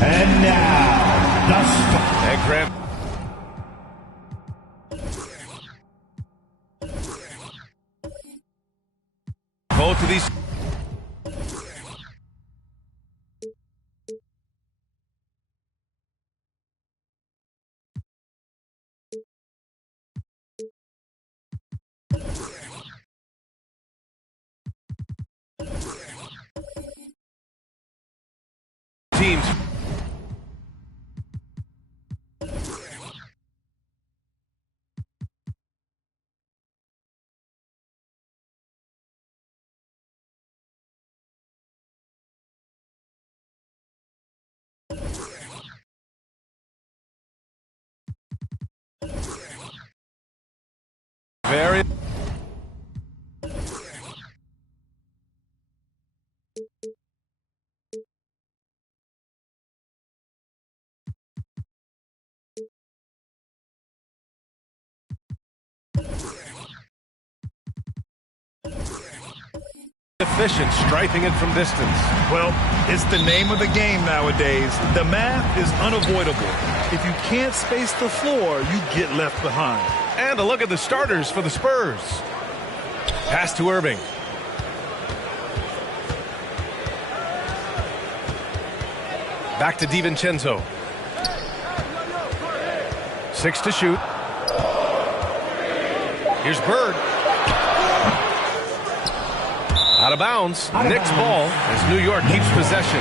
And now, the start. And Graham. Both of these. Teams. Very. Efficient, striping it from distance. Well, it's the name of the game nowadays. The math is unavoidable. If you can't space the floor, you get left behind. And a look at the starters for the Spurs. Pass to Irving. Back to DiVincenzo. 6 to shoot. Here's Bird. Out of bounds. Knicks ball as New York keeps possession.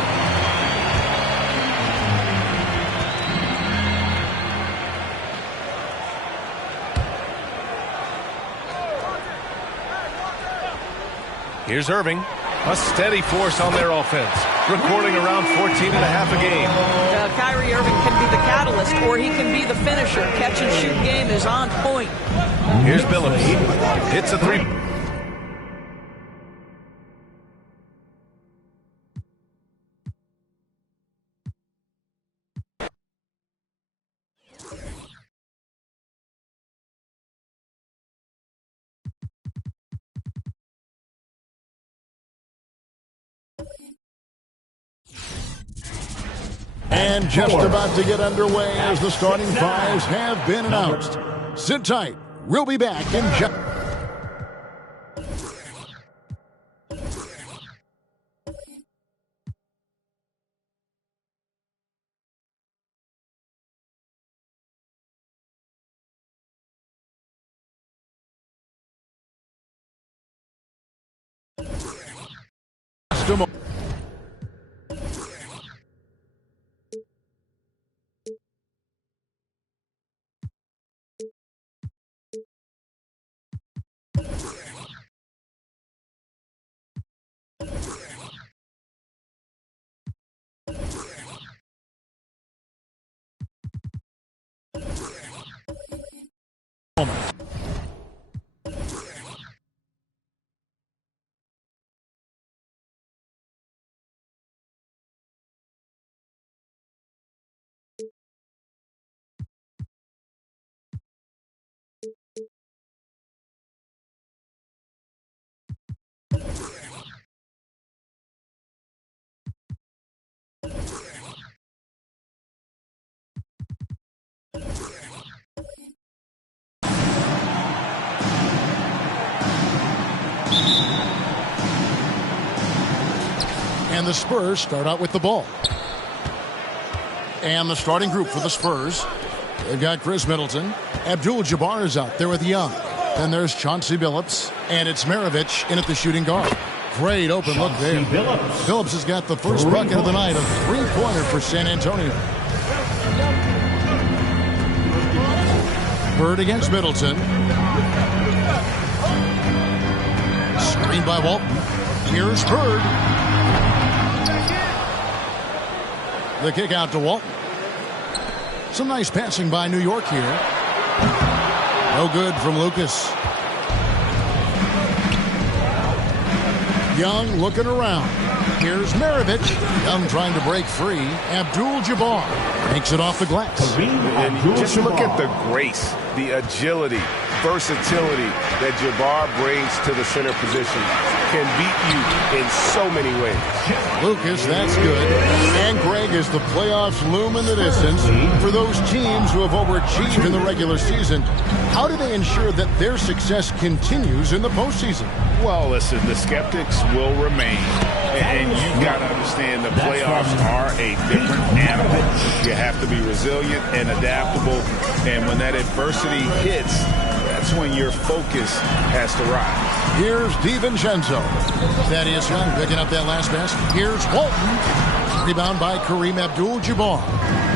Here's Irving. A steady force on their offense. Recording around 14 and a half a game. Kyrie Irving can be the catalyst, or he can be the finisher. Catch and shoot game is on point. Here's Billups. Hits a three. And just about to get underway as the starting fives have been announced. Sit tight. We'll be back in just... a moment. And the Spurs start out with the ball. And the starting group for the Spurs. They've got Chris Middleton. Abdul-Jabbar is out there with Young. Then there's Chauncey Billups. And it's Maravich in at the shooting guard. Great open look there. Billups has got the first bucket of the night, a three-pointer for San Antonio. Bird against Middleton. Screen by Walton. Here's Bird. The kick out to Walton. Some nice passing by New York here. No good from Lucas. Young looking around. Here's Maravich. Young trying to break free. Abdul-Jabbar makes it off the glass. And just look at the grace, the agility, versatility that Jabbar brings to the center position. Can beat you in so many ways. Lucas, that's good. And Greg, as the playoffs loom in the distance, for those teams who have overachieved in the regular season, how do they ensure that their success continues in the postseason? Well, listen, the skeptics will remain. And you've got to understand the playoffs are a different animal. You have to be resilient and adaptable. And when that adversity hits, that's when your focus has to rise. Here's DiVincenzo. Thaddeus Young picking up that last pass. Here's Walton. Rebound by Kareem Abdul-Jabbar.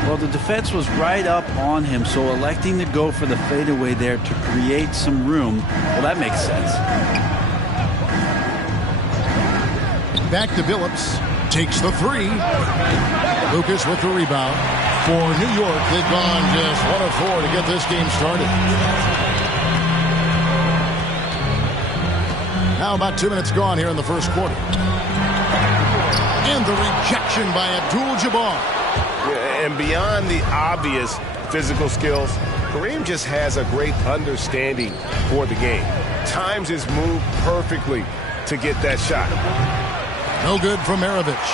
Well, the defense was right up on him, so electing to go for the fadeaway there to create some room, well, that makes sense. Back to Billups. Takes the three. Lucas with the rebound. For New York, they've gone just 1 of 4 to get this game started. Now about 2 minutes gone here in the first quarter. And the rejection by Abdul-Jabbar. And beyond the obvious physical skills, Kareem just has a great understanding for the game. Times his move perfectly to get that shot. No good from Maravich.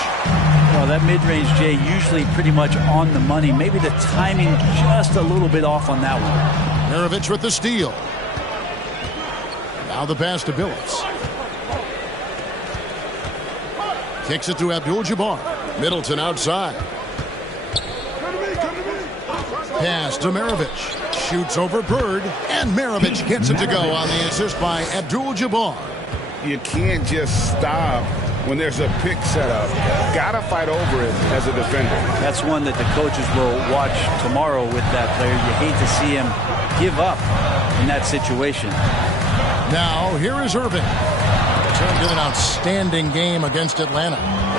Well, that mid-range, Jay, usually pretty much on the money. Maybe the timing just a little bit off on that one. Maravich with the steal. Now the pass to Billups. Kicks it to Abdul-Jabbar. Middleton outside. Pass to Maravich. Shoots over Bird. And Maravich gets it to go on the assist by Abdul-Jabbar. You can't just stop when there's a pick set up. Gotta fight over it as a defender. That's one that the coaches will watch tomorrow with that player. You hate to see him give up in that situation. Now, here is Irving. Turned in an outstanding game against Atlanta.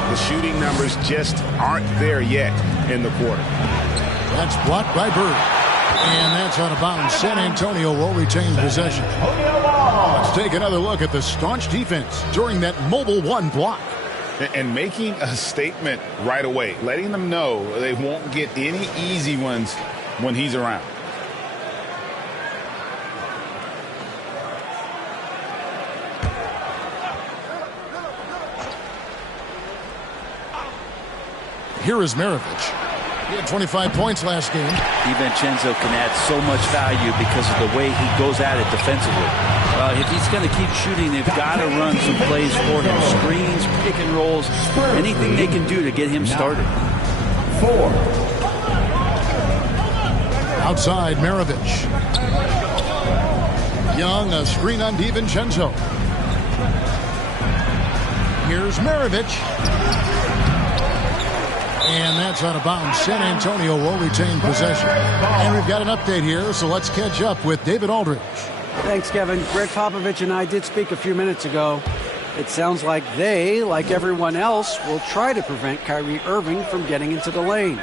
The shooting numbers just aren't there yet in the quarter. That's blocked by Bird. And that's out of bounds. San Antonio will retain possession. Let's take another look at the staunch defense during that mobile one block. And making a statement right away, letting them know they won't get any easy ones when he's around. Here is Maravich. He had 25 points last game. DiVincenzo can add so much value because of the way he goes at it defensively. If he's going to keep shooting, they've got to run some plays for him. Screens, pick and rolls, anything they can do to get him started. 4. Outside, Maravich. Young, a screen on DiVincenzo. Here's Maravich. And that's out of bounds. San Antonio will retain possession. And we've got an update here, so let's catch up with David Aldridge. Thanks, Kevin. Greg Popovich and I did speak a few minutes ago. It sounds like they, like everyone else, will try to prevent Kyrie Irving from getting into the lane.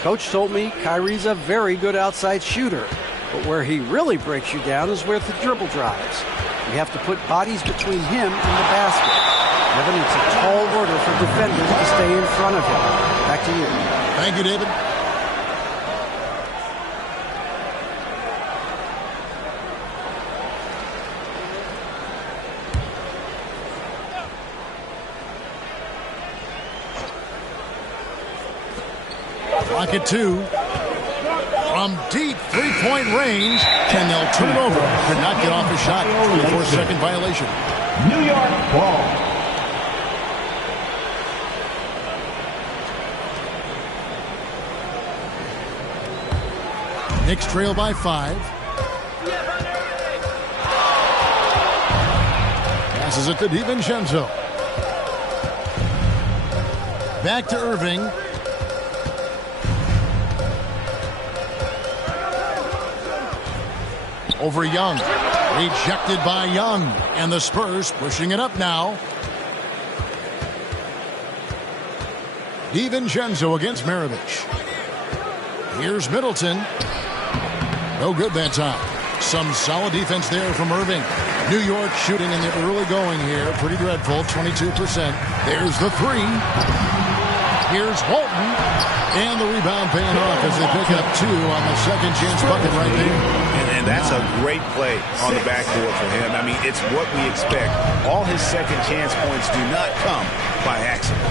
Coach told me Kyrie's a very good outside shooter, but where he really breaks you down is with the dribble drives. You have to put bodies between him and the basket. Kevin, it's a tall order for defenders to stay in front of him. Back to you. Thank you, David. Clock at 2. From deep three-point range, and they'll turn it over. Could not get off a shot. 4-second violation. New York ball. Knicks trail by 5. Passes it to DiVincenzo. Back to Irving. Over Young. Rejected by Young. And the Spurs pushing it up now. DiVincenzo against Maravich. Here's Middleton. No good that time. Some solid defense there from Irving. New York shooting in the early going here. Pretty dreadful, 22%. There's the 3. Here's Walton. And the rebound paying off as they pick up 2 on the second chance bucket right there. And that's a great play on the backboard for him. I mean, it's what we expect. All his second chance points do not come by accident.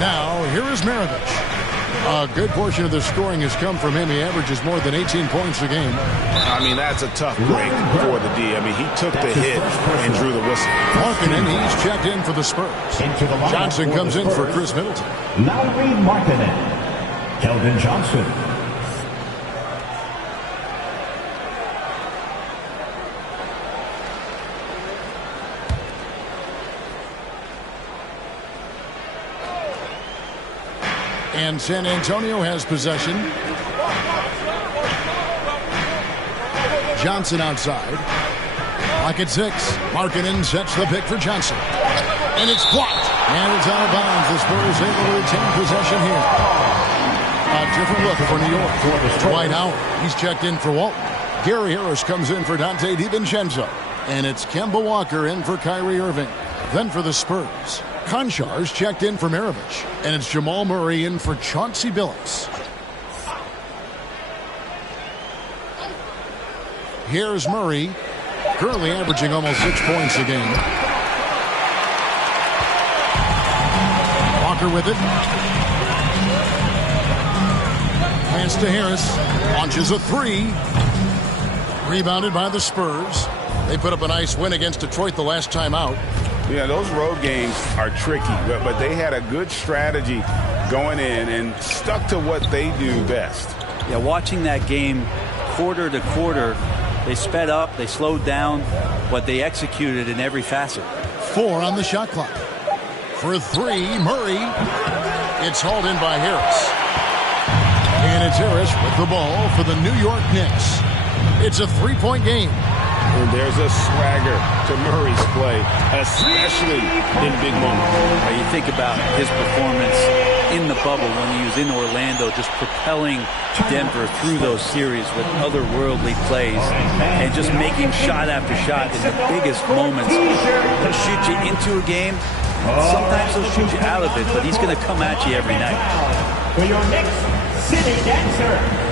Now, here is Maravich. A good portion of the scoring has come from him. He averages more than 18 points a game. I mean, that's a tough break for the D. I mean, he took the hit and drew the whistle. Markkanen, he's checked in for the Spurs. Johnson comes in for Chris Middleton. Lauri Markkanen. Keldon Johnson. And San Antonio has possession. Johnson outside. Clock at 6. Markkanen sets the pick for Johnson. And it's blocked. And it's out of bounds. The Spurs able to retain possession here. A different look for New York. Dwight Howard. He's checked in for Walton. Gary Harris comes in for Dante DiVincenzo. And it's Kemba Walker in for Kyrie Irving. Then for the Spurs, Konchar's checked in for Maravich. And it's Jamal Murray in for Chauncey Billups. Here's Murray, currently averaging almost 6 points a game. Walker with it. Pass to Harris. Launches a 3. Rebounded by the Spurs. They put up a nice win against Detroit the last time out. Yeah, those road games are tricky, but they had a good strategy going in and stuck to what they do best. Yeah, watching that game quarter to quarter, they sped up, they slowed down, but they executed in every facet. 4 on the shot clock. For 3, Murray. It's hauled in by Harris. And it's Harris with the ball for the New York Knicks. It's a 3-point game. And there's a swagger to Murray's play, especially in big moments. You think about his performance in the bubble when he was in Orlando, just propelling Denver through those series with otherworldly plays and just making shot after shot in the biggest moments. He'll shoot you into a game. Sometimes he'll shoot you out of it, but he's going to come at you every night. For your next city dancer.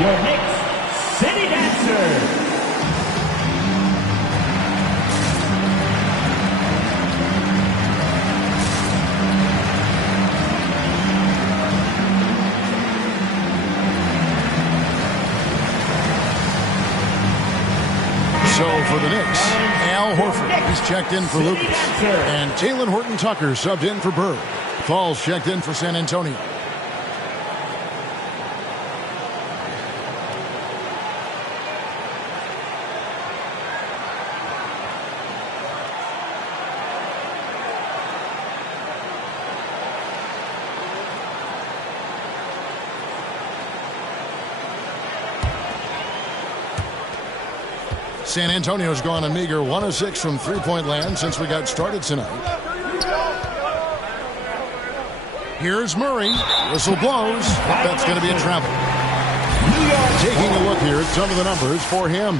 Your next city dancer. So for the Knicks, Al Horford, he's checked in for Lucas. And Talen Horton-Tucker subbed in for Bird. Falls checked in for San Antonio. San Antonio's gone a meager 1 of 6 from three-point land since we got started tonight. Here's Murray. Whistle blows. That's going to be a travel. Taking a look here at some of the numbers for him.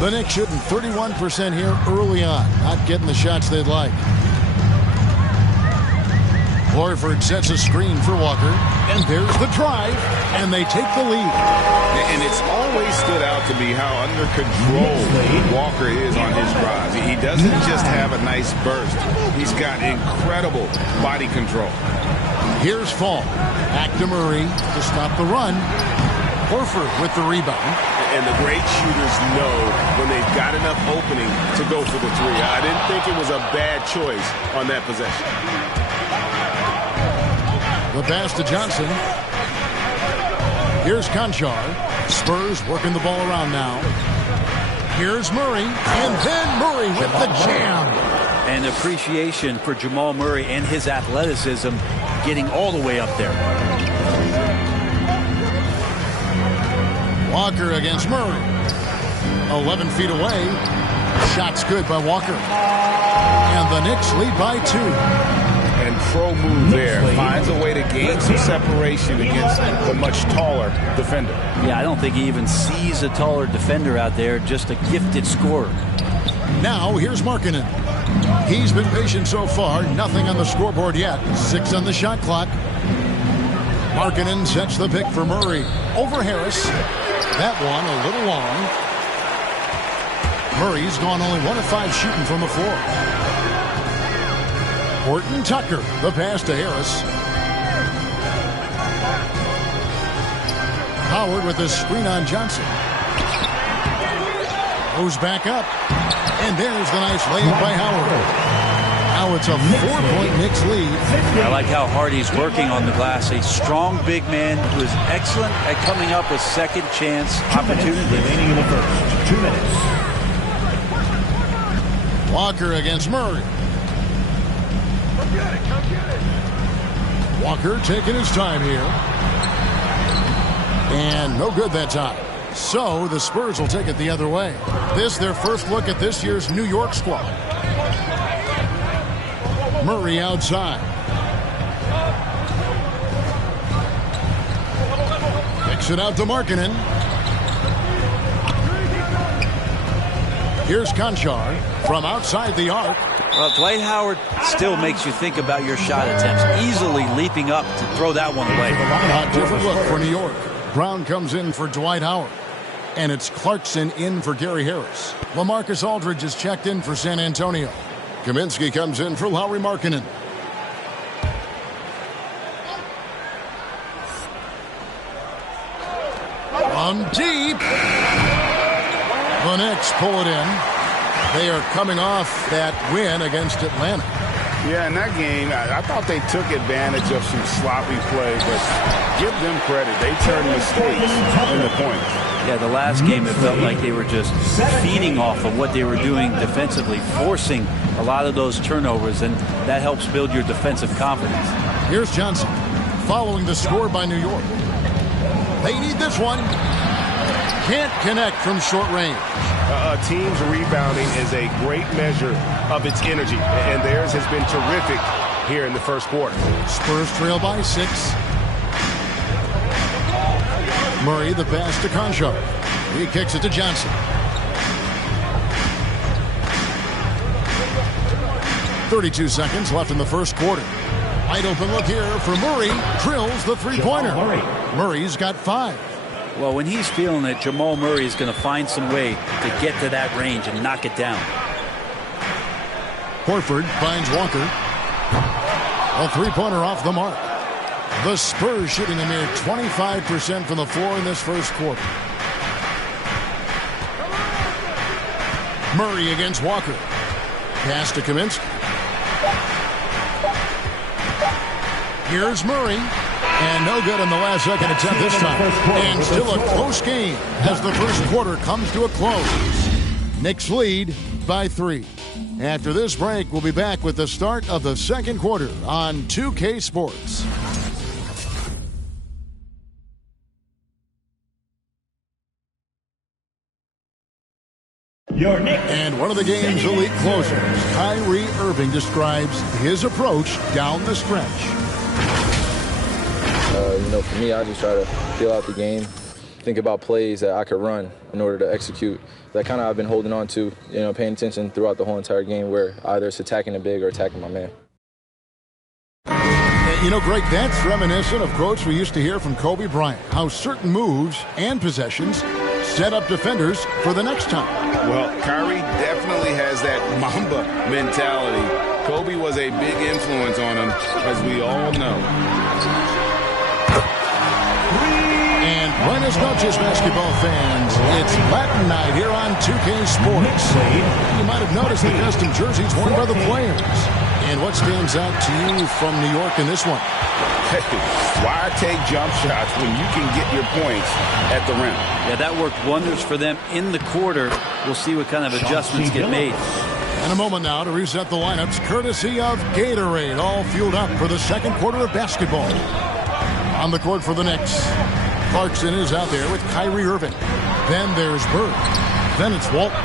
The Knicks shooting 31% here early on. Not getting the shots they'd like. Horford sets a screen for Walker. And there's the drive. And they take the lead. And it's always stood out to me how under control Walker is on his drives. He doesn't just have a nice burst. He's got incredible body control. Here's Fall. Back to Murray to stop the run. Horford with the rebound. And the great shooters know when they've got enough opening to go for the three. I didn't think it was a bad choice on that possession. The pass to Johnson. Here's Conchar. Spurs working the ball around now. Here's Murray. And then Murray with the jam. And appreciation for Jamal Murray and his athleticism getting all the way up there. Walker against Murray. 11 feet away. Shot's good by Walker. And the Knicks lead by 2. And pro move there. Finds a way to gain some separation against the much taller defender. Yeah, I don't think he even sees a taller defender out there. Just a gifted scorer. Now here's Markkanen. He's been patient so far. Nothing on the scoreboard yet. 6 on the shot clock. Markkanen sets the pick for Murray. Over Harris. That one a little long. Murray's gone only 1 of 5 shooting from the floor. Horton Tucker, the pass to Harris. Howard with the screen on Johnson. Goes back up. And there's the nice layup by Howard. Now it's a 4-point Knicks lead. I like how hard he's working on the glass. A strong big man who is excellent at coming up with second chance opportunities. Remaining in the first. 2 minutes. Walker against Murray. Walker taking his time here. And no good that time. So the Spurs will take it the other way. This their first look at this year's New York squad. Murray outside. Kicks it out to Markkanen. Here's Conchar from outside the arc. Well, Dwight Howard still makes you think about your shot attempts, easily leaping up to throw that one away. A different look for New York. Brown comes in for Dwight Howard. And it's Clarkson in for Gary Harris. LaMarcus Aldridge is checked in for San Antonio. Kaminsky comes in for Lauri Markkanen. From deep. The Knicks pull it in. They are coming off that win against Atlanta. Yeah, in that game, I thought they took advantage of some sloppy play, but give them credit. They turned mistakes into points. Yeah, the last game it felt like they were just feeding off of what they were doing defensively, forcing a lot of those turnovers, and that helps build your defensive confidence. Here's Johnson following the score by New York. They need this one. Can't connect from short range. A team's rebounding is a great measure of its energy, and theirs has been terrific here in the first quarter. Spurs trail by 6. Murray the pass to Conchar. He kicks it to Johnson. 32 seconds left in the first quarter. Wide open look here for Murray. Drills the three-pointer. Murray's got 5. Well, when he's feeling it, Jamal Murray is going to find some way to get to that range and knock it down. Horford finds Walker. A three-pointer off the mark. The Spurs shooting a mere 25% from the floor in this first quarter. Murray against Walker. Pass to Kaminsky. Here's Murray. And no good in the last second attempt this time. And still a close game as the first quarter comes to a close. Knicks lead by 3. After this break, we'll be back with the start of the second quarter on 2K Sports. Your Knicks. And one of the game's elite closers, Kyrie Irving, describes his approach down the stretch. For me, I just try to feel out the game, think about plays that I could run in order to execute. That kind of I've been holding on to, paying attention throughout the whole entire game where either it's attacking the big or attacking my man. Greg, that's reminiscent of quotes we used to hear from Kobe Bryant, how certain moves and possessions set up defenders for the next time. Well, Kyrie definitely has that Mamba mentality. Kobe was a big influence on him, as we all know. And buenas noches, basketball fans. It's Latin night here on 2K Sports. You might have noticed the custom jerseys worn by the players. And what stands out to you from New York in this one? Hey, why take jump shots when you can get your points at the rim? Yeah, that worked wonders for them in the quarter. We'll see what kind of adjustments get made. In a moment now to reset the lineups, courtesy of Gatorade, all fueled up for the second quarter of basketball. On the court for the Knicks, Clarkson is out there with Kyrie Irving. Then there's Bird. Then it's Walton.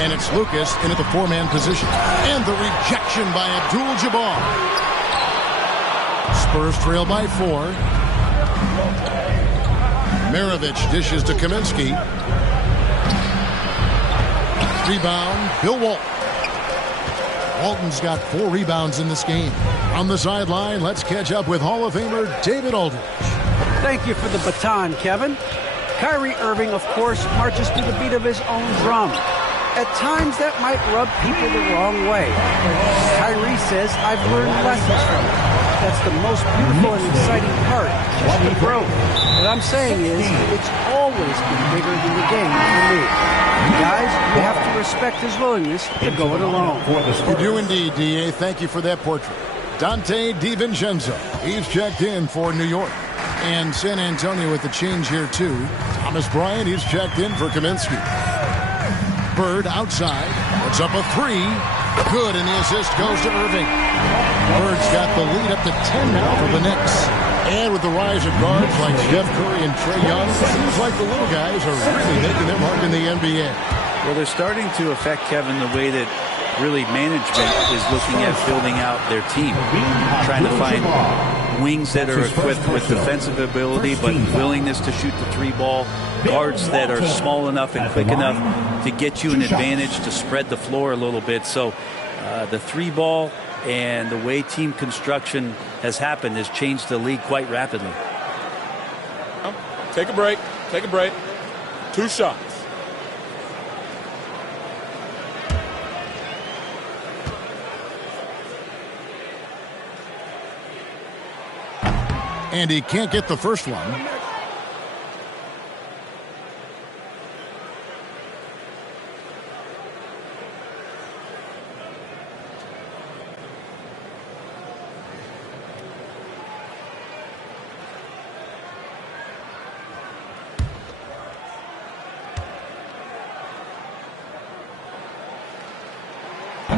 And it's Lucas in at the four-man position. And the rejection by Abdul-Jabbar. Spurs trail by 4. Maravich dishes to Kaminsky. Rebound, Bill Walton. Walton's got 4 rebounds in this game. On the sideline, let's catch up with Hall of Famer David Aldridge. Thank you for the baton, Kevin. Kyrie Irving, of course, marches to the beat of his own drum. At times, that might rub people the wrong way. Kyrie says, I've learned lessons from it. That's the most beautiful and exciting part, just the growth. What I'm saying is, it's always been bigger than the game for me. Guys, you have to respect his willingness to go it alone. You do indeed, D.A. Thank you for that portrait. Dante DiVincenzo, he's checked in for New York. And San Antonio with the change here, too. Thomas Bryant, he's checked in for Kaminsky. Bird outside, puts up a 3. Good, and the assist goes to Irving. Bird's got the lead up to 10 now for the Knicks. And with the rise of guards like Steph Curry and Trae Young, it seems like the little guys are really making their mark in the NBA. Well, they're starting to affect, Kevin, the way that really management is looking at building out their team. Trying to find wings that are equipped with defensive ability but willingness to shoot the 3-ball. Guards that are small enough and quick enough to get you an advantage to spread the floor a little bit. So the 3-ball and the way team construction has happened has changed the league quite rapidly. Take a break. Take a break. 2 shots. And he can't get the first one.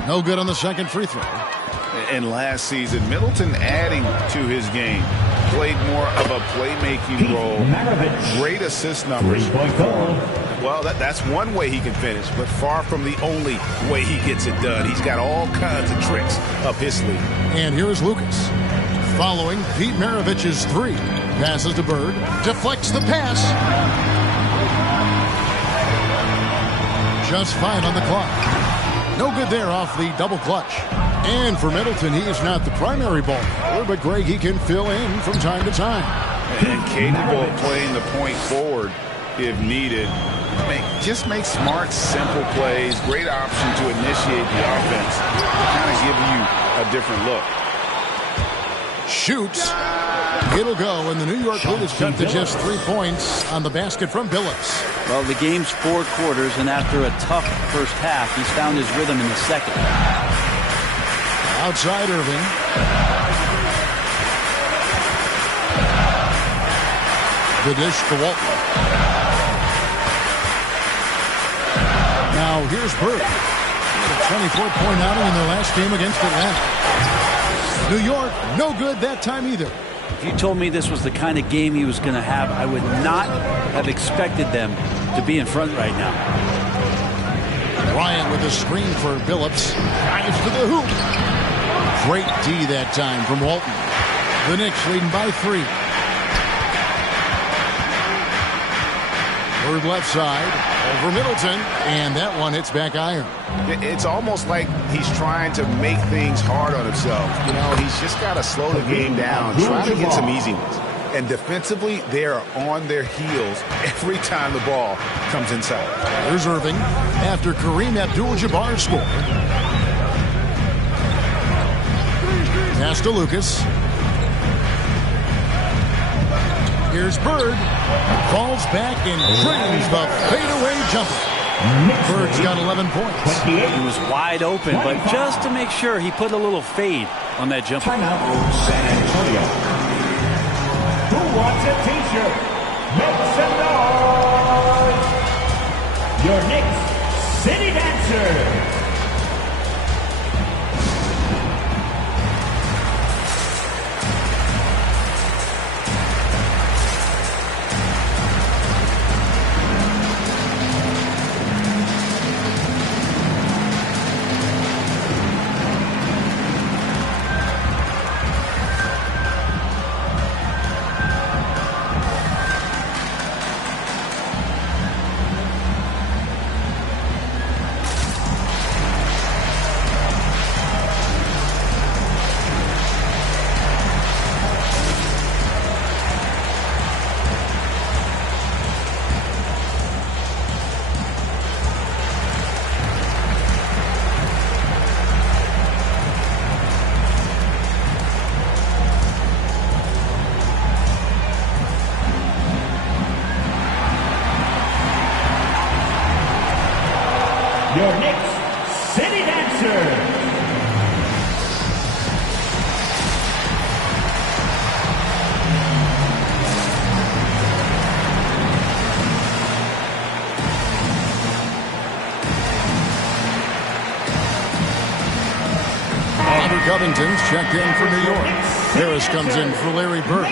No good on the second free throw. And last season, Middleton adding to his game. Played more of a playmaking role. Great assist numbers. Well, that's one way he can finish, but far from the only way he gets it done. He's got all kinds of tricks up his sleeve. And here's Lucas. Following Pete Maravich's 3. Passes to Bird. Deflects the pass. Just 5 on the clock. No good there off the double clutch. And for Middleton, he is not the primary ball handler, but Greg, he can fill in from time to time. And capable of playing the point forward if needed. Just make smart, simple plays. Great option to initiate the offense. Kind of give you a different look. Shoots. It'll go, and the New York lead is cut to just 3 points on the basket from Billups. Well, the game's 4 quarters, and after a tough first half, he's found his rhythm in the second. Outside Irving. The dish to Walton. Now Now here's Bird. He had a 24-point outing in their last game against Atlanta. New York, no good that time either. If you told me this was the kind of game he was going to have, I would not have expected them to be in front right now. Bryant with a screen for Billups. Dives to the hoop. Great D that time from Walton. The Knicks leading by 3. Bird left side. Over Middleton. And that one hits back iron. It's almost like he's trying to make things hard on himself. You know, he's just got to slow the game down, try to get some easy ones. And defensively, they are on their heels every time the ball comes inside. Here's Irving after Kareem Abdul-Jabbar scored. Pass to Lucas. Here's Bird. Falls back and drains the fadeaway jumper. Bird's got 11 points. He was wide open, but just to make sure, he put a little fade on that jumper. San Antonio. Who wants a t-shirt? Make some noise. Your Knicks City Dancer. Your Knicks City Dancer. Covington's checked in for New York. Harris comes in for Larry Bird.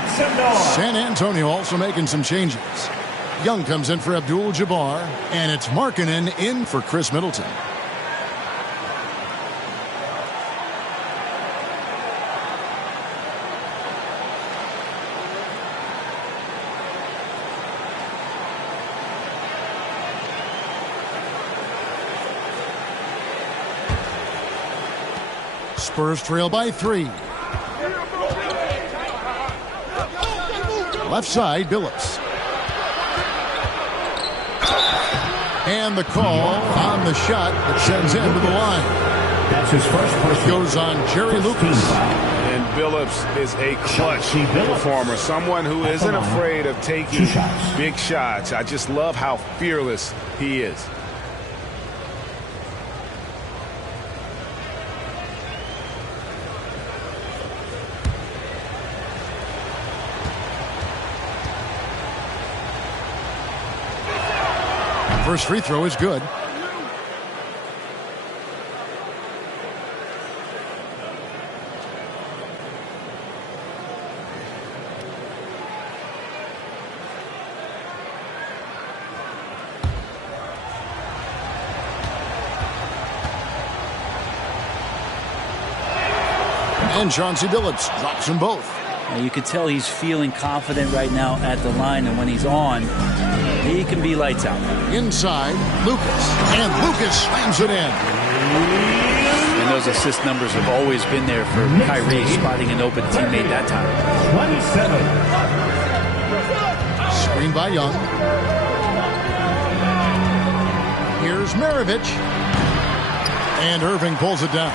San Antonio also making some changes. Young comes in for Abdul-Jabbar, and it's Markkanen in for Chris Middleton. Spurs trail by 3. Left side, Billups. And the call on the shot that sends him to the line. That's his first person. Goes on Jerry Lucas. And Billups is a clutch performer, someone who isn't afraid of taking big shots. I just love how fearless he is. First free throw is good. And Chauncey Billups drops them both. You can tell he's feeling confident right now at the line, and when he's on, he can be lights out. Inside, Lucas. And Lucas slams it in. And those assist numbers have always been there for Kyrie, spotting an open teammate that time. 27. Screen by Young. Here's Maravich. And Irving pulls it down.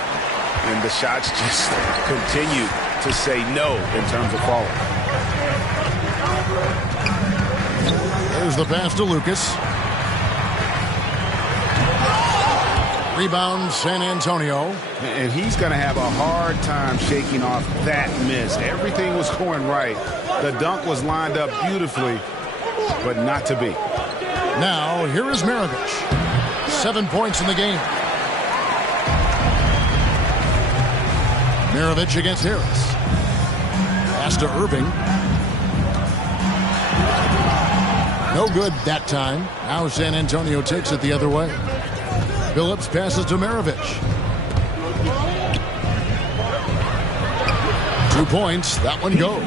And the shots just continue to say no in terms of falling. There's the pass to Lucas. Rebound, San Antonio. And he's going to have a hard time shaking off that miss. Everything was going right. The dunk was lined up beautifully, but not to be. Now, here is Maravich. 7 points in the game. Maravich against Harris. Pass to Irving. No good that time. Now San Antonio takes it the other way. Billups passes to Maravich. 2 points. That one goes.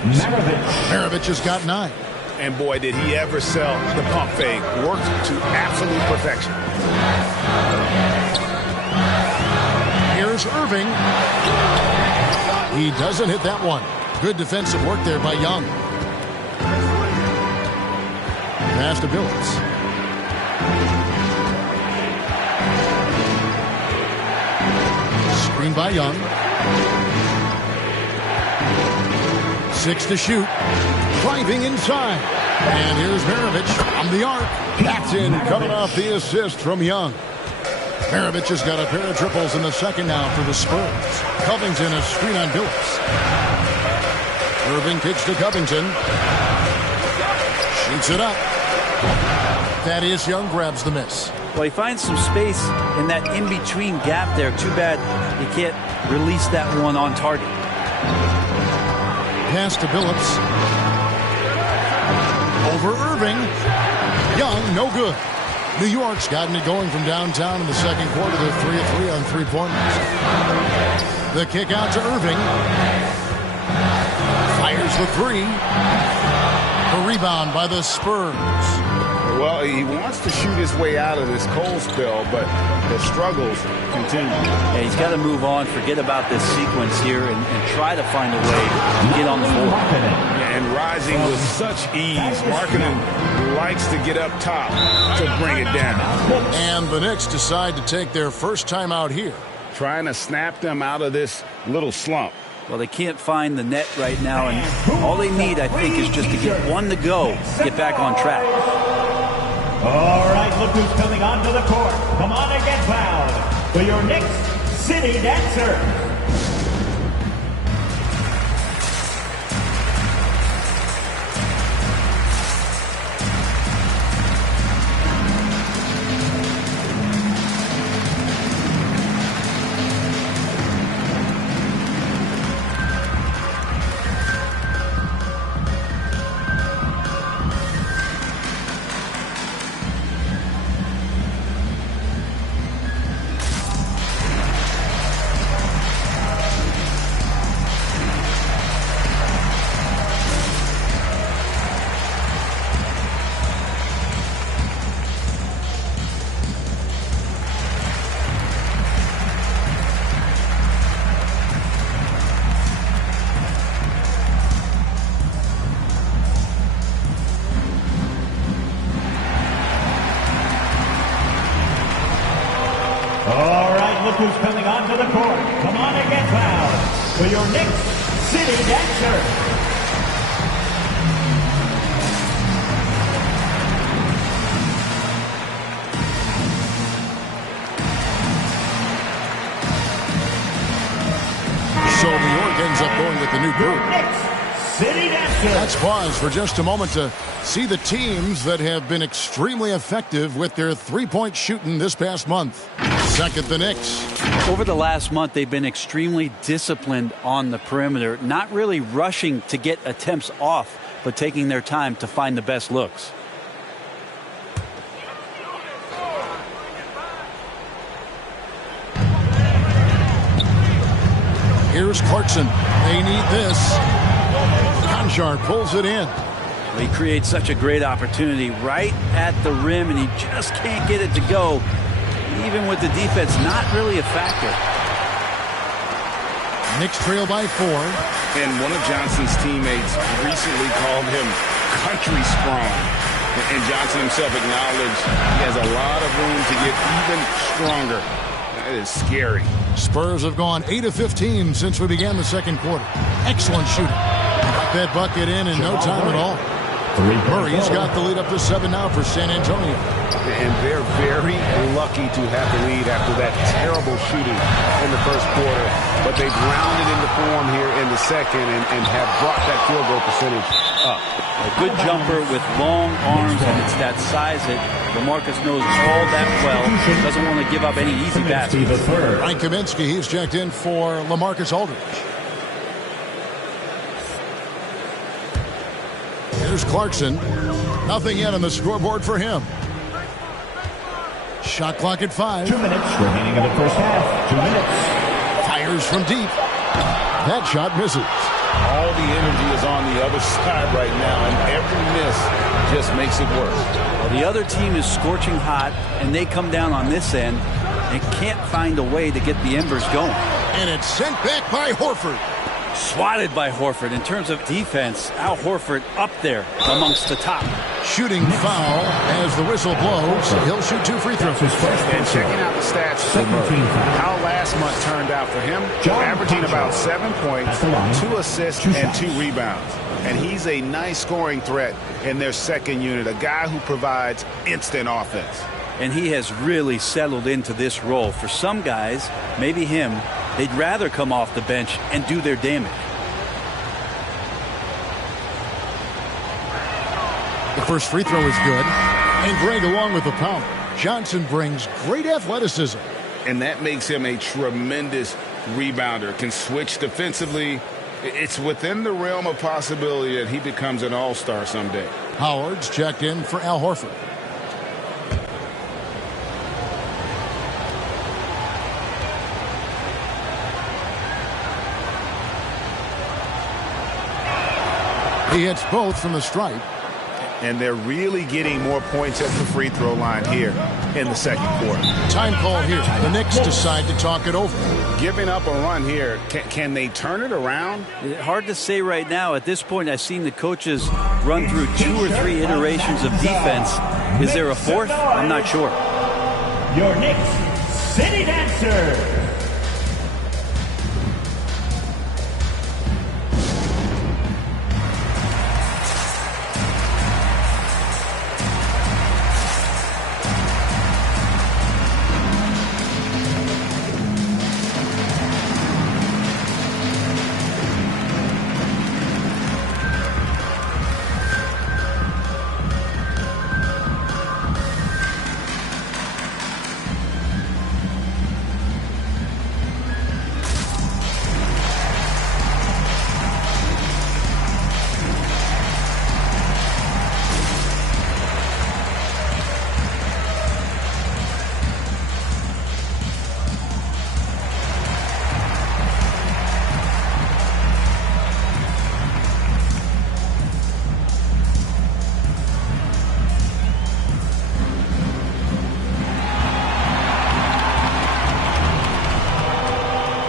Maravich has got 9. And boy, did he ever sell the pump fake. Worked to absolute perfection. Here's Irving. He doesn't hit that one. Good defensive work there by Young. Pass to Billups. Screen by Young. 6 to shoot. Driving inside. And here's Maravich on the arc. That's in, coming off the assist from Young. Maravich has got a pair of triples in the second now for the Spurs. Covington a screen on Billups. Irving kicks to Covington. Shoots it up. Thaddeus Young grabs the miss. Well, he finds some space in that in-between gap there. Too bad he can't release that one on target. Pass to Billups. Over Irving. Young, no good. New York's gotten it going from downtown in the second quarter. They're 3 of 3 on three-pointers. The kick out to Irving. Fires the 3. The rebound by the Spurs. Well, he wants to shoot his way out of this cold spell, but the struggles continue. Yeah, he's got to move on, forget about this sequence here, and try to find a way to get on the floor. And rising with such ease. Markkanen likes to get up top to bring it down. And the Knicks decide to take their first time out here. Trying to snap them out of this little slump. Well, they can't find the net right now, and all they need, I think, is just to get one to go, get back on track. All right, look who's coming onto the court. Come on and get loud for your Knicks City Dancer. Who's coming onto the court. Come on and get loud for your Knicks City Dancer. So New York ends up going with the new group. Knicks City Dancer. Let's pause for just a moment to see the teams that have been extremely effective with their three-point shooting this past month. Second, the Knicks. Over the last month, they've been extremely disciplined on the perimeter, not really rushing to get attempts off, but taking their time to find the best looks. Here's Clarkson. They need this. Conchar pulls it in. He creates such a great opportunity right at the rim, and he just can't get it to go. Even with the defense not really a factor. Knicks trail by 4. And one of Johnson's teammates recently called him country strong. And Johnson himself acknowledged he has a lot of room to get even stronger. That is scary. Spurs have gone 8 of 15 since we began the second quarter. Excellent shooting. Got that bucket in no time at all. Murray's got the lead up to 7 now for San Antonio. And they're very lucky lucky to have the lead after that terrible shooting in the first quarter. But they've rounded into form here in the second and have brought that field goal percentage up. A good jumper with long arms, and it's that size that LaMarcus knows all that well. Doesn't want to give up any easy baskets. Frank Kaminsky, he's checked in for LaMarcus Aldridge. Here's Clarkson. Nothing yet on the scoreboard for him. Shot clock at 5. 2 minutes remaining in the first half. 2 minutes. Fires from deep. That shot misses. All the energy is on the other side right now, and every miss just makes it worse. Well, the other team is scorching hot, and they come down on this end and can't find a way to get the embers going. And it's sent back by Horford. Swatted by Horford. In terms of defense, Al Horford up there amongst the top. Shooting foul as the whistle blows. He'll shoot 2 free throws. And checking out the stats, how last month turned out for him, averaging about 7 points, 2 assists, and 2 rebounds. And he's a nice scoring threat in their second unit, a guy who provides instant offense. And he has really settled into this role. For some guys, maybe him, they'd rather come off the bench and do their damage. The first free throw is good. And Greg along with the power. Johnson brings great athleticism. And that makes him a tremendous rebounder. Can switch defensively. It's within the realm of possibility that he becomes an all-star someday. Howard's checked in for Al Horford. He hits both from the stripe. And they're really getting more points at the free throw line here in the second quarter. Time call here. The Knicks decide to talk it over. Giving up a run here. Can they turn it around? Hard to say right now. At this point, I've seen the coaches run through 2 or 3 iterations of defense. Is there a fourth? I'm not sure. Your Knicks City Dancer.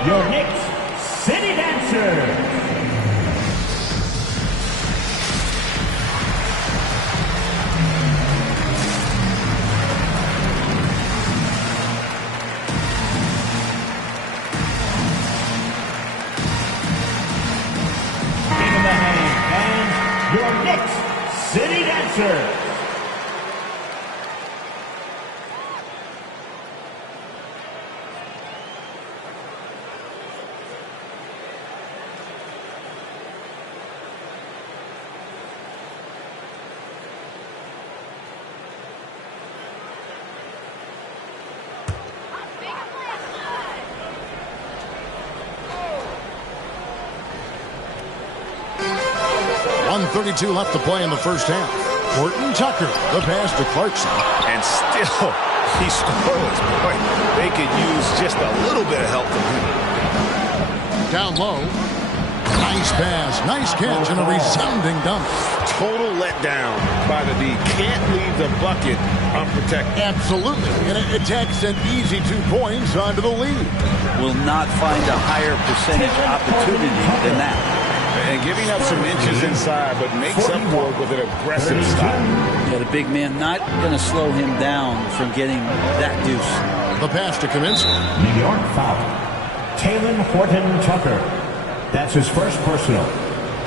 Your Knicks City Dancer. In the hand, and your Knicks City Dancer. .132 left to play in the first half. Horton Tucker, the pass to Clarkson. And still, he scores. Boy, they could use just a little bit of help from him. Down low. Nice pass, nice catch, and a resounding dunk. Total letdown by the D. Can't leave the bucket unprotected. Absolutely. And it takes an easy 2 points onto the lead. Will not find a higher percentage opportunity than that. And giving up some inches inside, but makes up for it with an aggressive style. Yeah, the big man not going to slow him down from getting that deuce. The pass to Kaminsky. New York foul. Taylor Horton Tucker. That's his first personal.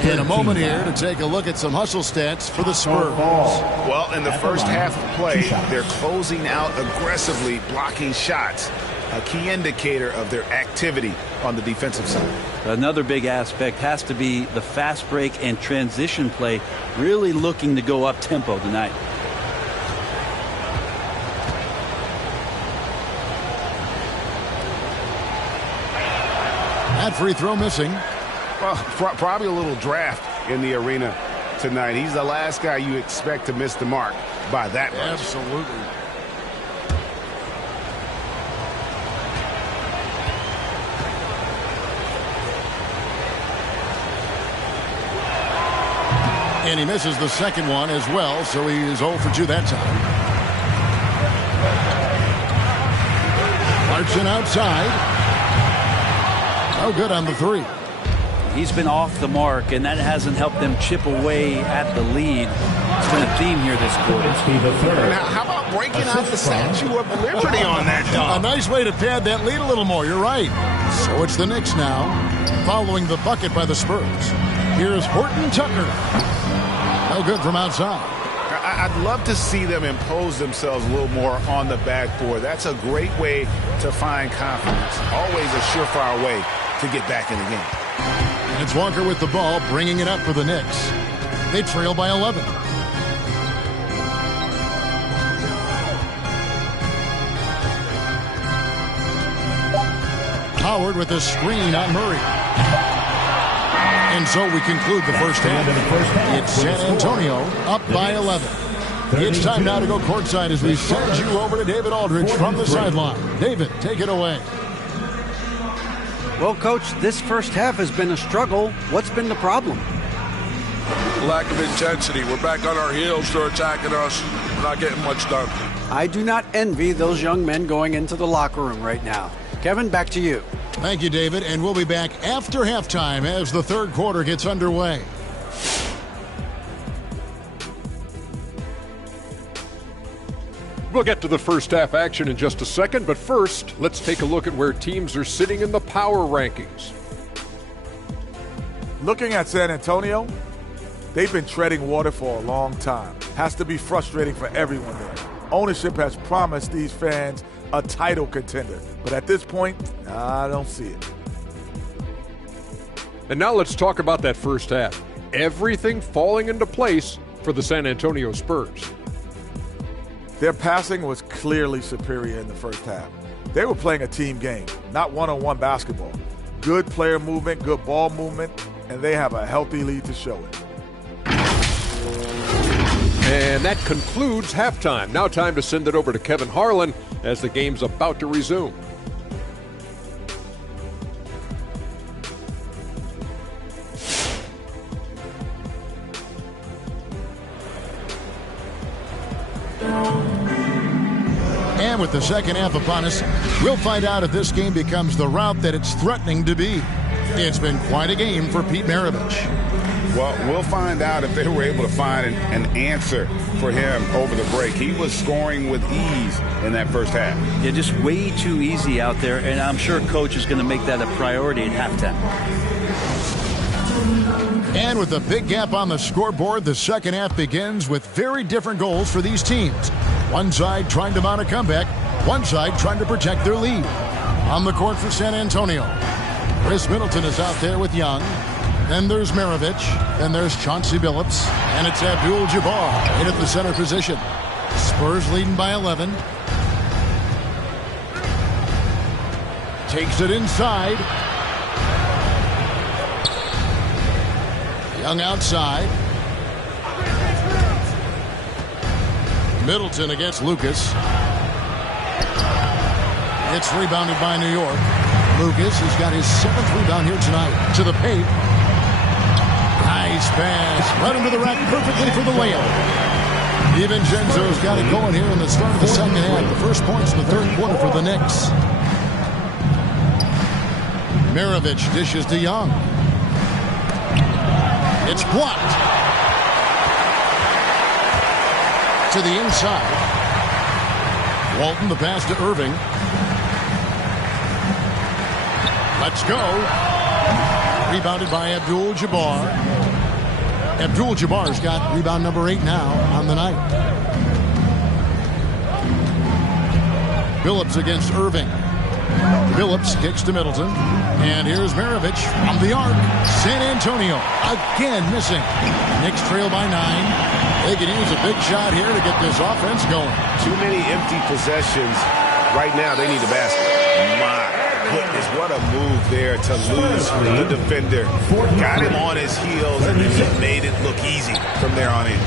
In a moment here to take a look at some hustle stats for the Spurs. Well, in the first half of play, they're closing out aggressively, blocking shots, a key indicator of their activity on the defensive side. Another big aspect has to be the fast break and transition play, really looking to go up tempo tonight. That free throw missing. Well, probably a little draft in the arena tonight. He's the last guy you expect to miss the mark by that much. Absolutely. And he misses the second one as well, so he is 0 for 2 that time. Clarkson outside. Oh, good on the three. He's been off the mark, and that hasn't helped them chip away at the lead. It's been a theme here this quarter. Now, how about breaking out the Statue of Liberty on that dunk? A nice way to pad that lead a little more. You're right. So it's the Knicks now, following the bucket by the Spurs. Here's Horton Tucker. No good from outside. I'd love to see them impose themselves a little more on the backboard. That's a great way to find confidence. Always a surefire way to get back in the game. And it's Walker with the ball, bringing it up for the Knicks. They trail by 11. Howard with a screen on Murray. And so we conclude the first half. It's San Antonio up by 11. It's time now to go courtside as we send you over to David Aldridge from the sideline. David, take it away. Well, Coach, this first half has been a struggle. What's been the problem? Lack of intensity. We're back on our heels. They're attacking us. We're not getting much done. I do not envy those young men going into the locker room right now. Kevin, back to you. Thank you, David, and we'll be back after halftime as the third quarter gets underway. We'll get to the first half action in just a second, but first, let's take a look at where teams are sitting in the power rankings. Looking at San Antonio, they've been treading water for a long time. Has to be frustrating for everyone there. Ownership has promised these fans a title contender, but at this point, I don't see it. And now let's talk about that first half. Everything falling into place for the San Antonio Spurs. Their passing was clearly superior in the first half. They were playing a team game, not one-on-one basketball. Good player movement, good ball movement, and they have a healthy lead to show it. And that concludes halftime. Now time to send it over to Kevin Harlan as the game's about to resume. And with the second half upon us, we'll find out if this game becomes the route that it's threatening to be. It's been quite a game for Pete Maravich. Well, we'll find out if they were able to find an answer for him over the break. He was scoring with ease in that first half. Yeah, just way too easy out there, and I'm sure Coach is going to make that a priority at halftime. And with a big gap on the scoreboard, the second half begins with very different goals for these teams. One side trying to mount a comeback, one side trying to protect their lead. On the court for San Antonio, Chris Middleton is out there with Young. Then there's Maravich. Then there's Chauncey Billups. And it's Abdul-Jabbar in at the center position. Spurs leading by 11. Takes it inside. Young outside. Middleton against Lucas. It's rebounded by New York. Lucas has got his 7th rebound here tonight. To the paint. Nice pass. Right into the rack perfectly for the layup. DiVincenzo's got it going here in the start of the second half. The first points in the third quarter for the Knicks. Maravich dishes to Young. It's blocked. To the inside. Walton, the pass to Irving. Let's go. Rebounded by Abdul-Jabbar. Abdul-Jabbar's got rebound number 8 now on the night. Billups against Irving. Billups kicks to Middleton. And here's Maravich from the arc. San Antonio again missing. Knicks trail by 9. They can use a big shot here to get this offense going. Too many empty possessions. Right now, they need a basket. My goodness, what a move there to lose the defender. Got him on his heels, and then he made it look easy from there on in.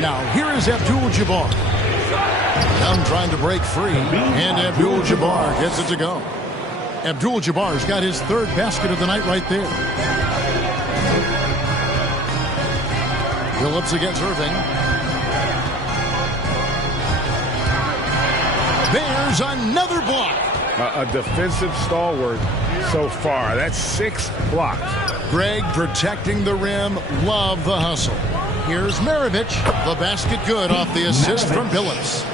Now, here is Abdul-Jabbar. Young trying to break free, and Abdul-Jabbar gets it to go. Abdul-Jabbar's got his 3rd basket of the night right there. Billups against Irving. There's another block. A defensive stalwart so far. That's 6 blocks. Greg protecting the rim. Love the hustle. Here's Maravich. The basket good off the assist from Billups.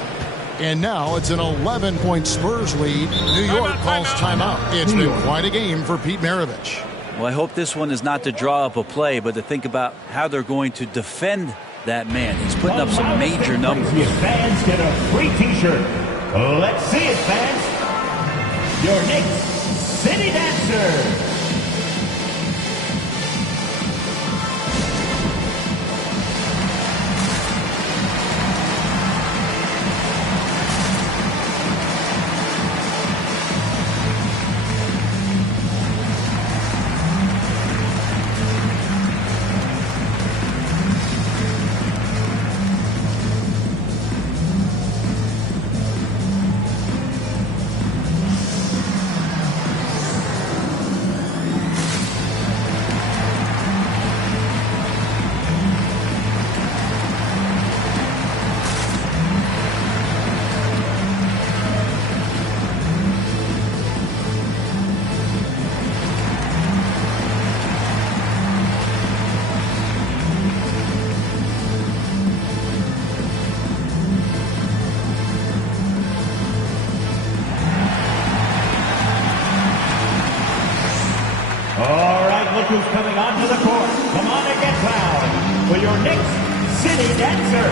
And now it's an 11-point Spurs lead. New York calls timeout. It's been quite a game for Pete Maravich. Well, I hope this one is not to draw up a play, but to think about how they're going to defend that man. He's putting up some major numbers. Fans get a free T-shirt. Let's see it, fans. Your Knicks City Dancer. Who's coming onto the court? Come on and get loud for your Knicks City Dancer.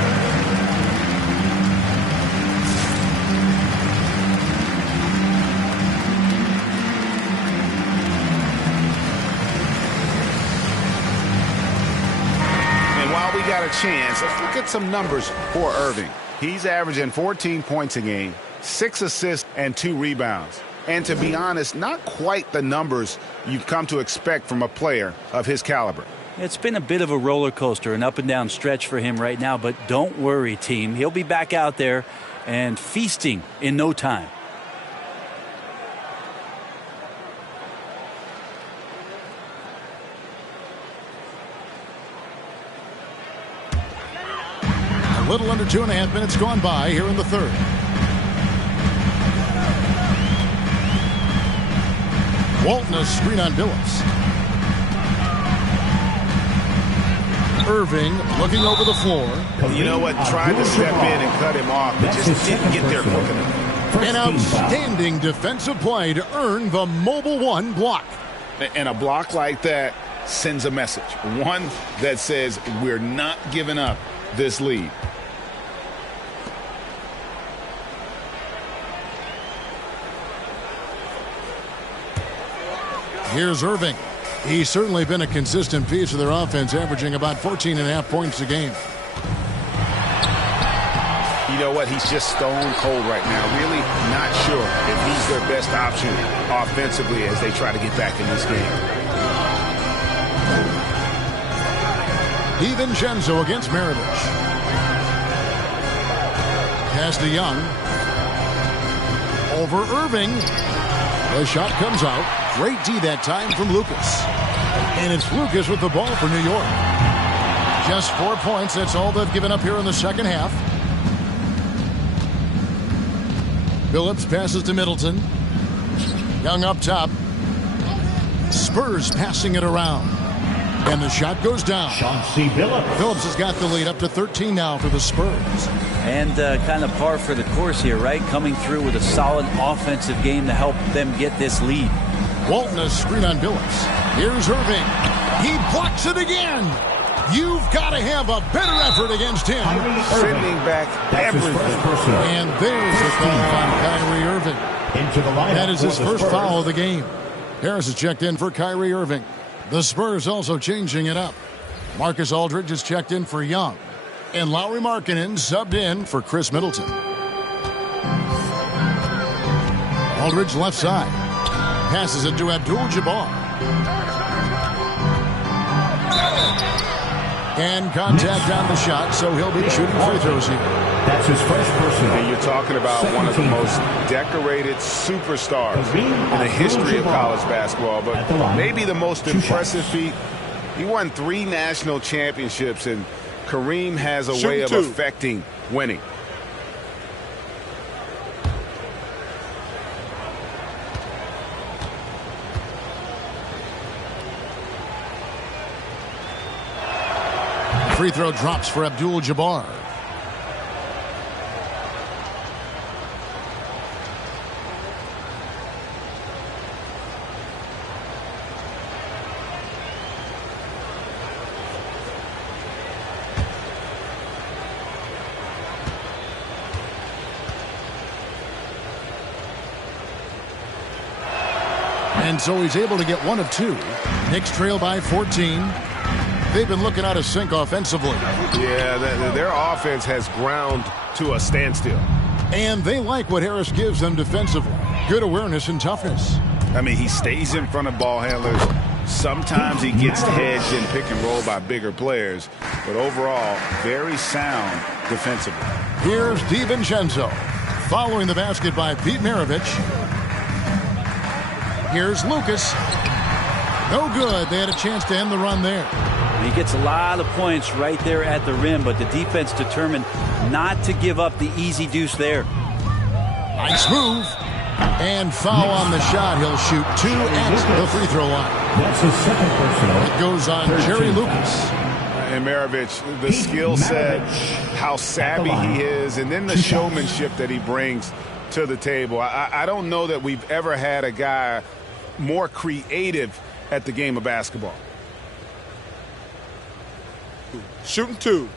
And while we got a chance, let's look at some numbers for Irving. He's averaging 14 points a game, 6 assists, and 2 rebounds. And to be honest, not quite the numbers you've come to expect from a player of his caliber. It's been a bit of a roller coaster, an up and down stretch for him right now, but don't worry, team. He'll be back out there and feasting in no time. A little under 2.5 minutes gone by here in the 3rd. Walton, a screen on Billups. Irving looking over the floor. You know what? Tried to step in and cut him off, but just didn't get there quick enough. An outstanding defensive play to earn the Mobile One block. And a block like that sends a message. One that says we're not giving up this lead. Here's Irving. He's certainly been a consistent piece of their offense, averaging about 14.5 points a game. You know what? He's just stone cold right now. Really not sure if he's their best option offensively as they try to get back in this game. DiVincenzo against Maravich. Pass to Young. Over Irving. The shot comes out. Great D that time from Lucas. And it's Lucas with the ball for New York. Just 4 points. That's all they've given up here in the second half. Billups passes to Middleton. Young up top. Spurs passing it around. And the shot goes down. Chauncey Billups. Billups has got the lead up to 13 now for the Spurs. And kind of par for the course here, right? Coming through with a solid offensive game to help them get this lead. Walton, a screen on Billups. Here's Irving. He blocks it again. You've got to have a better effort against him. Sending back everything. And there's a foul on Kyrie Irving. That is his first foul of the game. Harris is checked in for Kyrie Irving. The Spurs also changing it up. Marcus Aldridge is checked in for Young. And Lauri Markkanen subbed in for Chris Middleton. Aldridge left side. Passes it to Abdul-Jabbar. And contact on the shot, so he'll be shooting free throws here. That's his first personal. And you're talking about one of the most decorated superstars in the history of college basketball, but maybe the most impressive feat. He won 3 national championships, and Kareem has a way of affecting winning. Free throw drops for Abdul-Jabbar. And so he's able to get 1 of 2. Knicks trail by 14. They've been looking out of sync offensively. Yeah, their offense has ground to a standstill. And they like what Harris gives them defensively. Good awareness and toughness. I mean, he stays in front of ball handlers. Sometimes he gets hedged in pick and roll by bigger players. But overall, very sound defensively. Here's DiVincenzo. Following the basket by Pete Maravich. Here's Lucas. No good. They had a chance to end the run there. He gets a lot of points right there at the rim, but the defense determined not to give up the easy deuce there. Nice move. And foul on the shot. He'll shoot 2 at the free throw line. That's his second personal. It goes on Jerry Lucas. And Maravich, the skill set, how savvy he is, and then the showmanship that he brings to the table. I don't know that we've ever had a guy more creative at the game of basketball. Shooting 2.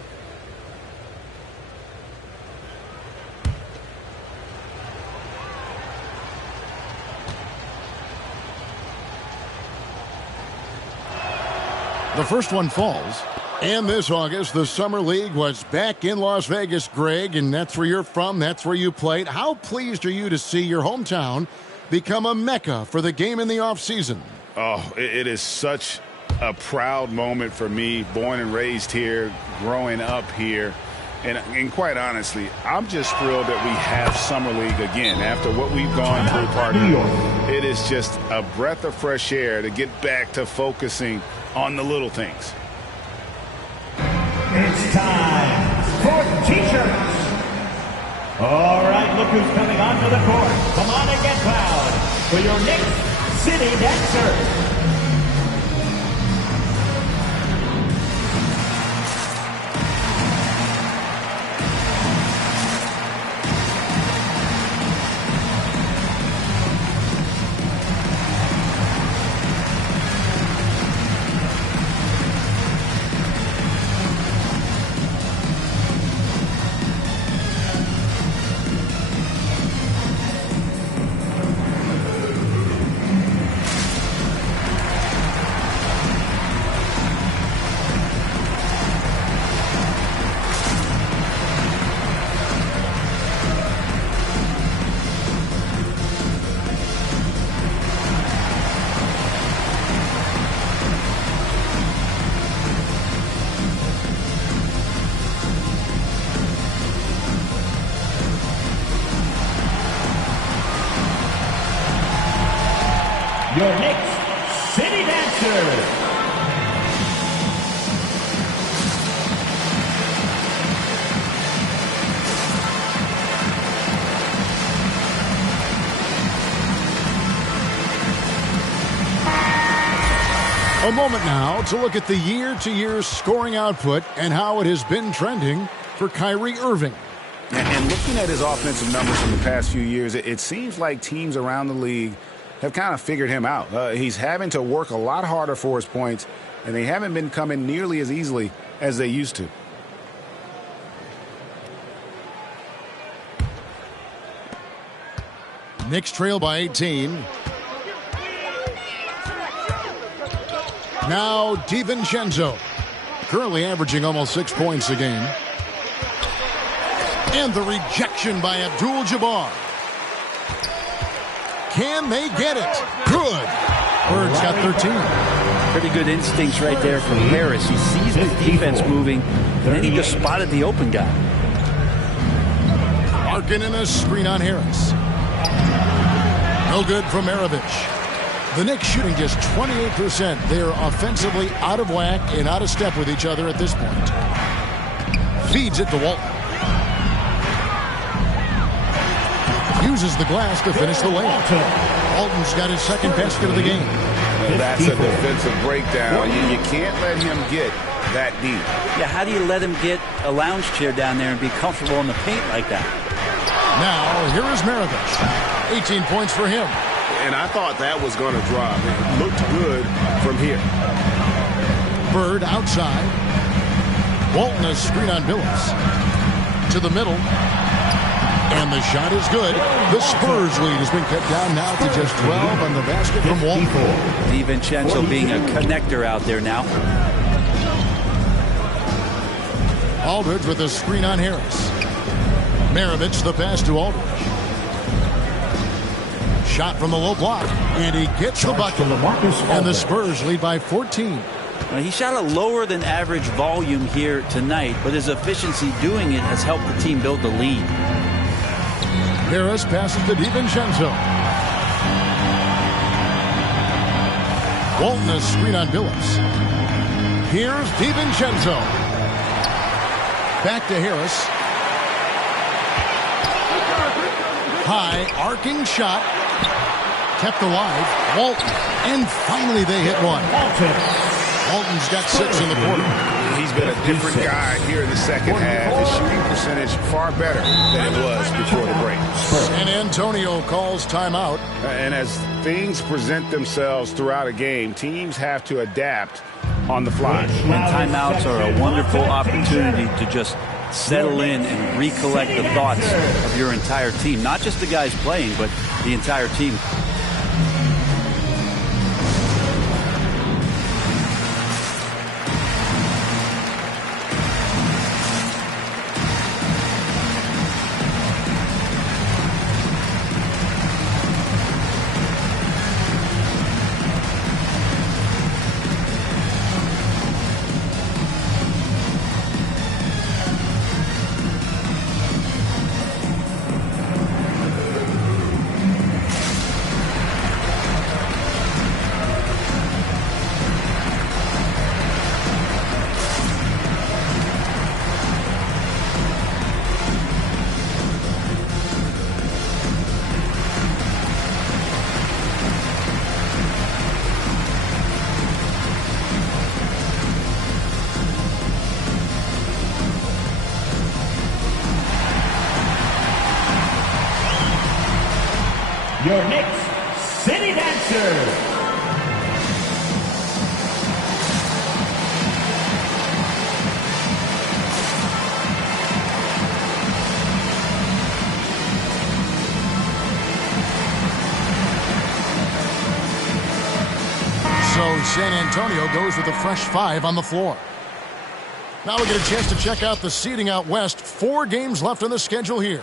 The first one falls. And this August, the Summer League was back in Las Vegas, Greg, and that's where you're from. That's where you played. How pleased are you to see your hometown become a mecca for the game in the offseason? Oh, it is such a proud moment for me, born and raised here, growing up here. And quite honestly, I'm just thrilled that we have Summer League again after what we've gone through part of it. It is just a breath of fresh air to get back to focusing on the little things. It's time for T-shirts. All right, look who's coming onto the court. Come on and get loud for your next city dancer. Your next city dancer. A moment now to look at the year-to-year scoring output and how it has been trending for Kyrie Irving. And looking at his offensive numbers from the past few years, it seems like teams around the league have kind of figured him out. He's having to work a lot harder for his points, and they haven't been coming nearly as easily as they used to. Knicks trail by 18. Now DiVincenzo, currently averaging almost 6 points a game. And the rejection by Abdul-Jabbar. Can they get it? Good. Bird's got 13. Pretty good instincts right there from Harris. He sees the defense moving, and then he just spotted the open guy. Larkin in a screen on Harris. No good from Maravich. The Knicks shooting just 28%. They're offensively out of whack and out of step with each other at this point. Feeds it to Walton. Uses the glass to finish the layup. Walton's got his second basket of the game. That's a defensive breakdown. You can't let him get that deep. Yeah, how do you let him get a lounge chair down there and be comfortable in the paint like that? Now, here is Maravich. 18 points for him. And I thought that was going to drop. It looked good from here. Bird outside. Walton a screen on Billups. To the middle. And the shot is good. The Spurs lead has been cut down now to just 12 on the basket from Walton. DiVincenzo being a connector out there now. Aldridge with a screen on Harris. Maravich the pass to Aldridge. Shot from the low block, and he gets the bucket. And the Spurs lead by 14. He shot a lower than average volume here tonight, but his efficiency doing it has helped the team build the lead. Harris passes to DiVincenzo. Walton a screen on Billups. Here's DiVincenzo. Back to Harris. High arcing shot. Kept alive. Walton. And finally they hit one. Walton's got 6 in the quarter. He's been a different guy here in the second half. His shooting percentage far better than it was before the break. San Antonio calls timeout. And as things present themselves throughout a game, teams have to adapt on the fly. And timeouts are a wonderful opportunity to just settle in and recollect the thoughts of your entire team. Not just the guys playing, but the entire team. Your Knicks City Dancers. So San Antonio goes with a fresh 5 on the floor. Now we get a chance to check out the seeding out west. 4 games left on the schedule here.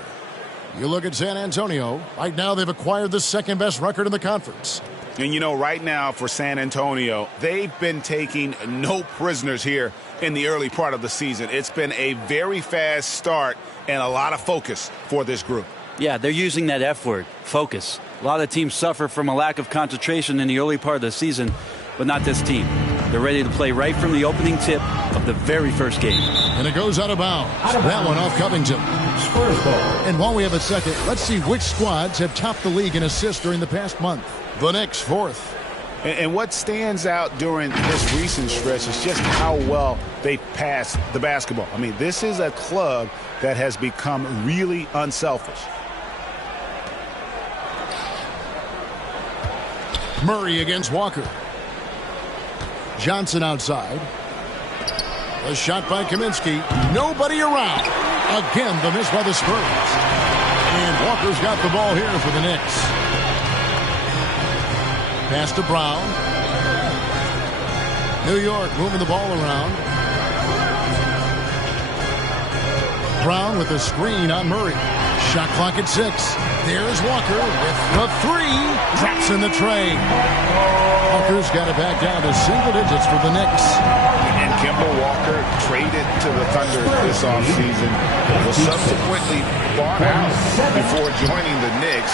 You look at San Antonio. Right now they've acquired the second best record in the conference. And you know, right now for San Antonio, they've been taking no prisoners here in the early part of the season. It's been a very fast start and a lot of focus for this group. Yeah, they're using that F word, focus. A lot of teams suffer from a lack of concentration in the early part of the season, but not this team. They're ready to play right from the opening tip of the very first game. And it goes out of bounds. That one off Covington. Spurs ball. And while we have a second, let's see which squads have topped the league in assists during the past month. The Knicks 4th. And what stands out during this recent stretch is just how well they pass the basketball. I mean, this is a club that has become really unselfish. Murray against Walker. Johnson outside. A shot by Kaminsky. Nobody around. Again, the miss by the Spurs. And Walker's got the ball here for the Knicks. Pass to Brown. New York moving the ball around. Brown with a screen on Murray. Shot clock at 6. There's Walker with the 3. Drops in the tray. Walker's got it back down to single digits for the Knicks. And Kemba Walker traded to the Thunder this offseason. Was subsequently bought out before joining the Knicks.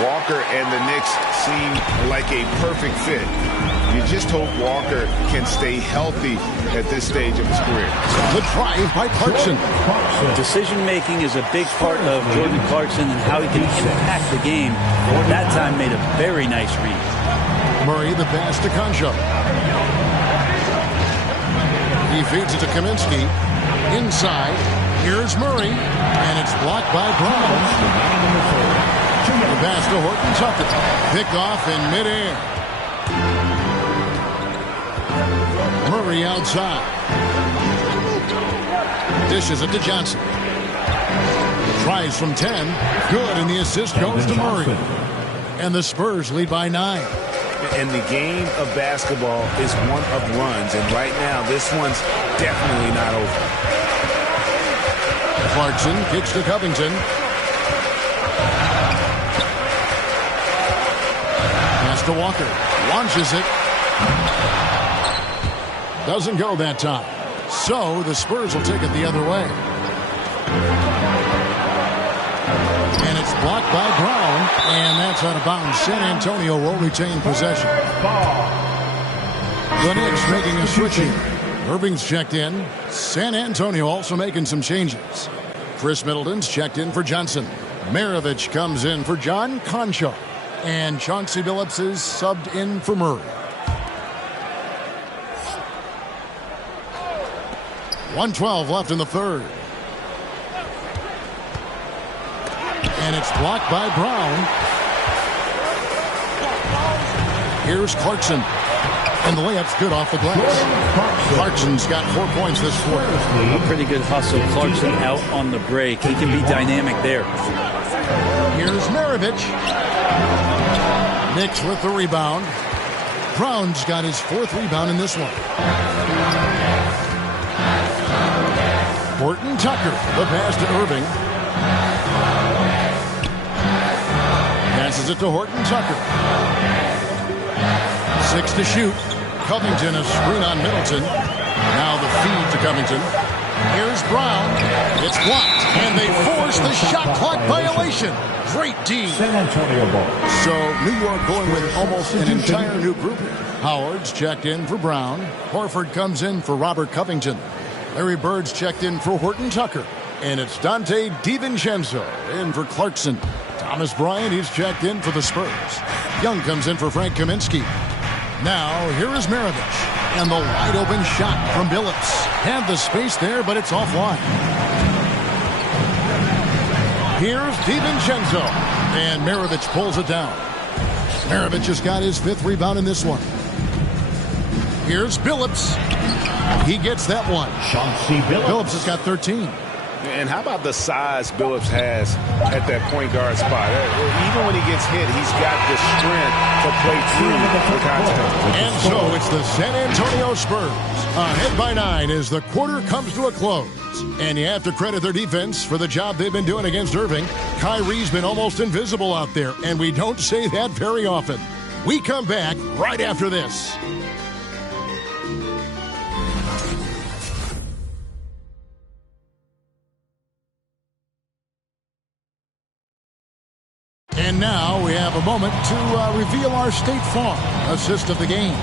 Walker and the Knicks seem like a perfect fit. You just hope Walker can stay healthy at this stage of his career. The drive by Clarkson. Decision-making is a big part of Jordan Clarkson and how he can impact the game. That time made a very nice read. Murray the pass to Concho. He feeds it to Kaminsky. Inside. Here's Murray. And it's blocked by Brown. The pass to Horton Tucker. Pick off in midair. Murray outside. Dishes it to Johnson. Tries from 10. Good, and the assist goes to Murray. And the Spurs lead by 9. And the game of basketball is one of runs. And right now, this one's definitely not over. Clarkson kicks to Covington. Pass to Walker. Launches it. Doesn't go that time. So the Spurs will take it the other way. And it's blocked by Brown. And that's out of bounds. San Antonio will retain possession. The Knicks making a switch here. Irving's checked in. San Antonio also making some changes. Chris Middleton's checked in for Johnson. Maravich comes in for John Concho. And Chauncey Billups is subbed in for Murray. 1:12 left in the third. And it's blocked by Brown. Here's Clarkson. And the layup's good off the glass. Clarkson's got 4 points this quarter. A pretty good hustle. Clarkson out on the break. He can be dynamic there. Here's Maravich. Knicks with the rebound. Brown's got his 4th rebound in this one. Horton Tucker, the pass to Irving. Passes it to Horton Tucker. 6 to shoot. Covington, a screen on Middleton. Now the feed to Covington. Here's Brown. It's blocked, and they force the shot clock violation. Great D. San Antonio ball. So New York going with almost an entire new group. Howard's checked in for Brown. Horford comes in for Robert Covington. Larry Bird's checked in for Horton Tucker. And it's Dante DiVincenzo in for Clarkson. Thomas Bryant, he's checked in for the Spurs. Young comes in for Frank Kaminsky. Now, here is Maravich. And the wide open shot from Billups. Had the space there, but it's offline. Here's DiVincenzo. And Maravich pulls it down. Maravich has got his 5th rebound in this one. Here's Billups. He gets that one. Chauncey Billups. Billups has got 13. And how about the size Billups has at that point guard spot? Even when he gets hit, he's got the strength to play through the contact. And so it's the San Antonio Spurs ahead by 9 as the quarter comes to a close. And you have to credit their defense for the job they've been doing against Irving. Kyrie's been almost invisible out there, and we don't say that very often. We come back right after this. And now we have a moment to reveal our State Farm assist of the game.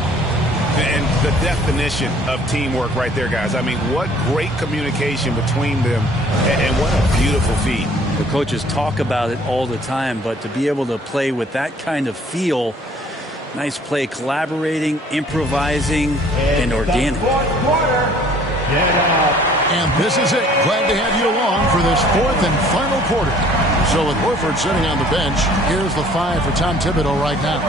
And the definition of teamwork right there, guys. I mean, what great communication between them, and what a beautiful feat. The coaches talk about it all the time, but to be able to play with that kind of feel, nice play, collaborating, improvising, and organic. And this is it. Glad to have you along for this 4th and final quarter. So with Horford sitting on the bench, here's the 5 for Tom Thibodeau right now.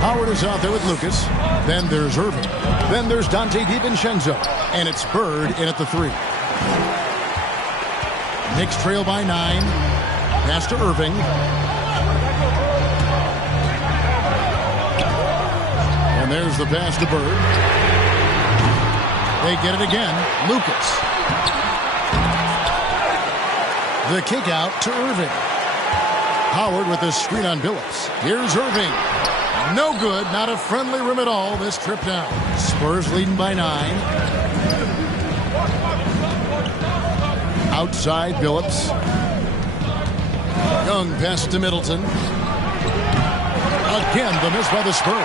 Howard is out there with Lucas. Then there's Irving. Then there's Dante DiVincenzo, and it's Bird in at the 3. Knicks trail by 9. Pass to Irving. And there's the pass to Bird. They get it again. Lucas. The kick out to Irving. Howard with a screen on Billups. Here's Irving. No good. Not a friendly rim at all this trip down. Spurs leading by 9. Outside Billups. Young pass to Middleton. Again, the miss by the Spurs.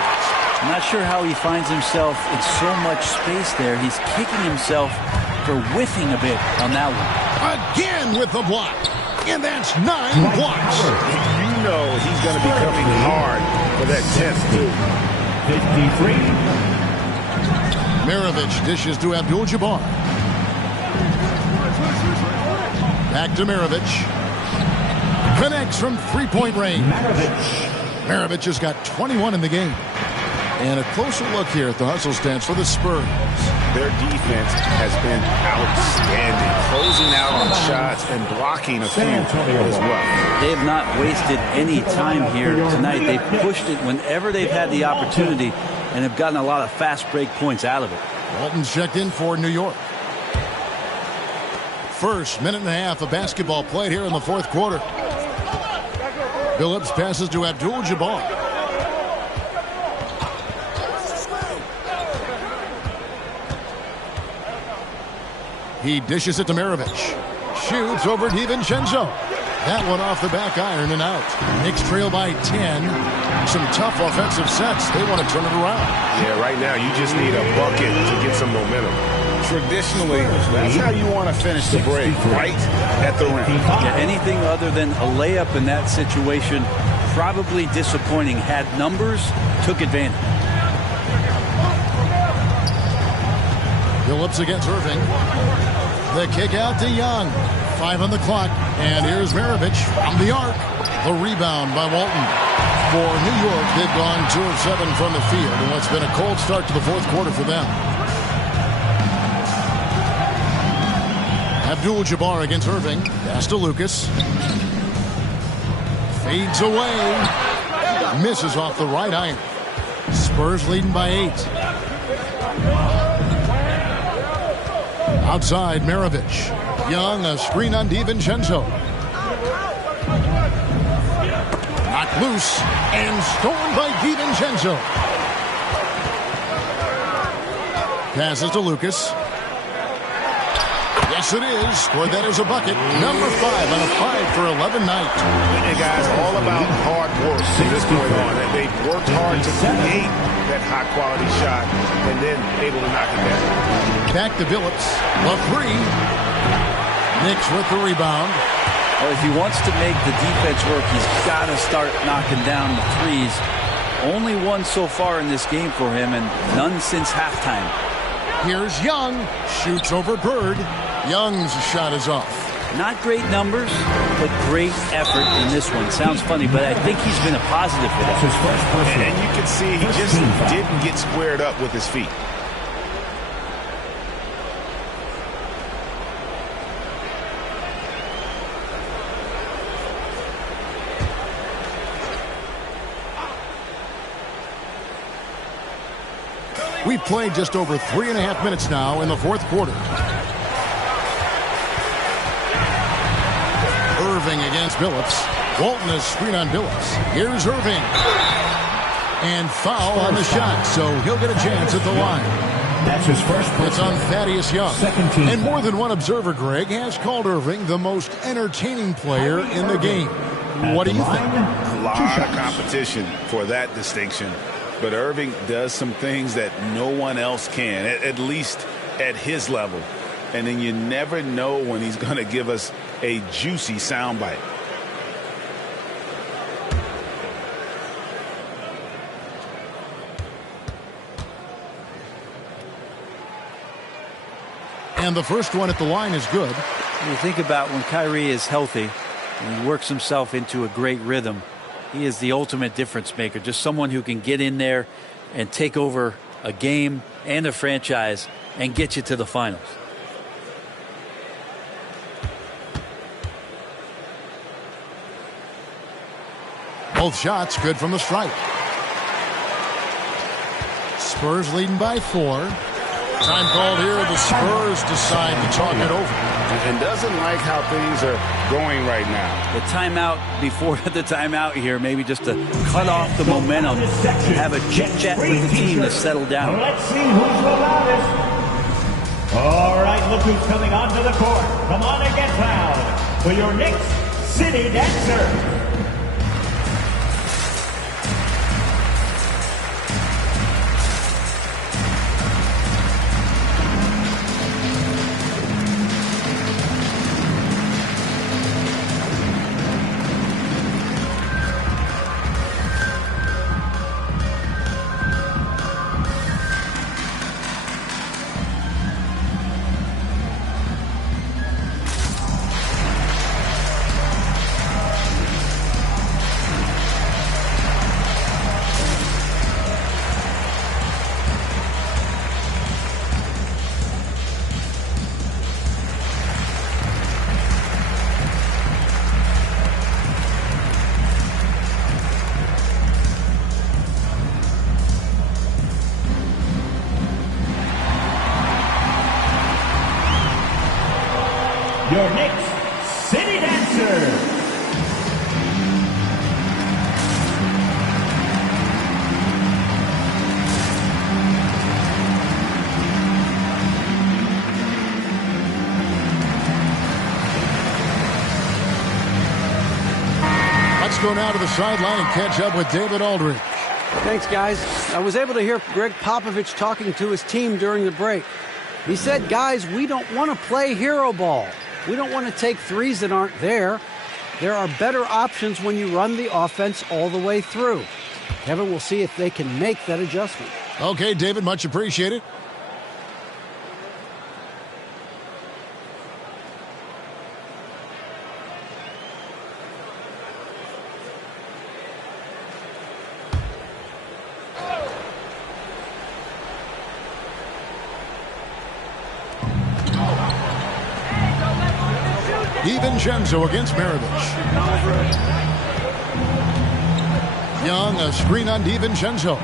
I'm not sure how he finds himself in so much space there. He's kicking himself for whiffing a bit on that one. Again with the block. And that's 9 blocks. You know he's going to be coming hard for that 10th. 53. Maravich dishes to Abdul-Jabbar. Back to Maravich. Connects from three-point range. Maravich has got 21 in the game. And a closer look here at the hustle stats for the Spurs. Their defense has been outstanding, closing out on shots and blocking a few as well. They have not wasted any time here tonight. They've pushed it whenever they've had the opportunity and have gotten a lot of fast break points out of it. Walton's checked in for New York. First minute and a half of basketball played here in the fourth quarter. Billups passes to Abdul-Jabbar. He dishes it to Maravich. Shoots over DiVincenzo. That one off the back iron and out. Knicks trail by 10. Some tough offensive sets. They want to turn it around. Yeah, right now you just need a bucket to get some momentum. Traditionally, that's how you want to finish the break, right at the rim. Yeah, anything other than a layup in that situation, probably disappointing. Had numbers, took advantage. Billups against Irving. The kick out to Young. 5 on the clock. And here's Maravich from the arc. The rebound by Walton. For New York, they've gone 2 of 7 from the field in what's been a cold start to the fourth quarter for them. Abdul-Jabbar against Irving. Pass to Lucas. Fades away. Misses off the right iron. Spurs leading by 8. Outside, Maravich. Young, a screen on DiVincenzo. Knocked loose and stolen by DiVincenzo. Passes to Lucas. Yes, it is. Scored that as a bucket. Number 5 on a 5-for-11 night. And guys, all about hard work from this point on. And they worked hard to create that high-quality shot and then able to knock it down. Back to Billups. The 3. Knicks with the rebound. Well, if he wants to make the defense work, he's got to start knocking down the threes. Only one so far in this game for him, and none since halftime. Here's Young. Shoots over Bird. Young's shot is off. Not great numbers, but great effort in this one. Sounds funny, but I think he's been a positive for that. And you can see he just didn't get squared up with his feet. We've played just over 3.5 minutes now in the fourth quarter. Irving against Billups. Walton has screen on Billups. Here's Irving. And foul on the shot, so he'll get a chance at the line. That's his first. It's on Thaddeus Young. And more than one observer, Greg, has called Irving the most entertaining player in the game. What do you think? A lot of competition for that distinction. But Irving does some things that no one else can, at least at his level. And then you never know when he's going to give us a juicy soundbite. And the first one at the line is good. You think about when Kyrie is healthy and he works himself into a great rhythm. He is the ultimate difference maker, just someone who can get in there and take over a game and a franchise and get you to the finals. Both shots good from the stripe. Spurs leading by 4. Time called here. The Spurs decide to talk it over. And doesn't like how things are going right now. The timeout before the timeout here, maybe just to cut off the momentum, have a chit-chat with the team to settle down. Let's see who's the loudest. All right, look who's coming onto the court. Come on and get loud for your Knicks City Dancer. Your Knicks City Dancer. Let's go now to the sideline and catch up with David Aldridge. Thanks, guys. I was able to hear Greg Popovich talking to his team during the break. He said, guys, we don't want to play hero ball. We don't want to take threes that aren't there. There are better options when you run the offense all the way through. Kevin, we'll see if they can make that adjustment. Okay, David, much appreciated. DiVincenzo against Maravich. Young, a screen on DiVincenzo.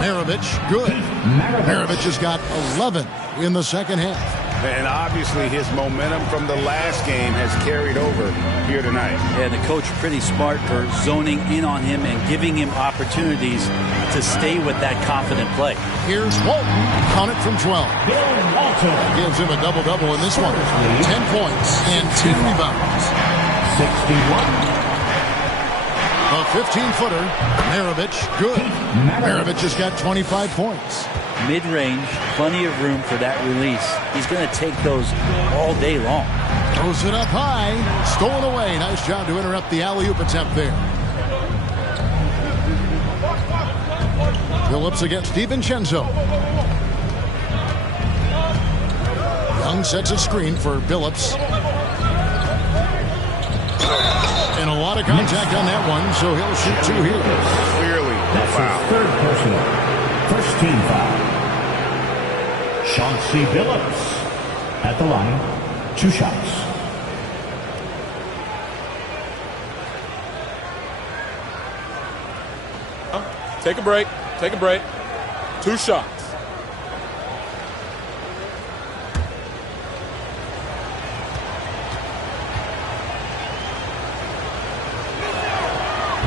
Maravich, good. Maravich has got 11 in the second half. And obviously his momentum from the last game has carried over here tonight. And the coach pretty smart for zoning in on him and giving him opportunities to stay with that confident play. Here's Walton. Count it from 12. Bill Walton gives him a double-double in this one. 10 points and 10 rebounds. 61. A 15-footer. Maravich, good. Maravich has got 25 points. Mid-range, plenty of room for that release. He's going to take those all day long. Throws it up high. Stolen away. Nice job to interrupt the alley-oop attempt there. Phillips against DiVincenzo. Young sets a screen for Phillips. And a lot of contact on that one, so he'll shoot 2 here. Clearly a foul. Third personal. First team foul. Chauncey Billups at the line. 2 shots. Take a break. Take a break. 2 shots.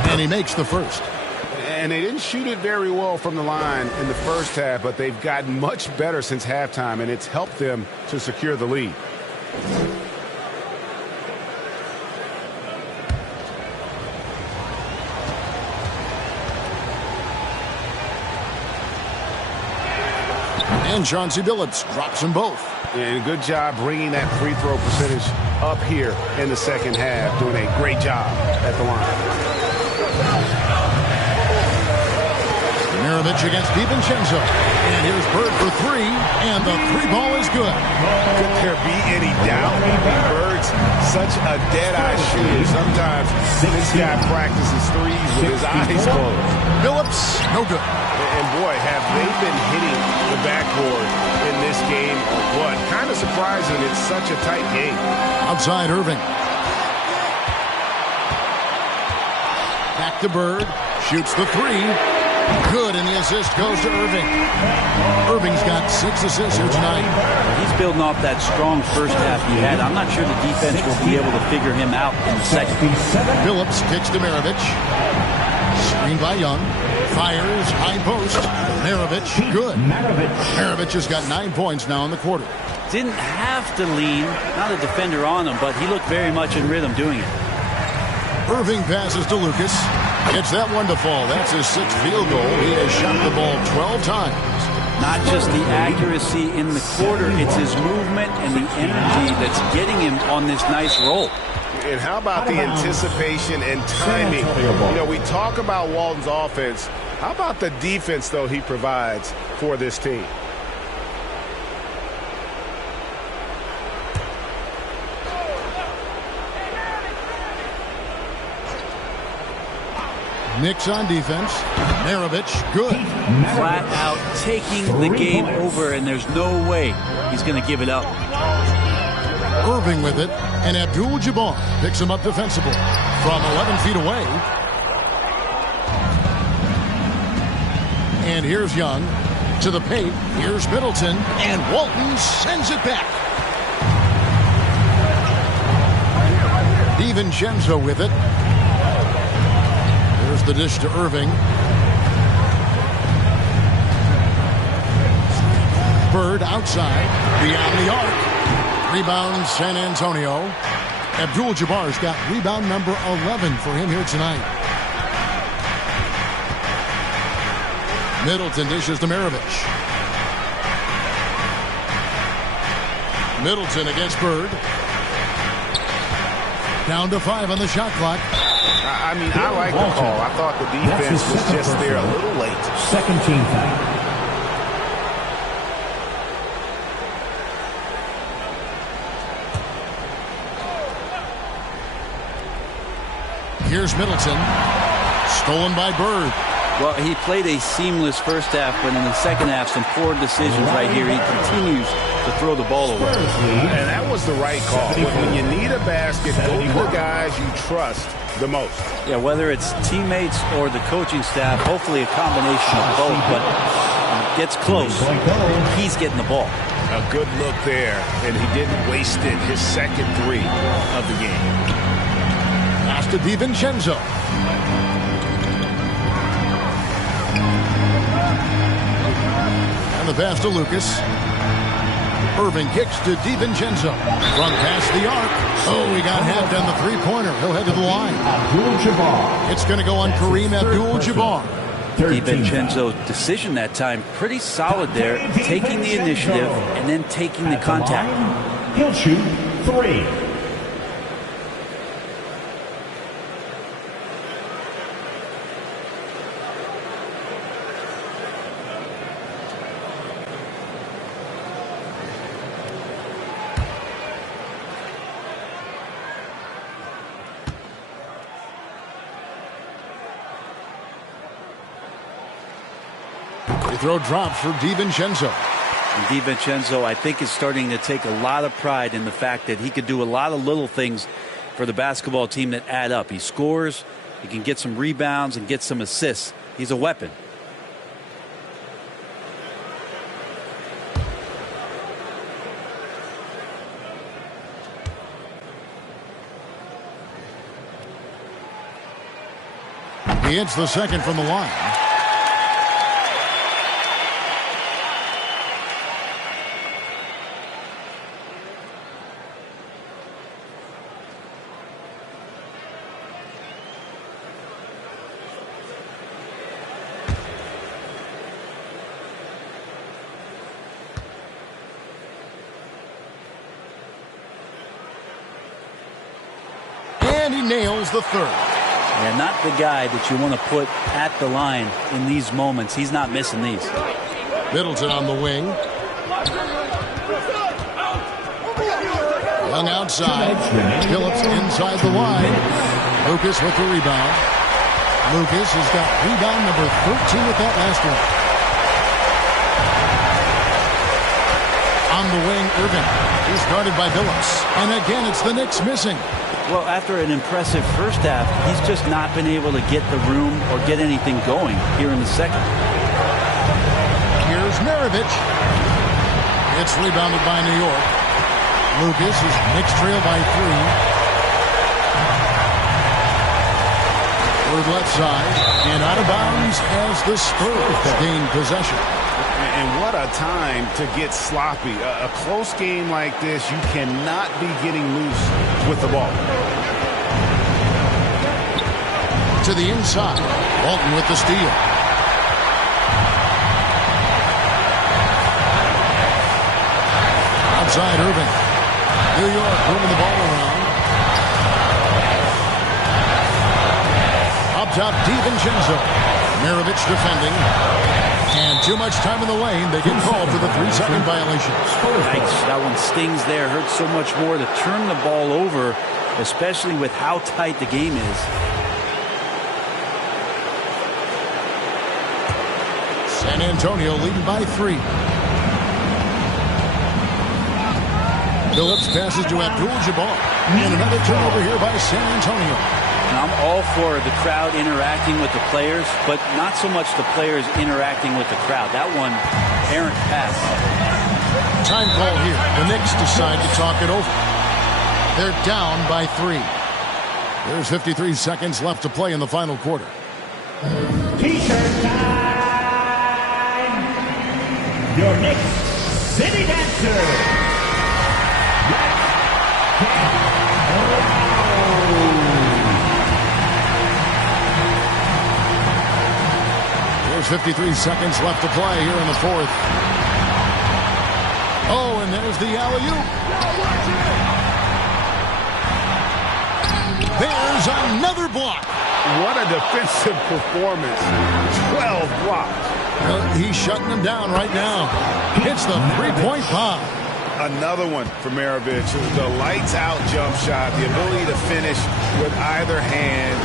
And he makes the first. And they didn't shoot it very well from the line in the first half, but they've gotten much better since halftime, and it's helped them to secure the lead. And Chauncey Billups drops them both. And good job bringing that free throw percentage up here in the second half, doing a great job at the line. Maravich against DiVincenzo. And here's Bird for three, and the three ball is good. Could there be any doubt? Bird's such a dead-eye shooter. Sometimes this guy practices threes with his eyes closed. Phillips, no good. And boy, have they been hitting the backboard in this game or what? Kind of surprising. It's such a tight game. Outside Irving. Back to Bird. Shoots the three. Good, and the assist goes to Irving. Irving's got 6 assists here tonight. He's building off that strong first half he had. I'm not sure the defense will be able to figure him out in the second. Phillips kicks to Maravich. Screen by Young. Fires, high post. Maravich, good. Maravich has got 9 points now in the quarter. Didn't have to lean, not a defender on him, but he looked very much in rhythm doing it. Irving passes to Lucas. Gets that one to fall. That's his 6th field goal. He has shot the ball 12 times. Not just the accuracy in the quarter, it's his movement and the energy that's getting him on this nice roll. And how about the anticipation and timing? You know, we talk about Walton's offense. How about the defense, though, he provides for this team? Knicks on defense. Maravich, good. Flat out taking the game over, and there's no way he's going to give it up. Irving with it, and Abdul-Jabbar picks him up defensively from 11 feet away. And here's Young to the paint. Here's Middleton, and Walton sends it back. DiVincenzo with it. There's the dish to Irving. Bird outside, beyond the arc. Rebound San Antonio. Abdul-Jabbar's got rebound number 11 for him here tonight. Middleton dishes to Maravich. Middleton against Bird. Down to 5 on the shot clock. I mean, I like the call. I thought the defense was just there a little late. Second team foul. Here's Middleton. Stolen by Bird. Well, he played a seamless first half, but in the second half, some poor decisions right here. He continues to throw the ball away. And that was the right call. When you need a basket, go to the guys you trust the most. Yeah, whether it's teammates or the coaching staff, hopefully a combination of both, but when it gets close, he's getting the ball. A good look there, and he didn't waste it. His second 3 of the game. Pass to DiVincenzo. And the pass to Lucas. Irving kicks to DiVincenzo. Run past the arc. Oh, he got hacked on the three-pointer. He'll head to the line. It's going to go on Kareem Abdul-Jabbar. DiVincenzo's decision that time, pretty solid there. Taking the initiative and then taking the contact. He'll shoot 3. Throw drops for DiVincenzo. And DiVincenzo, I think, is starting to take a lot of pride in the fact that he could do a lot of little things for the basketball team that add up. He scores, he can get some rebounds and get some assists. He's a weapon. He hits the second from the line. And he nails the third. Yeah, not the guy that you want to put at the line in these moments. He's not missing these. Middleton on the wing. Young outside. Phillips inside the line. Lucas with the rebound. Lucas has got rebound number 13 with that last one. On the wing, Irving. He's guarded by Phillips. And again, it's the Knicks missing. Well, after an impressive first half, he's just not been able to get the room or get anything going here in the second. Here's Maravich. It's rebounded by New York. Lucas is Knicks trail by 3. Toward left side. And out of bounds as the Spurs gain possession. And what a time to get sloppy. A close game like this, you cannot be getting loose with the ball. To the inside. Walton with the steal. Outside Irving. New York moving the ball around. Up top, DiVincenzo. Maravich defending. And too much time in the lane. They get called for the 3-second violation. Yikes, that one stings there. Hurts so much more to turn the ball over, especially with how tight the game is. San Antonio leading by 3. Phillips passes to Abdul-Jabbar. And another turnover here by San Antonio. Now, I'm all for the crowd interacting with the players, but not so much the players interacting with the crowd. That one, errant pass. Time call here. The Knicks decide to talk it over. They're down by 3. There's 53 seconds left to play in the final quarter. T-shirt time! Your Knicks City Dancer! There's 53 seconds left to play here in the fourth. Oh, and there's the alley-oop. There's another block. What a defensive performance. 12 blocks. Well, he's shutting them down right now. Hits the three-point bomb. Another one for Maravich. The lights-out jump shot, the ability to finish with either hand.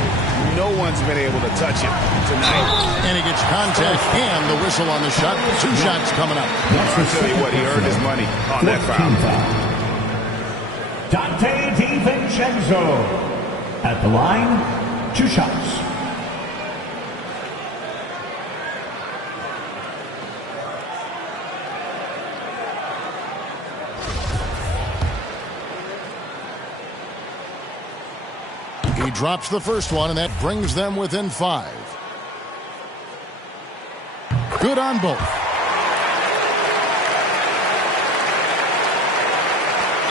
No one's been able to touch him tonight. And he gets contact and the whistle on the shot. 2 shots coming up. I'll tell you what, he earned his money on that foul. Dante DiVincenzo at the line, 2 shots. He drops the first one, and that brings them within 5. Good on both.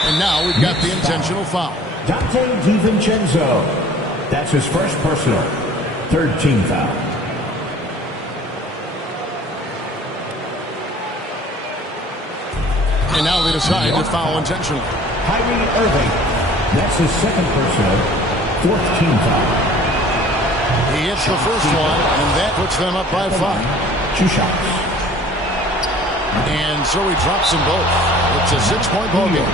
And now we've got the intentional foul. Dante DiVincenzo. That's his first personal. 3rd team foul. And now they decide to foul intentionally. Kyrie Irving. That's his 2nd personal. 4th team foul. He hits the first one, and that puts them up by 5. 2 shots. And so he drops them both. It's a 6-point ball game.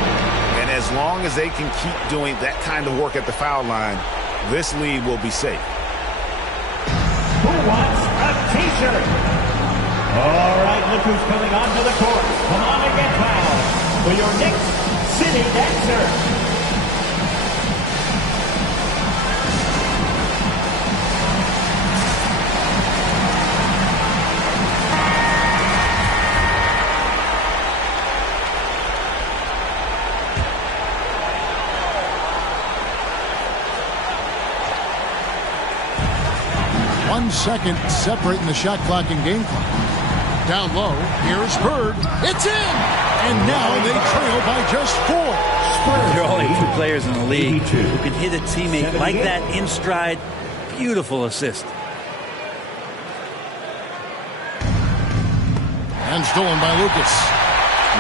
And as long as they can keep doing that kind of work at the foul line, this lead will be safe. Who wants a T-shirt? All right, look who's coming onto the court. Come on and get fouled for your Knicks City Dancer. Second separating the shot clock and game clock. Down low, here's Bird. It's in! And now they trail by just 4. There are only 2 players in the league who can hit a teammate like that in stride. Beautiful assist. And stolen by Lucas.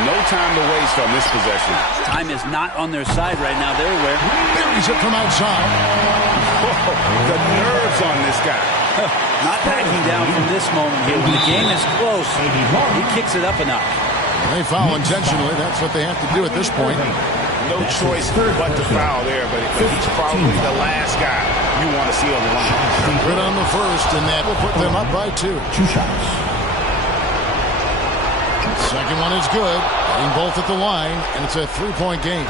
No time to waste on this possession. Time is not on their side right now. They're aware. Buries it from outside. The nerves on this guy. Not backing down from this moment here. When the game is close, he kicks it up a notch. They foul intentionally. That's what they have to do at this point. No choice but to foul there, but he's probably the last guy you want to see on the line. Good on the first, and that will put them up by 2. 2 shots. Second one is good. Hitting both at the line, and it's a 3-point game.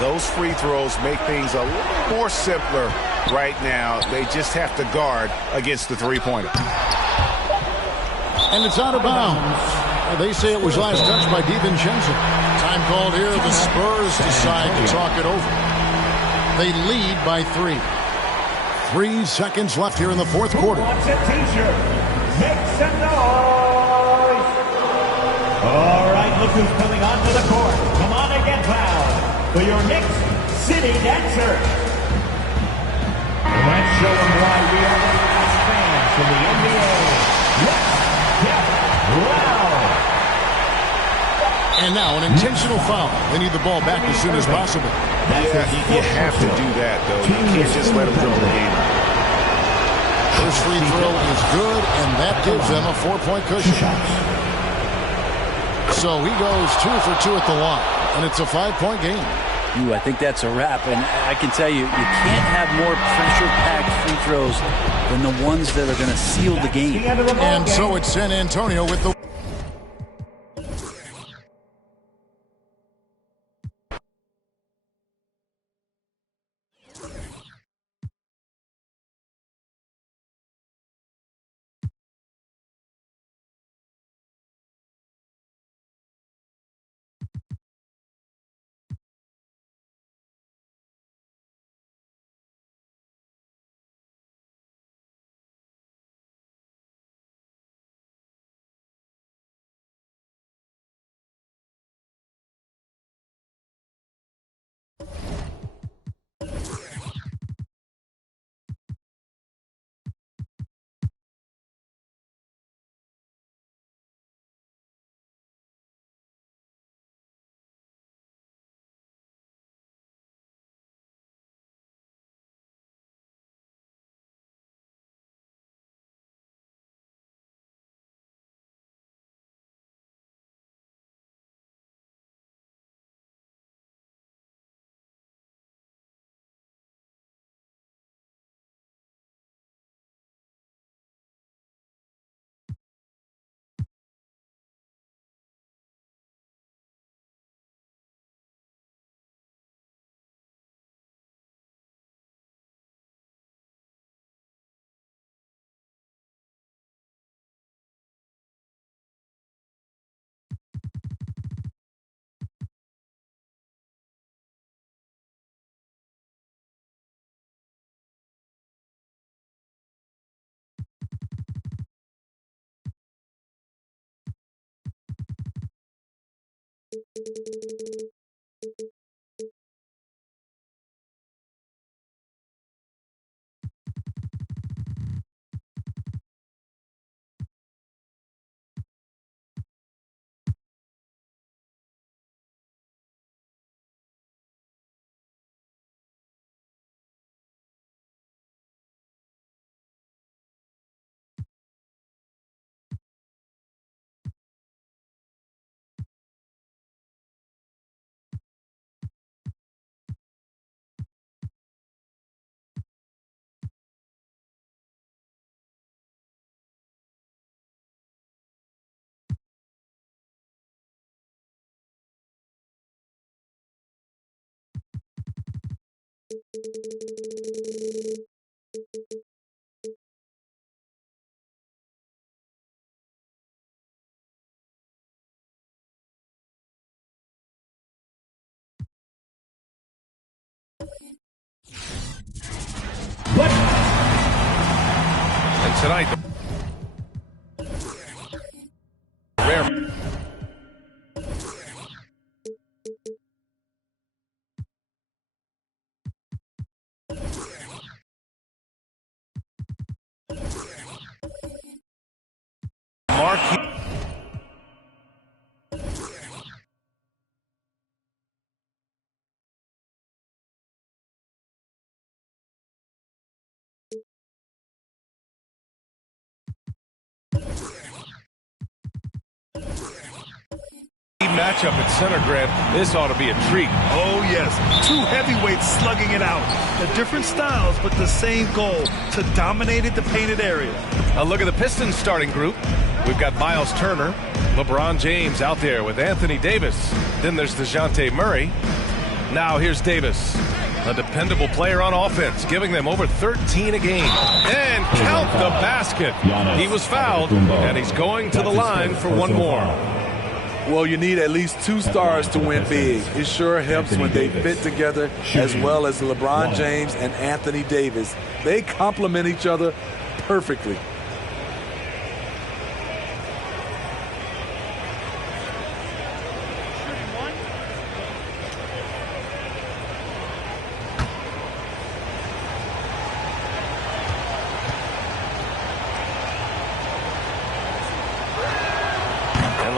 Those free throws make things a little more simpler right now. They just have to guard against the three-pointer. And it's out of bounds. They say it was last touched by DiVincenzo. Time called here. The Spurs decide to talk it over. They lead by 3. 3 seconds left here in the fourth quarter. What's a t-shirt? Make some noise. All right, look who's coming onto the court. Come on and get loud for your Knicks City Dancer. Let's show them why we are the last fans in the NBA. Let's get loud. And now an intentional foul. They need the ball back as soon as possible. Yeah, you have to do that, though. You can't just let them dribble the game out. First free throw is good, and that gives them a 4-point cushion. So he goes 2 for 2 at the line, and it's a 5-point game. I think that's a wrap, and I can tell you, you can't have more pressure-packed free throws than the ones that are going to seal the game. And so it's San Antonio with the... And tonight, rare. Mark matchup at center, Grant. This ought to be a treat. Oh, yes. Two heavyweights slugging it out. The different styles, but the same goal, to dominate the painted area. A look at the Pistons starting group. We've got Miles Turner, LeBron James out there with Anthony Davis. Then there's DeJounte Murray. Now here's Davis, a dependable player on offense, giving them over 13 a game. And count the basket. He was fouled, and he's going to the line for one more. Well, you need at least two stars to win big. It sure helps when they fit together, as well as LeBron James and Anthony Davis. They complement each other perfectly.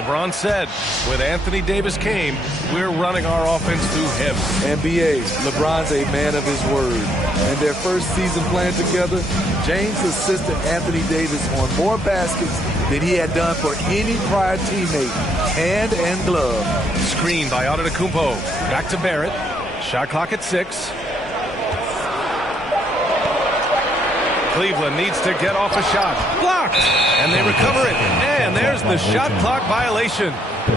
LeBron said, with Anthony Davis came, we're running our offense through him. NBA, LeBron's a man of his word. In their first season playing together, James assisted Anthony Davis on more baskets than he had done for any prior teammate, hand and glove. Screen by Antetokounmpo. Back to Barrett. Shot clock at 6. Cleveland needs to get off a shot. Blocked! And they recover it. And there's the shot clock violation.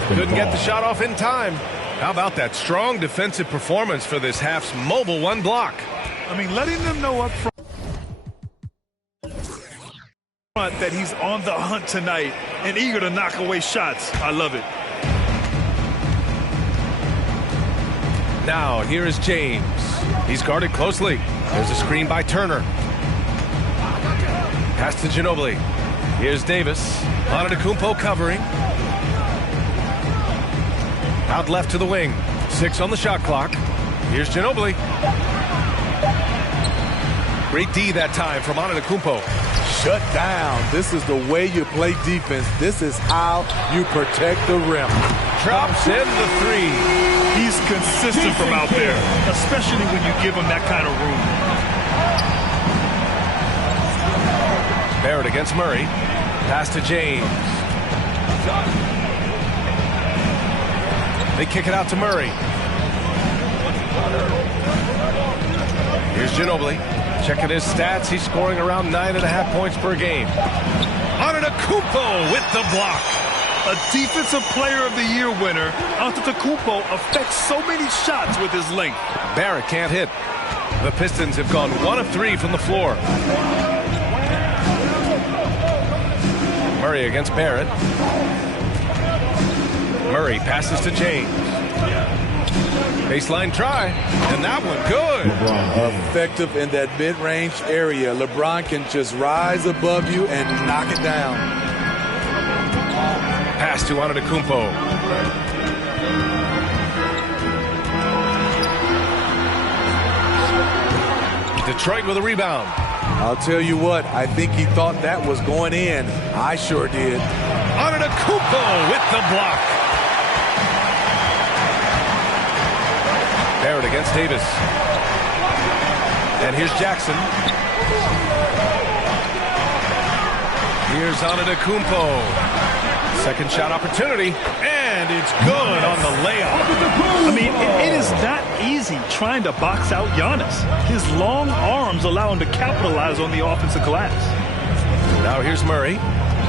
Couldn't get the shot off in time. How about that strong defensive performance for this half's mobile one block? I mean, letting them know up front that he's on the hunt tonight and eager to knock away shots. I love it. Now, here is James. He's guarded closely. There's a screen by Turner. Pass to Ginobili. Here's Davis. Antetokounmpo covering. Out left to the wing. 6 on the shot clock. Here's Ginobili. Great D that time from Antetokounmpo. Shut down. This is the way you play defense. This is how you protect the rim. Drops in the 3. He's consistent from out there, especially when you give him that kind of room. Barrett against Murray. Pass to James. They kick it out to Murray. Here's Ginobili. Checking his stats. He's scoring around 9.5 points per game. Antetokounmpo with the block. A Defensive Player of the Year winner, Antetokounmpo affects so many shots with his length. Barrett can't hit. The Pistons have gone 1 of 3 from the floor. Murray against Barrett. Murray passes to James. Baseline try, and that one good. Effective in that mid-range area. LeBron can just rise above you and knock it down. Pass to Antetokounmpo. Detroit with a rebound. I'll tell you what, I think he thought that was going in. I sure did. Antetokounmpo with the block. Barrett against Davis. And here's Jackson. Here's Antetokounmpo. Second shot opportunity, and it's good on the layup. I mean, it is not easy trying to box out Giannis. His long arms allow him to capitalize on the offensive glass. Now here's Murray.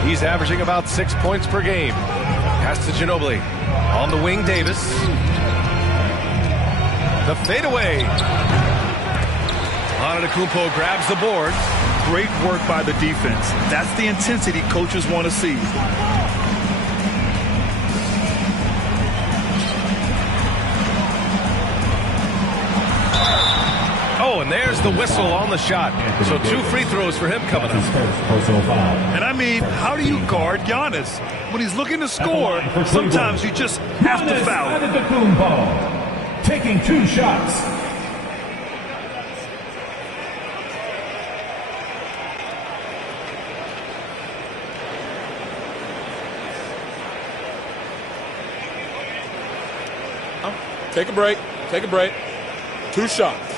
He's averaging about 6 points per game. Pass to Ginobili. On the wing, Davis. The fadeaway. Antetokounmpo grabs the board. Great work by the defense. That's the intensity coaches want to see. Oh, and there's the whistle on the shot. So 2 free throws for him coming up. And I mean, how do you guard Giannis? When he's looking to score, sometimes you just have to foul. Antetokounmpo taking 2 shots. Take a break. Take a break. 2 shots.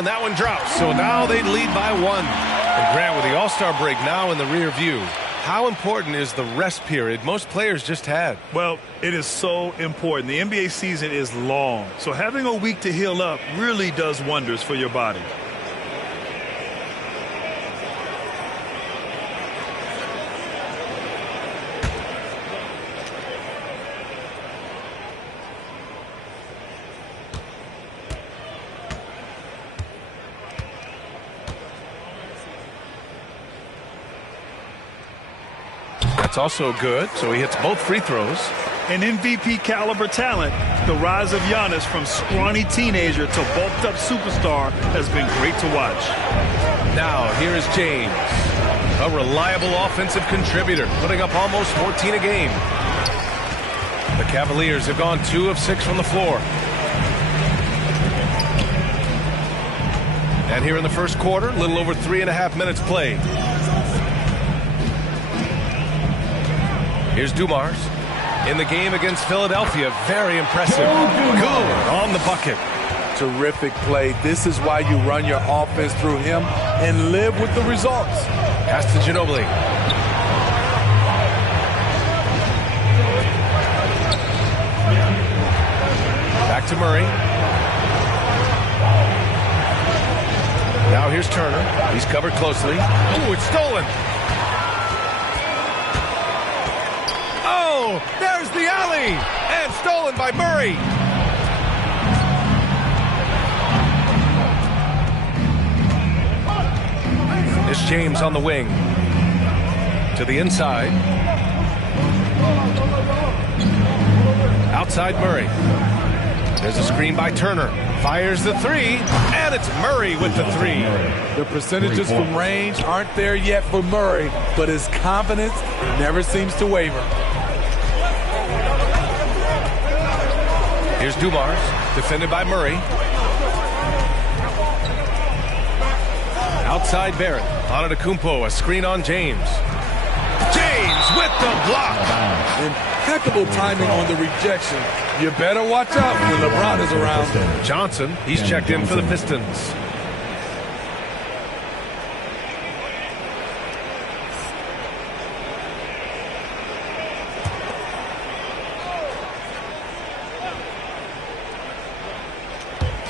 And that one drops. So now they lead by 1. And Grant, with the All-Star break now in the rear view, how important is the rest period most players just had? Well, it is so important. The NBA season is long, so having a week to heal up really does wonders for your body. That's also good, so he hits both free throws. An MVP caliber talent, the rise of Giannis from scrawny teenager to bulked up superstar has been great to watch. Now here is James, a reliable offensive contributor, putting up almost 14 a game. The Cavaliers have gone 2 of 6 from the floor. And here in the first quarter, a little over 3.5 minutes played. Here's Dumars in the game against Philadelphia. Very impressive. Good on the bucket. Terrific play. This is why you run your offense through him and live with the results. Pass to Ginobili. Back to Murray. Now here's Turner. He's covered closely. Ooh, it's stolen. Oh, there's the alley. And stolen by Murray. It's James on the wing. To the inside. Outside Murray. There's a screen by Turner. Fires the 3, and it's Murray with the 3. The percentages from range aren't there yet for Murray, but his confidence never seems to waver. Here's Dumars, defended by Murray. Outside Barrett. Antetokounmpo, a screen on James. James with the block. Impeccable timing on the rejection. You better watch out when LeBron is around. Johnson, he's checked in for the Pistons.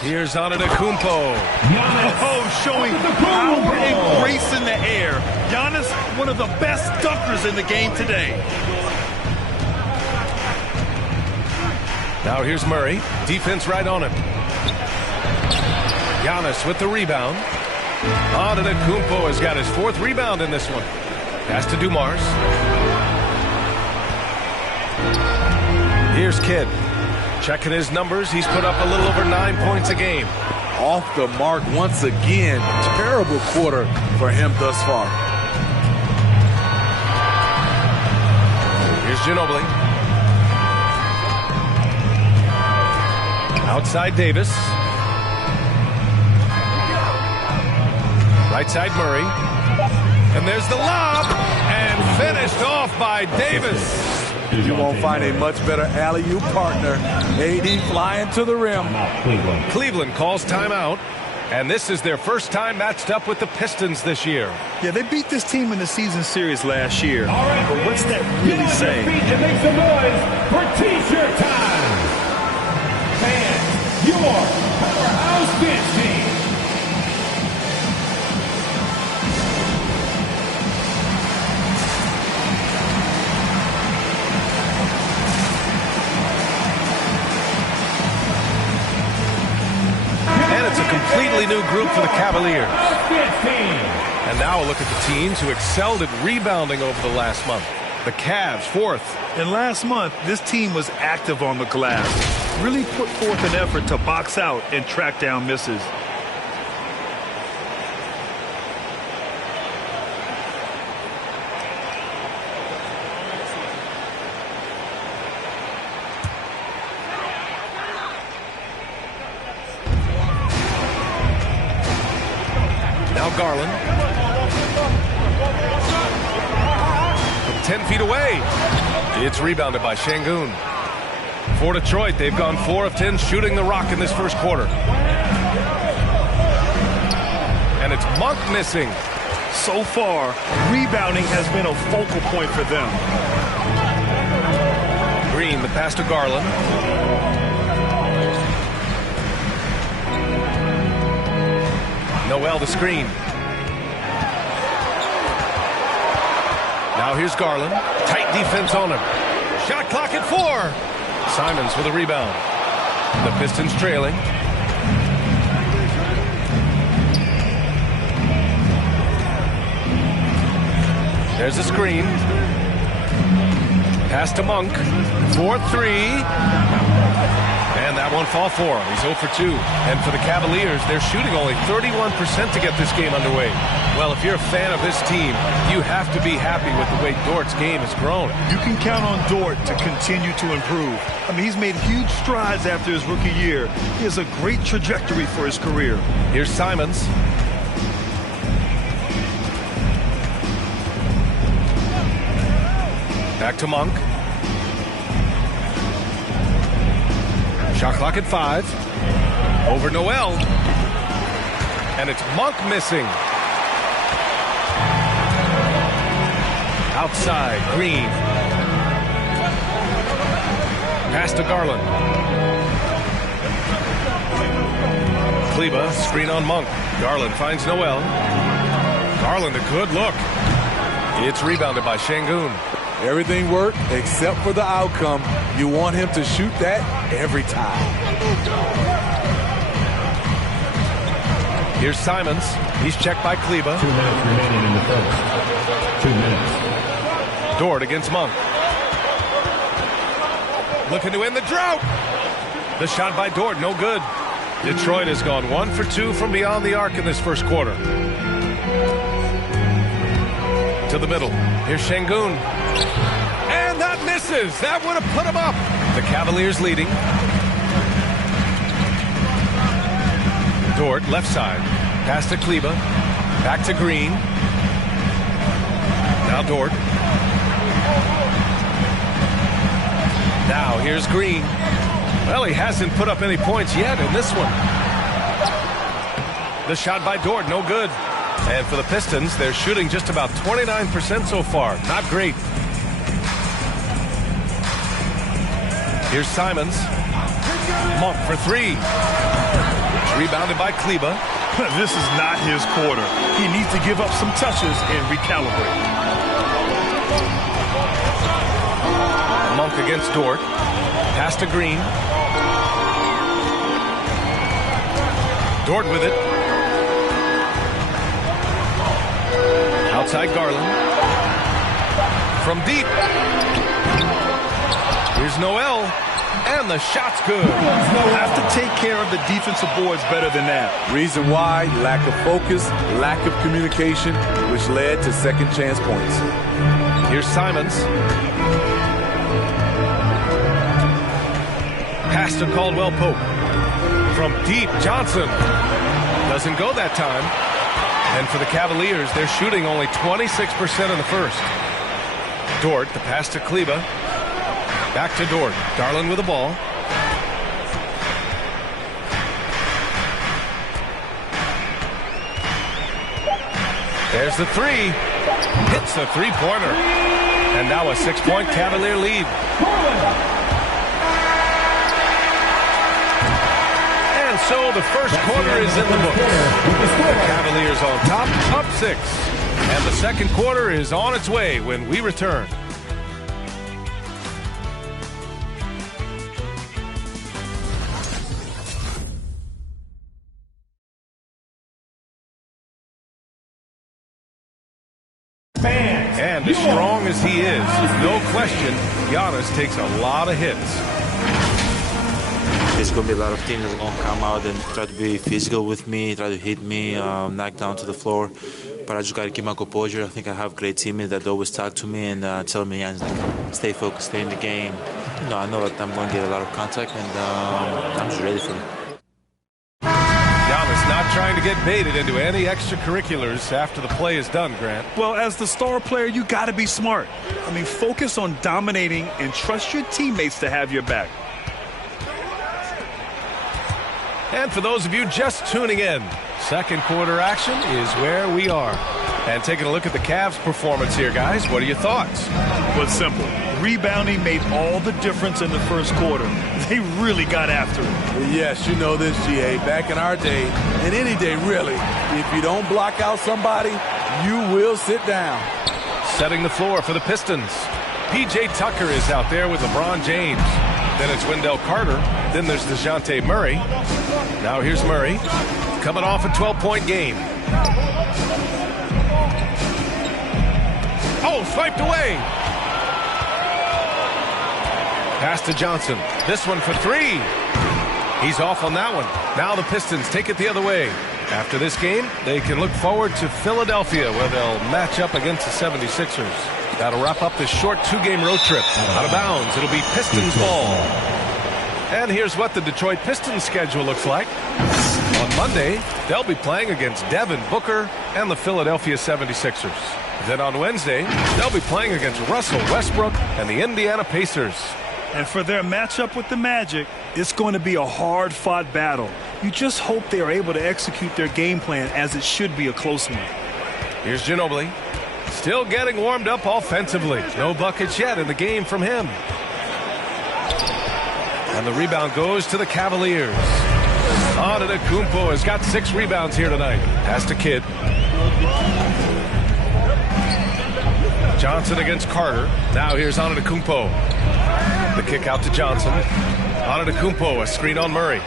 Here's Antetokounmpo. Oh, showing power and grace in the air. Giannis, one of the best dunkers in the game today. Now here's Murray. Defense right on him. Giannis with the rebound. Antetokounmpo has got his 4th rebound in this one. Pass to Dumars. Here's Kidd. Checking his numbers, he's put up a little over 9 points a game. Off the mark once again. Terrible quarter for him thus far. Here's Ginobili. Outside Davis. Right side Murray. And there's the lob. And finished off by Davis. You won't find a much better alley-oop partner. AD flying to the rim. Cleveland calls timeout. And this is their first time matched up with the Pistons this year. Yeah, they beat this team in the season series last year. All right, but what's that really saying? Make some noise for T-shirt time. And your powerhouse bench team. Completely new group for the Cavaliers. And now a look at the teams who excelled at rebounding over the last month. The Cavs, 4th. And last month, this team was active on the glass. Really put forth an effort to box out and track down misses. Garland. From 10 feet away. It's rebounded by Şengün. For Detroit, they've gone 4 of 10 shooting the rock in this first quarter. And it's Monk missing. So far, rebounding has been a focal point for them. Green, the pass to Garland. Noel, the screen. Now here's Garland. Tight defense on him. Shot clock at 4. Simons with a rebound. The Pistons trailing. There's a screen. Pass to Monk. 4-3. And that won't fall for him. He's 0 for 2. And for the Cavaliers, they're shooting only 31% to get this game underway. Well, if you're a fan of this team, you have to be happy with the way Dort's game has grown. You can count on Dort to continue to improve. I mean, he's made huge strides after his rookie year. He has a great trajectory for his career. Here's Simons. Back to Monk. Shot clock at 5. Over Noel. And it's Monk missing. Outside, Green. Pass to Garland. Kleba, screen on Monk. Garland finds Noel. Garland, a good look. It's rebounded by Şengün. Everything worked except for the outcome. You want him to shoot that every time. Here's Simons. He's checked by Kleba. 2 minutes remaining in the first. 2 minutes. Dort against Monk. Looking to end the drought. The shot by Dort, no good. Detroit has gone 1 for 2 from beyond the arc in this first quarter. To the middle. Here's Şengün. And that misses. That would have put him up. The Cavaliers leading. Dort, left side. Pass to Kleba. Back to Green. Now Dort. Now here's Green. Well, he hasn't put up any points yet in this one. The shot by Dort, no good. And for the Pistons, they're shooting just about 29% so far. Not great. Here's Simons. Monk for 3. Rebounded by Kleba. This is not his quarter. He needs to give up some touches and recalibrate. Monk against Dort. Pass to Green. Dort with it. Outside Garland. From deep. Here's Noel. And the shot's good. They'll have to take care of the defensive boards better than that. Reason why, lack of focus, lack of communication, which led to second chance points. Here's Simons. Pass to Caldwell Pope. From deep, Johnson. Doesn't go that time. And for the Cavaliers, they're shooting only 26% in the first. Dort, the pass to Kleba. Back to Dort. Garland with the ball. There's the 3. Hits the three-pointer. And now a 6-point Cavalier lead. And so the first quarter is in the books. The Cavaliers on top, up 6. And the second quarter is on its way when we return. And as strong as he is, no question, Giannis takes a lot of hits. There's going to be a lot of teams that are going to come out and try to be physical with me, try to hit me, knock down to the floor. But I just got to keep my composure. I think I have great teammates that always talk to me and tell me, stay focused, stay in the game. You know, I know that I'm going to get a lot of contact, and I'm just ready for it. Giannis not trying to get baited into any extracurriculars after the play is done, Grant. Well, as the star player, you got to be smart. I mean, focus on dominating and trust your teammates to have your back. And for those of you just tuning in, second quarter action is where we are. And taking a look at the Cavs' performance here, guys. What are your thoughts? Well, it's simple. Rebounding made all the difference in the first quarter. They really got after it. Yes, you know this, GA. Back in our day, and any day really, if you don't block out somebody, you will sit down. Setting the floor for the Pistons. P.J. Tucker is out there with LeBron James. Then it's Wendell Carter. Then there's DeJounte Murray. Now here's Murray, coming off a 12-point game. Oh, swiped away. Pass to Johnson. This one for three. He's off on that one. Now the Pistons take it the other way. After this game, they can look forward to Philadelphia, where they'll match up against the 76ers. That'll wrap up this short two-game road trip. Out of bounds, it'll be Pistons ball. And here's what the Detroit Pistons schedule looks like. On Monday, they'll be playing against Devin Booker and the Philadelphia 76ers. Then on Wednesday, they'll be playing against Russell Westbrook and the Indiana Pacers. And for their matchup with the Magic, it's going to be a hard-fought battle. You just hope they are able to execute their game plan, as it should be a close one. Here's Ginobili. Still getting warmed up offensively. No buckets yet in the game from him. And the rebound goes to the Cavaliers. Antetokounmpo has got 6 rebounds here tonight. Pass to Kidd. Johnson against Carter. Now here's Antetokounmpo. The kick out to Johnson. Antetokounmpo, a screen on Murray.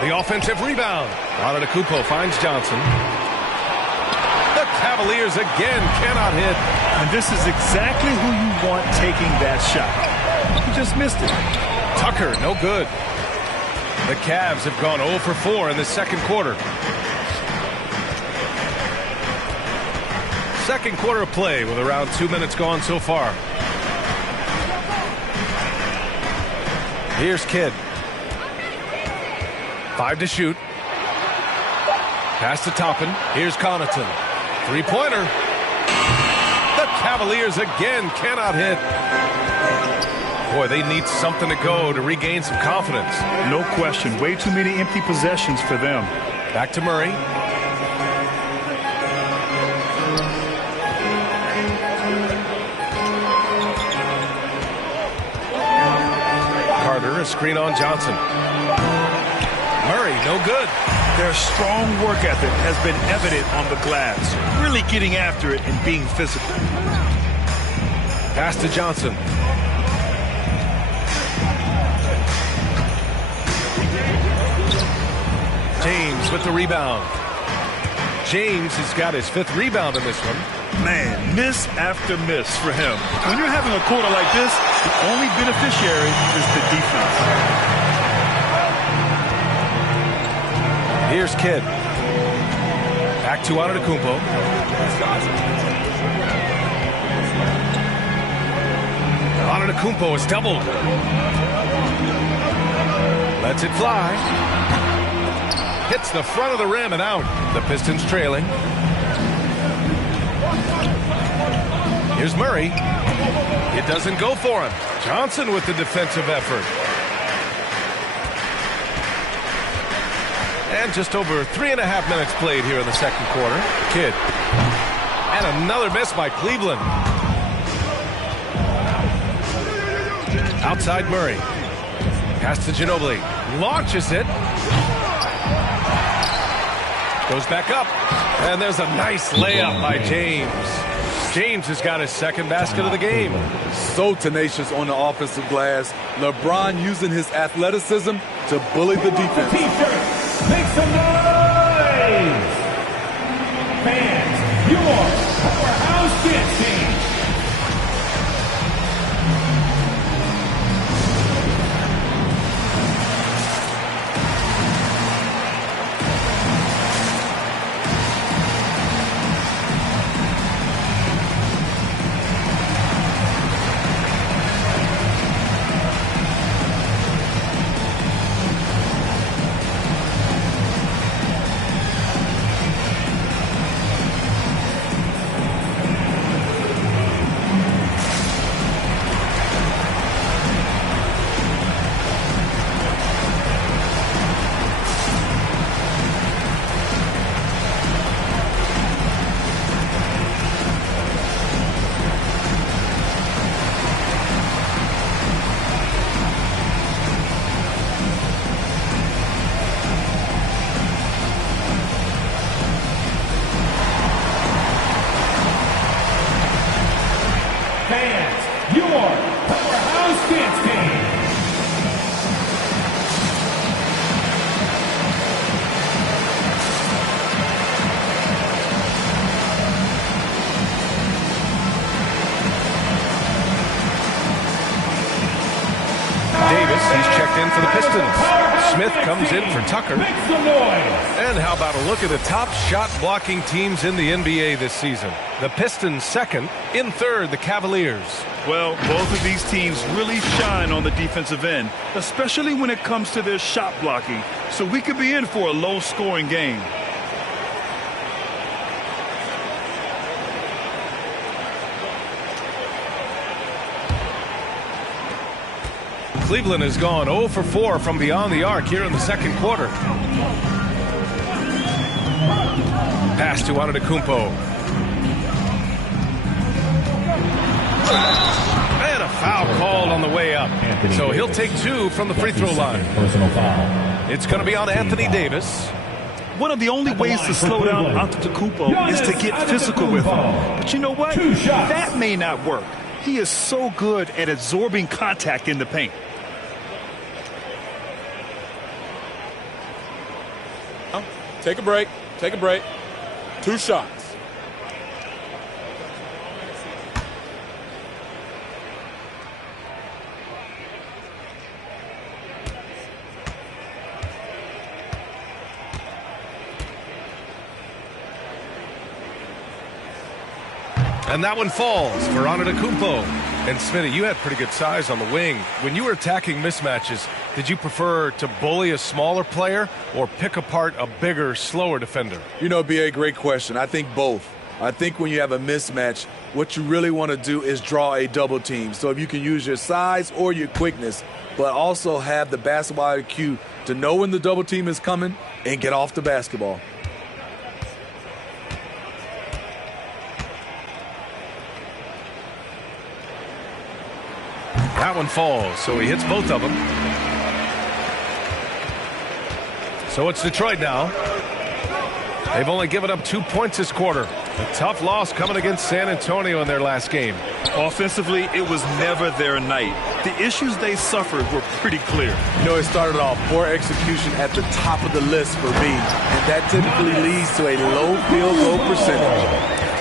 The offensive rebound. Antetokounmpo finds Johnson. The Cavaliers again cannot hit. And this is exactly who you want taking that shot. He just missed it. Tucker, no good. The Cavs have gone 0 for 4 in the second quarter. Second quarter of play with around 2 minutes gone so far. Here's Kidd. 5 to shoot. Pass to Toppin. Here's Connaughton. Three-pointer. The Cavaliers again cannot hit. Boy, they need something to go to regain some confidence. No question. Way too many empty possessions for them. Back to Murray. Carter, a screen on Johnson. Murray, no good. Their strong work ethic has been evident on the glass. Really getting after it and being physical. Pass to Johnson. James with the rebound. James has got his 5th rebound in this one. Man, miss after miss for him. When you're having a quarter like this, the only beneficiary is the defense. Here's Kidd. Back to Antetokounmpo. Antetokounmpo is doubled. Lets it fly. Hits the front of the rim and out. The Pistons trailing. Here's Murray. It doesn't go for him. Johnson with the defensive effort. And just over 3.5 minutes played here in the second quarter. Kidd. And another miss by Cleveland. Outside Murray. Pass to Ginobili. Launches it. Goes back up. And there's a nice layup by James. James has got his 2nd basket of the game. So tenacious on the offensive glass. LeBron using his athleticism to bully the defense. Make some noise! Fans, your powerhouse dancing. fans, your powerhouse dance team. Davis, he's checked in for the Pistons. Smith comes in for Tucker. And how about a look at the top shot blocking teams in the NBA this season? The Pistons second, in third the Cavaliers. Well, both of these teams really shine on the defensive end, especially when it comes to their shot blocking. So we could be in for a low-scoring game. Cleveland has gone 0 for 4 from beyond the arc here in the second quarter. Pass to Antetokounmpo. And a foul called on the way up. So he'll take 2 from the free throw line. Personal foul. It's going to be on Anthony Davis. One of the only ways to slow down Antetokounmpo is to get physical with him. But you know what? That may not work. He is so good at absorbing contact in the paint. Take a break. Take a break. 2 shots. And that one falls for Antetokounmpo. And Smitty, you had pretty good size on the wing. When you were attacking mismatches, did you prefer to bully a smaller player or pick apart a bigger, slower defender? You know, B.A., great question. I think both. I think when you have a mismatch, what you really want to do is draw a double team. So if you can use your size or your quickness, but also have the basketball IQ to know when the double team is coming and get off the basketball. That one falls, so he hits both of them. So it's Detroit now. They've only given up 2 points this quarter. A tough loss coming against San Antonio in their last game. Offensively, it was never their night. The issues they suffered were pretty clear. You know, it started off poor execution at the top of the list for me, and that typically leads to a low field goal percentage.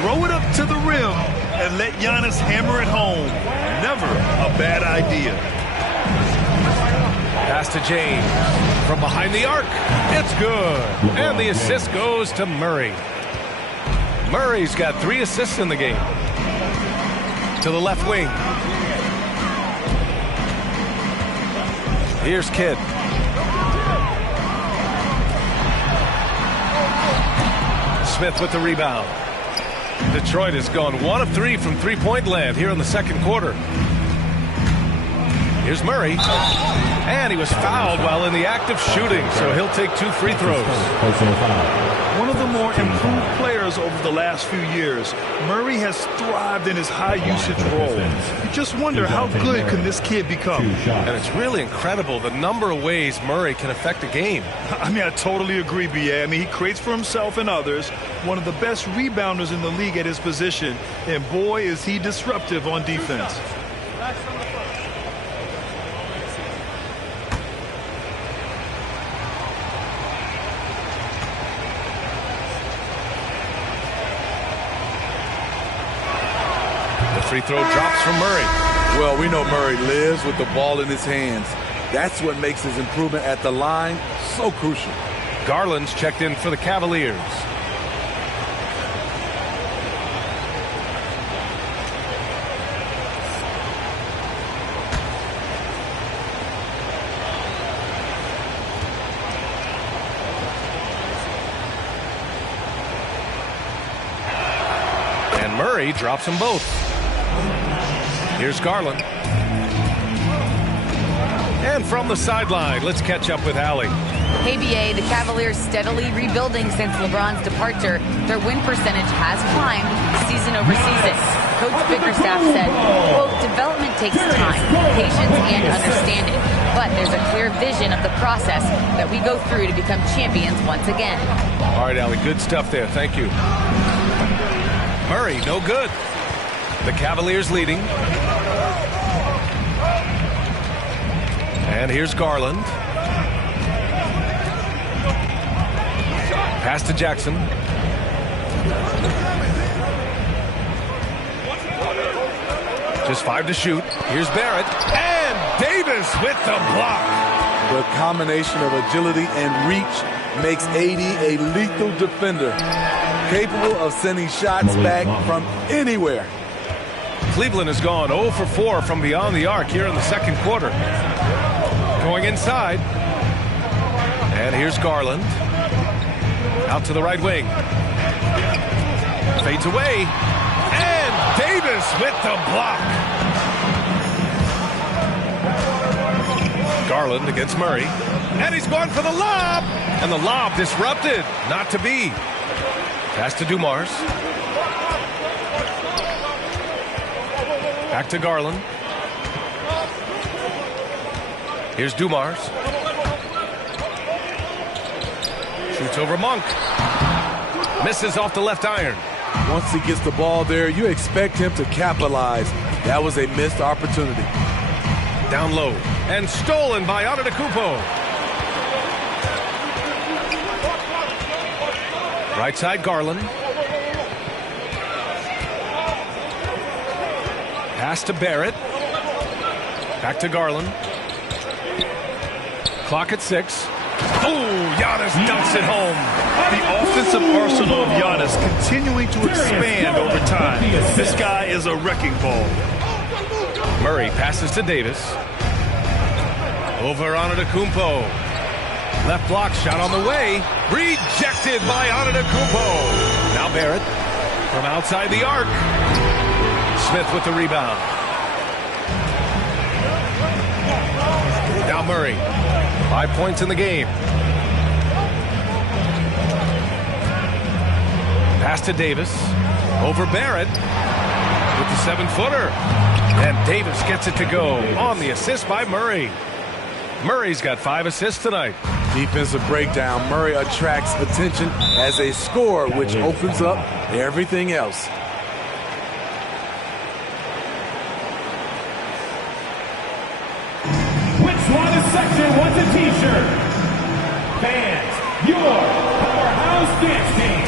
Throw it up to the rim and let Giannis hammer it home. Never a bad idea. Pass to James. From behind the arc. It's good. And the assist goes to Murray. Murray's got 3 assists in the game. To the left wing. Here's Kidd. Smith with the rebound. Detroit has gone 1 of 3 from three-point land here in the second quarter. Here's Murray. And he was fouled while in the act of shooting, so he'll take 2 free throws. One of the more improved players over the last few years, Murray has thrived in his high-usage role. You just wonder how good can this kid become. And it's really incredible the number of ways Murray can affect a game. I mean, I totally agree, B.A. I mean, he creates for himself and others, one of the best rebounders in the league at his position, and boy, is he disruptive on defense. Free throw drops from Murray. Well, we know Murray lives with the ball in his hands. That's what makes his improvement at the line so crucial. Garland's checked in for the Cavaliers. And Murray drops them both. Here's Garland. And from the sideline, let's catch up with Allie. Hey, BA, the Cavaliers steadily rebuilding since LeBron's departure. Their win percentage has climbed season over season. Coach Bickerstaff said, quote, development takes time, patience, and understanding. But there's a clear vision of the process that we go through to become champions once again. All right, Allie, good stuff there. Thank you. Murray, no good. The Cavaliers leading. And here's Garland. Pass to Jackson. Just 5 to shoot. Here's Barrett. And Davis with the block. The combination of agility and reach makes AD a lethal defender, capable of sending shots back from anywhere. Cleveland has gone 0 for 4 from beyond the arc here in the second quarter. Going inside. And here's Garland. Out to the right wing. Fades away. And Davis with the block. Garland against Murray. And he's going for the lob. And the lob disrupted. Not to be. Pass to Dumars. Back to Garland. Here's Dumars. Shoots over Monk. Misses off the left iron. Once he gets the ball there, you expect him to capitalize. That was a missed opportunity. Down low. And stolen by Antetokounmpo. Right side, Garland. Pass to Barrett. Back to Garland. Clock at 6. Oh, Giannis dumps it home. The offensive arsenal of Giannis continuing to expand over time. This guy is a wrecking ball. Murray passes to Davis. Over Antetokounmpo. Left block shot on the way. Rejected by Antetokounmpo. Now Barrett from outside the arc. Smith with the rebound. Now Murray. 5 points in the game. Pass to Davis. Over Barrett with the 7-footer. And Davis gets it to go on the assist by Murray. Murray's got 5 assists tonight. Defensive breakdown. Murray attracts attention as a scorer, which opens up everything else. Which one is section wants a t-shirt? Fans, your powerhouse dance team.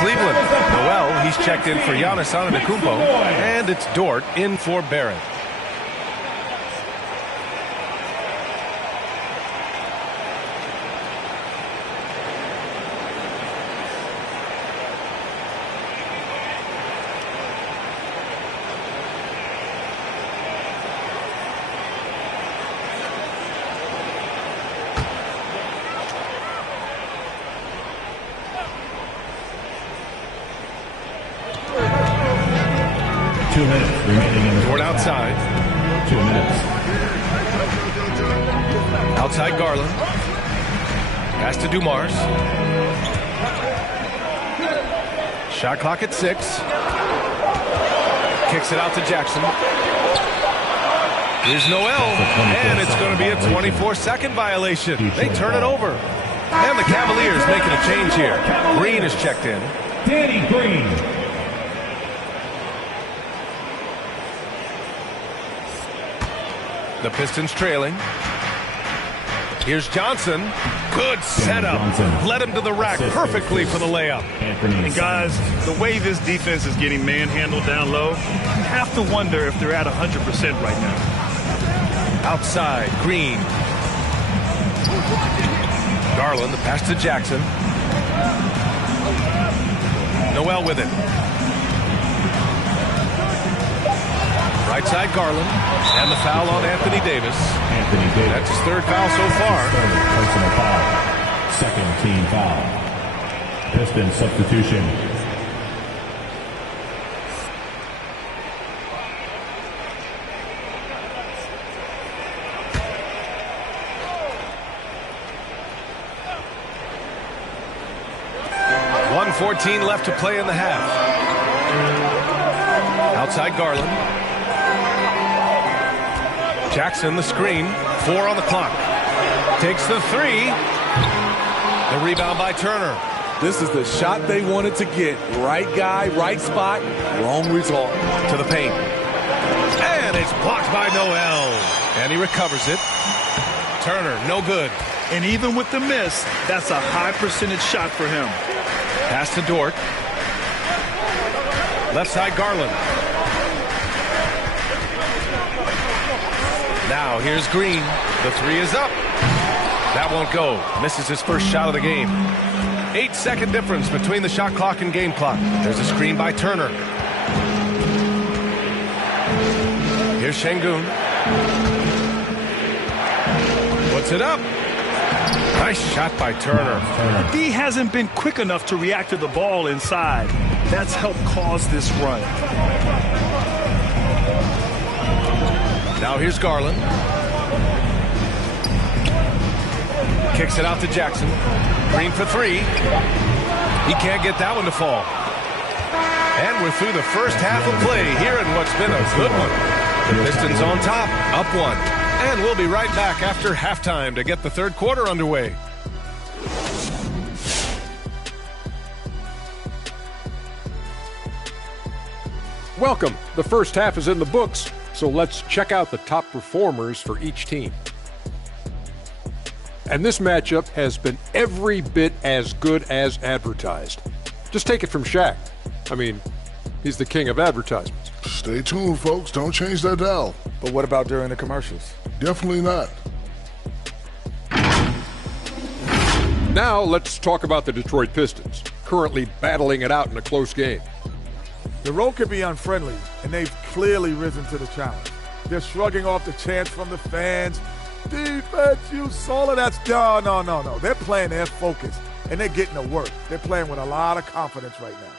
Cleveland. Noel, he's checked in for Giannis Antetokounmpo, and it's Dort in for Barrett. Dort outside. 2 minutes. Outside Garland. Pass to Dumars. Shot clock at 6. Kicks it out to Jackson. Here's Noel, and it's going to be a 24-second violation. They turn it over. And the Cavaliers making a change here. Green is checked in. Danny Green. The Pistons trailing. Here's Johnson. Good setup. Led him to the rack perfectly for the layup. And guys, the way this defense is getting manhandled down low, you have to wonder if they're at 100% right now. Outside, Green. Garland, the pass to Jackson. Noel with it. Right side, Garland. And the foul on Anthony Davis. That's his third foul so far. Personal foul. Second team foul. Pistons substitution. .14 left to play in the half. Outside Garland. Jackson the screen. 4 on the clock. Takes the 3. The rebound by Turner. This is the shot they wanted to get. Right guy, right spot, wrong result. To the paint. And it's blocked by Noel. And he recovers it. Turner, no good. And even with the miss, that's a high percentage shot for him. Pass to Dort. Left side, Garland. Now here's Green. The 3 is up. That won't go. Misses his first shot of the game. 8-second difference between the shot clock and game clock. There's a screen by Turner. Here's Şengün. Puts it up. Nice shot by Turner. D hasn't been quick enough to react to the ball inside. That's helped cause this run. Now here's Garland. Kicks it out to Jackson. Green for 3. He can't get that one to fall. And we're through the first half of play here in what's been a good one. The Pistons on top, up 1. And we'll be right back after halftime to get the third quarter underway. Welcome. The first half is in the books, so let's check out the top performers for each team. And this matchup has been every bit as good as advertised. Just take it from Shaq. I mean, he's the king of advertisements. Stay tuned, folks. Don't change that dial. But what about during the commercials? Definitely not. Now let's talk about the Detroit Pistons, currently battling it out in a close game. The road can be unfriendly, and they've clearly risen to the challenge. They're shrugging off the chants from the fans. Defense, you saw it. That's no. They're playing their focus, and they're getting to work. They're playing with a lot of confidence right now.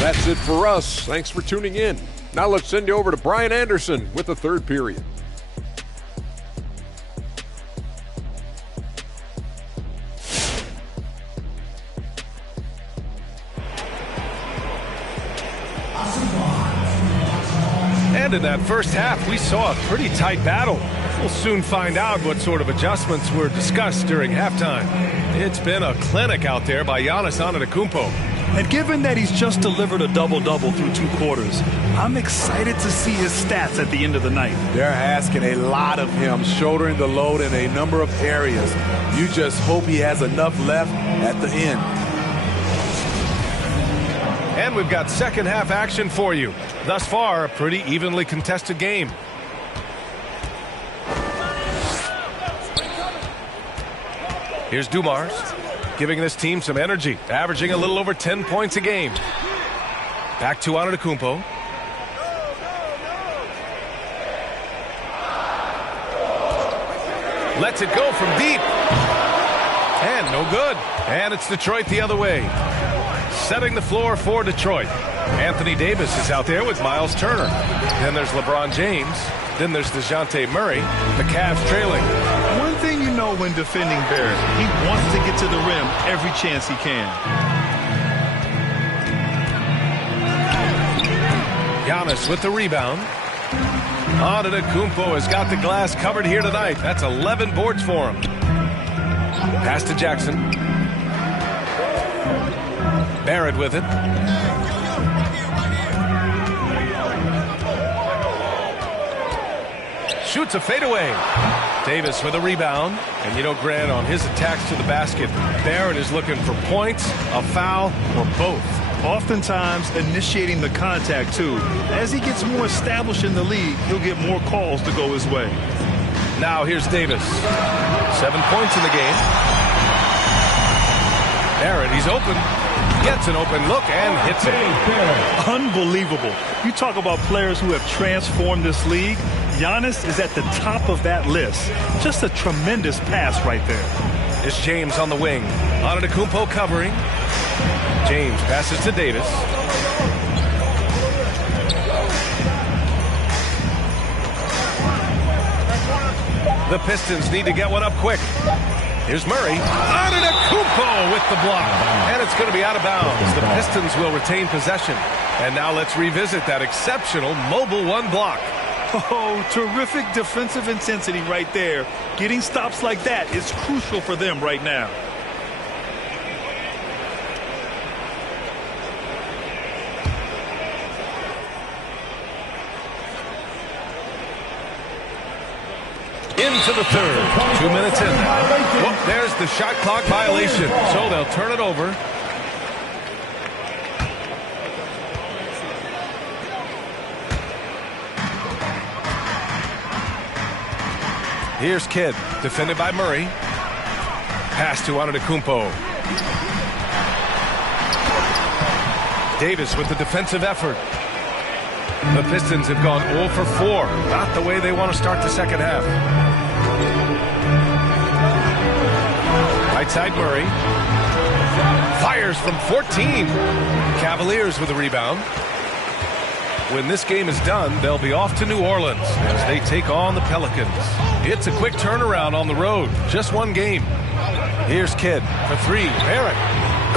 That's it for us. Thanks for tuning in. Now let's send you over to Brian Anderson with the third period. And in that first half, we saw a pretty tight battle. We'll soon find out what sort of adjustments were discussed during halftime. It's been a clinic out there by Giannis Antetokounmpo. And given that he's just delivered a double-double through 2 quarters, I'm excited to see his stats at the end of the night. They're asking a lot of him, shouldering the load in a number of areas. You just hope he has enough left at the end. And we've got second half action for you. Thus far, a pretty evenly contested game. Here's Dumars, giving this team some energy, averaging a little over 10 points a game. Back to Antetokounmpo. Lets it go from deep. And no good. And it's Detroit the other way. Setting the floor for Detroit. Anthony Davis is out there with Miles Turner. Then there's LeBron James. Then there's DeJounte Murray. The Cavs trailing. One thing you know when defending Barrett, he wants to get to the rim every chance he can. Giannis with the rebound. Antetokounmpo has got the glass covered here tonight. That's 11 boards for him. Pass to Jackson. Barrett with it. Shoots a fadeaway. Davis with a rebound. And you know, Grant, on his attacks to the basket, Barrett is looking for points, a foul, or both. Oftentimes initiating the contact, too. As he gets more established in the league, he'll get more calls to go his way. Now here's Davis. 7 points in the game. Barrett, he's open. Gets an open look and hits it. Unbelievable. You talk about players who have transformed this league. Giannis is at the top of that list. Just a tremendous pass right there. It's James on the wing. Antetokounmpo covering. James passes to Davis. The Pistons need to get one up quick. Here's Murray. Antetokounmpo with the block. And it's going to be out of bounds. The Pistons will retain possession. And now let's revisit that exceptional mobile one block. Oh, terrific defensive intensity right there. Getting stops like that is crucial for them right now. Into the third. 2 minutes in now. Whoop, there's the shot clock violation. So they'll turn it over. Here's Kidd, defended by Murray. Pass to Antetokounmpo. Davis with the defensive effort. The Pistons have gone 0 for 4. Not the way they want to start the second half. Right side Murray. Fires from 14. Cavaliers with a rebound. When this game is done, they'll be off to New Orleans as they take on the Pelicans. It's a quick turnaround on the road. Just one game. Here's Kidd for 3. Barrett.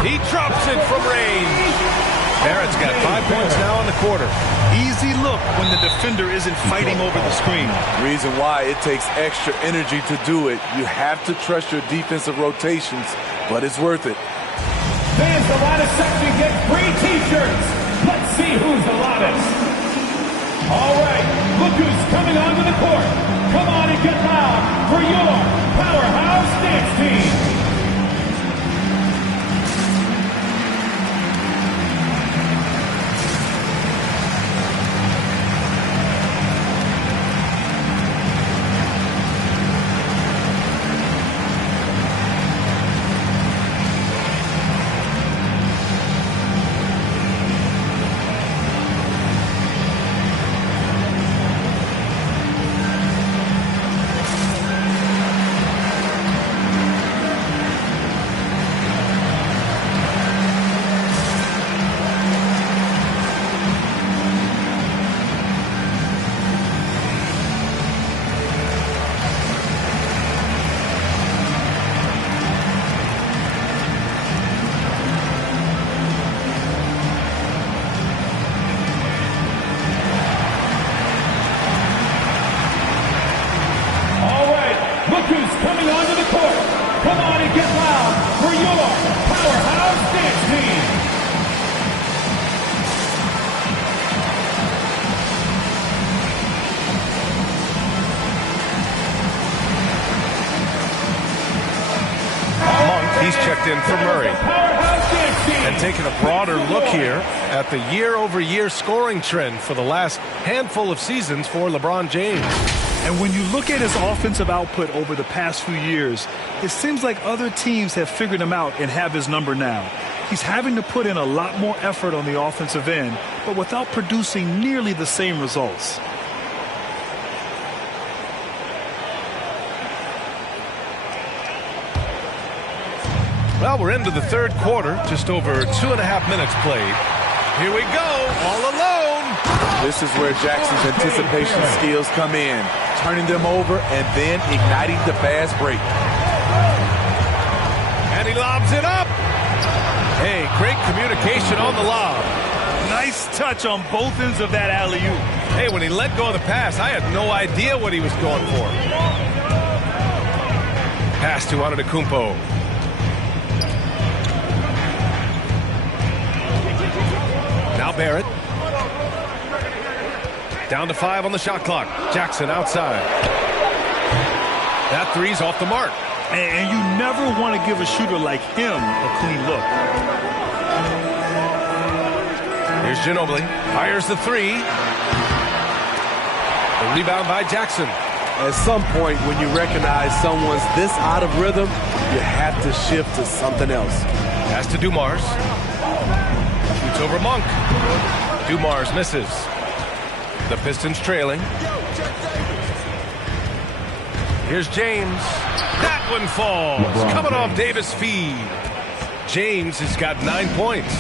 He drops it from range. Barrett's got 5 points now in the quarter. Easy look when the defender isn't fighting over the screen. Reason why it takes extra energy to do it. You have to trust your defensive rotations, but it's worth it. Fans, the loudest section get free T-shirts. Let's see who's the loudest. All right, look who's coming onto the court. Come on and get loud for your powerhouse dance team. He's checked in for Murray. And taking a broader look here at the year-over-year scoring trend for the last handful of seasons for LeBron James. And when you look at his offensive output over the past few years, it seems like other teams have figured him out and have his number now. He's having to put in a lot more effort on the offensive end, but without producing nearly the same results. Well, we're into the third quarter, just over 2.5 minutes played. Here we go, all alone. This is where Jackson's anticipation skills come in, turning them over and then igniting the fast break. And he lobs it up. Hey, great communication on the lob. Nice touch on both ends of that alley-oop. Hey, when he let go of the pass, I had no idea what he was going for. Pass to Antetokounmpo. Now Barrett. Down to 5 on the shot clock. Jackson outside. That three's off the mark. And you never want to give a shooter like him a clean look. Here's Ginobili. Fires the three. The rebound by Jackson. At some point, when you recognize someone's this out of rhythm, you have to shift to something else. Pass to Dumars. Shoots over Monk. Dumars misses. The Pistons trailing. Here's James. That one falls. Coming off Davis' feed. James has got 9 points.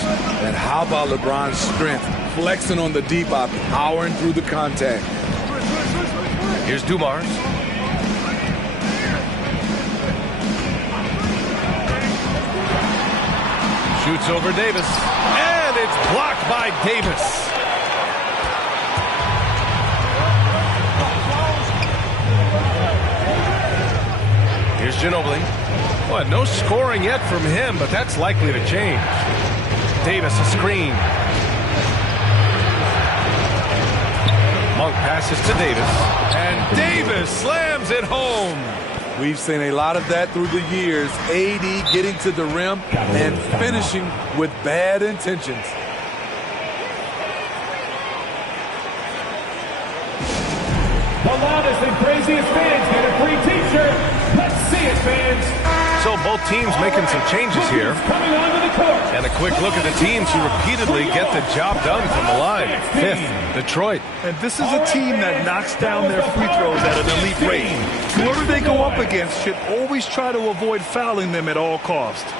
And how about LeBron's strength? Flexing on the deep out, powering through the contact. Here's Dumars. Shoots over Davis. And it's blocked by Davis. Here's Ginobili. Well, no scoring yet from him, but that's likely to change. Davis a screen. Monk passes to Davis. And Davis slams it home. We've seen a lot of that through the years. AD getting to the rim and finishing with bad intentions. The loudest and craziest fans get a free t-shirt. Let's see it, fans. So both teams making some changes here. Coming onto the court. And a quick look at the teams who repeatedly get the job done from the line. 5th, Detroit. And this is a team that knocks down their free throws at an elite rate. Whoever they go up against should always try to avoid fouling them at all costs.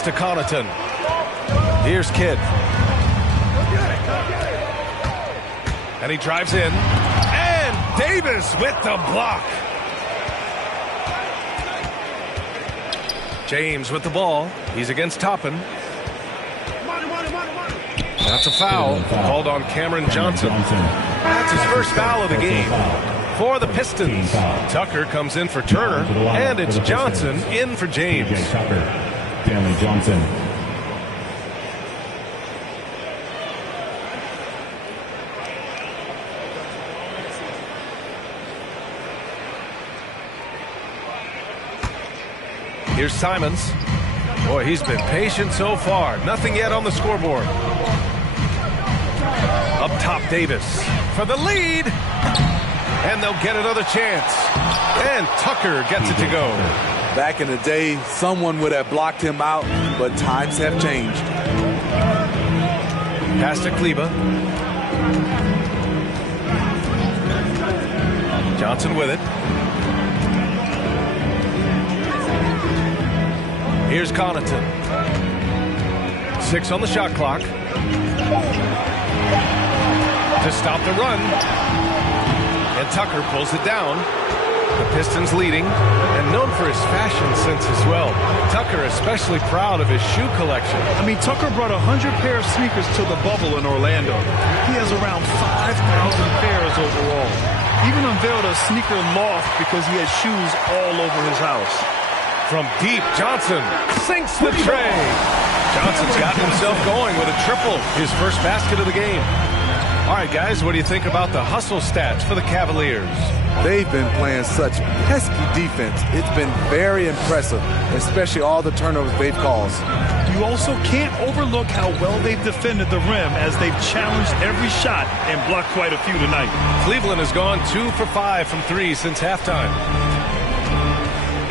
To Connaughton. Here's Kidd. And he drives in. And Davis with the block. James with the ball. He's against Toppin. That's a foul called on Cameron Johnson. That's his first foul of the game for the Pistons. Tucker comes in for Turner. And it's Johnson in for James. Stanley Johnson. Here's Simons. Boy, he's been patient so far. Nothing yet on the scoreboard. Up top, Davis for the lead. And they'll get another chance. And Tucker gets it to go. Back in the day, someone would have blocked him out, but times have changed. Pass to Kleba. Johnson with it. Here's Connaughton. 6 on the shot clock. To stop the run. And Tucker pulls it down. The Pistons leading, and known for his fashion sense as well. Tucker especially proud of his shoe collection. I mean, Tucker brought 100 pair of sneakers to the bubble in Orlando. He has around 5,000 pairs overall. Even unveiled a sneaker loft because he has shoes all over his house. From deep, Johnson sinks the tray. Johnson's gotten himself going with a triple, his first basket of the game. All right, guys, what do you think about the hustle stats for the Cavaliers? They've been playing such pesky defense. It's been very impressive, especially all the turnovers they've caused. You also can't overlook how well they've defended the rim as they've challenged every shot and blocked quite a few tonight. Cleveland has gone 2 for 5 from 3 since halftime.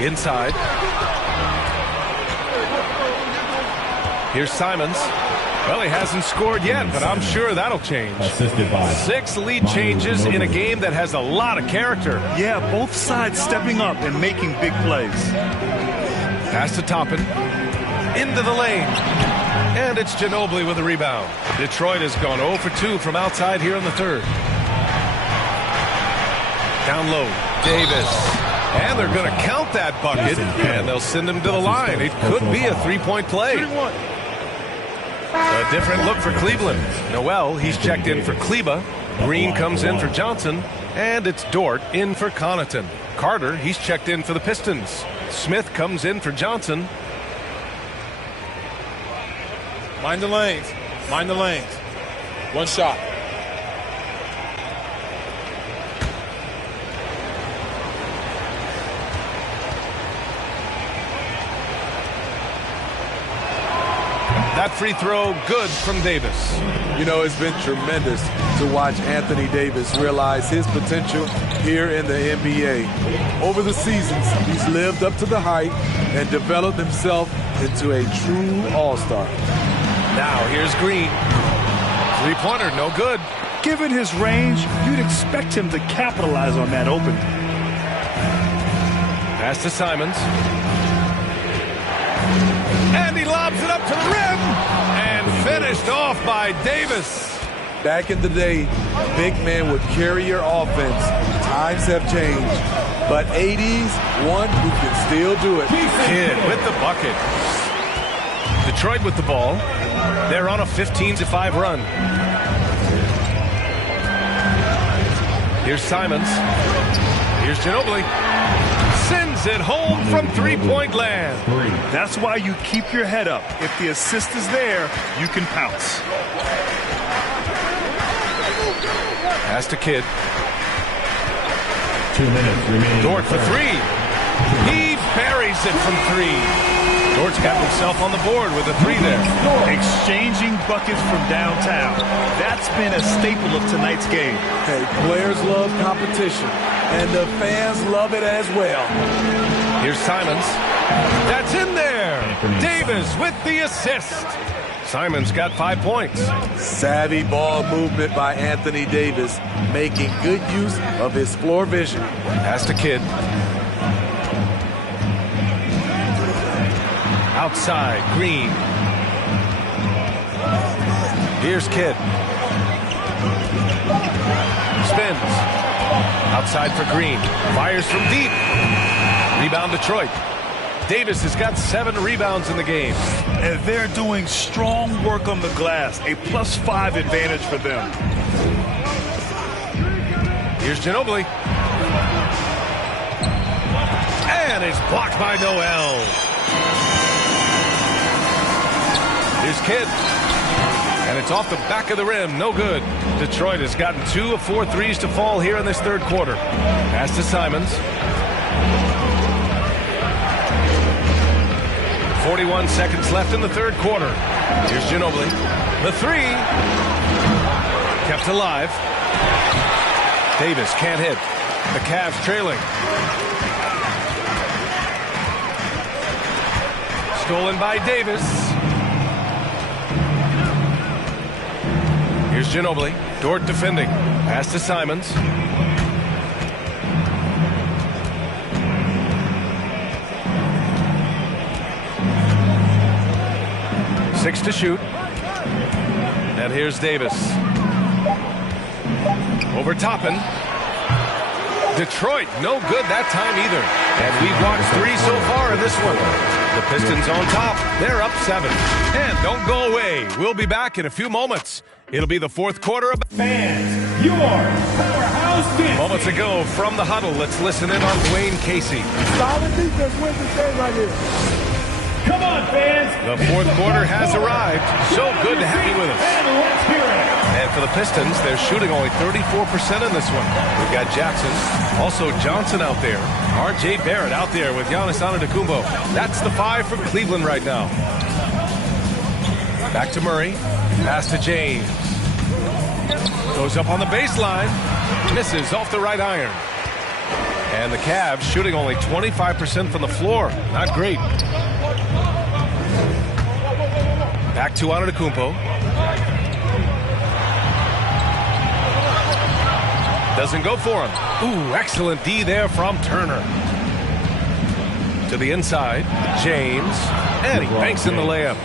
Inside. Here's Simons. Well, he hasn't scored yet, but I'm sure that'll change. 6 lead changes in a game that has a lot of character. Yeah, both sides stepping up and making big plays. Pass to Toppin. Into the lane. And it's Ginobili with a rebound. Detroit has gone 0 for 2 from outside here in the third. Down low, Davis. And they're going to count that bucket, and they'll send him to the line. It could be a three-point play. A different look for Cleveland. Noel, he's checked in for Kleba. Green comes in for Johnson. And it's Dort in for Connaughton. Carter, he's checked in for the Pistons. Smith comes in for Johnson. Mind the lanes. Mind the lanes. One shot. That free throw good from Davis. You know, it's been tremendous to watch Anthony Davis realize his potential here in the NBA. Over the seasons, he's lived up to the hype and developed himself into a true all-star. Now here's Green. Three-pointer, no good. Given his range, you'd expect him to capitalize on that opening. Pass to Simons. And he lobs it up to the rim. And finished off by Davis. Back in the day, big men would carry your offense. Times have changed. But 80s, one who can still do it. Kid with the bucket. Detroit with the ball. They're on a 15-5 run. Here's Simons. Here's Ginobili. Sends it home from three-point land. That's why you keep your head up. If the assist is there, you can pounce. Pass to Kidd. 2 minutes remaining. Dort for three. He buries it from three. Dort's got himself on the board with a three there. Exchanging buckets from downtown. That's been a staple of tonight's game. Hey, players love competition, and the fans love it as well. Here's Simons. That's in there. Davis with the assist. Simons got 5 points. Savvy ball movement by Anthony Davis, making good use of his floor vision. Pass to Kidd. Outside, Green. Here's Kidd. Spins. Outside for Green. Fires from deep. Rebound Detroit. Davis has got 7 rebounds in the game. And they're doing strong work on the glass. A +5 advantage for them. Here's Ginobili. And it's blocked by Noel. Here's Kidd. And it's off the back of the rim. No good. Detroit has gotten 2 of 4 threes to fall here in this third quarter. Pass to Simons. 41 seconds left in the third quarter. Here's Ginobili. The three. Kept alive. Davis can't hit. The Cavs trailing. Stolen by Davis. Here's Ginobili. Dort defending. Pass to Simons. Six to shoot. And here's Davis. Over Toppin. Detroit, no good that time either. And we've watched 3 so far in this one. The Pistons on top. They're up 7. And don't go away. We'll be back in a few moments. It'll be the fourth quarter of Fans, your powerhouse team. Moments ago from the huddle, let's listen in on Dwayne Casey. Solid defense wins this game right here. Come on, fans. The fourth quarter has arrived. So good to have you with us. And let's hear it. And for the Pistons, they're shooting only 34% in this one. We've got Jackson, also Johnson out there. R.J. Barrett out there with Giannis Antetokounmpo. That's the 5 for Cleveland right now. Back to Murray. Pass to James. Goes up on the baseline. Misses off the right iron. And the Cavs shooting only 25% from the floor. Not great. Back to Antetokounmpo. Doesn't go for him. Ooh, excellent D there from Turner. To the inside, James, and he banks in the layup.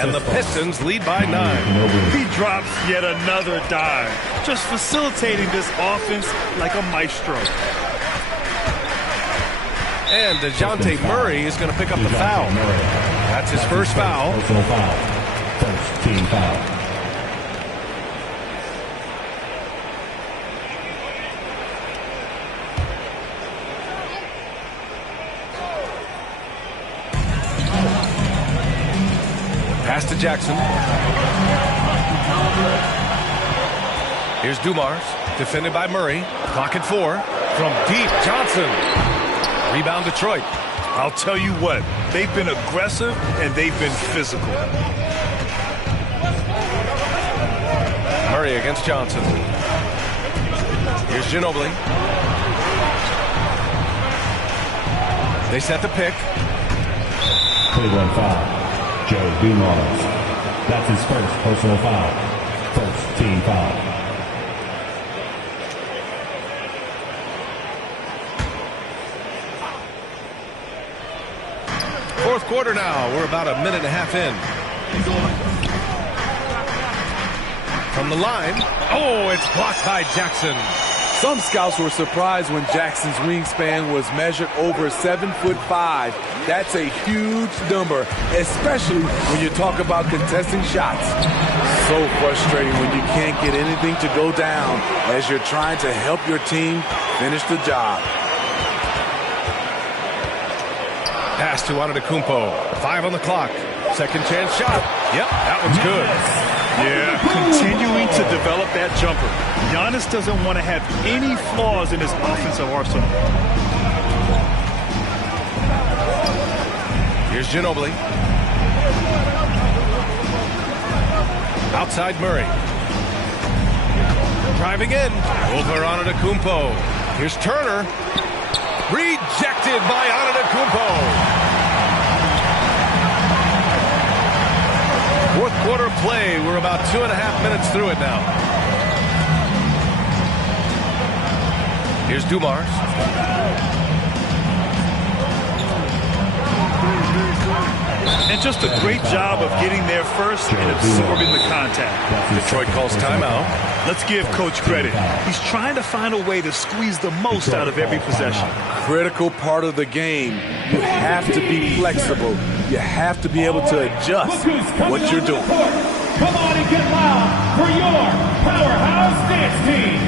And the Pistons lead by 9. He drops yet another dime, just facilitating this offense like a maestro. And DeJounte Murray is going to pick up the foul. That's his first foul. First team foul. Pass to Jackson. Here's Dumars, defended by Murray. Clock at 4. From deep, Johnson. Rebound Detroit. I'll tell you what, they've been aggressive and they've been physical. Murray against Johnson. Here's Ginobili. They set the pick. Cleveland foul. Joe Dumars. That's his first personal foul. First team foul. Fourth quarter now. We're about a minute and a half in. From the line. Oh, it's blocked by Jackson. Some scouts were surprised when Jackson's wingspan was measured over 7'5". That's a huge number, especially when you talk about contesting shots. So frustrating when you can't get anything to go down as you're trying to help your team finish the job. Pass to Antetokounmpo. 5 on the clock. Second chance shot. Yep, that one's good. Yeah, continuing to develop that jumper. Giannis doesn't want to have any flaws in his offensive arsenal. Here's Ginobili. Outside Murray. Driving in. Over Antetokounmpo. Here's Turner. Rejected by Antetokounmpo. Fourth quarter play. We're about 2.5 minutes through it now. Here's Dumars. And just a great job of getting there first and absorbing the contact. Detroit calls timeout. Let's give Coach credit. He's trying to find a way to squeeze the most out of every possession. Critical part of the game. You have to be flexible. You have to be able to adjust what you're doing. Come on and get loud for your powerhouse dance team.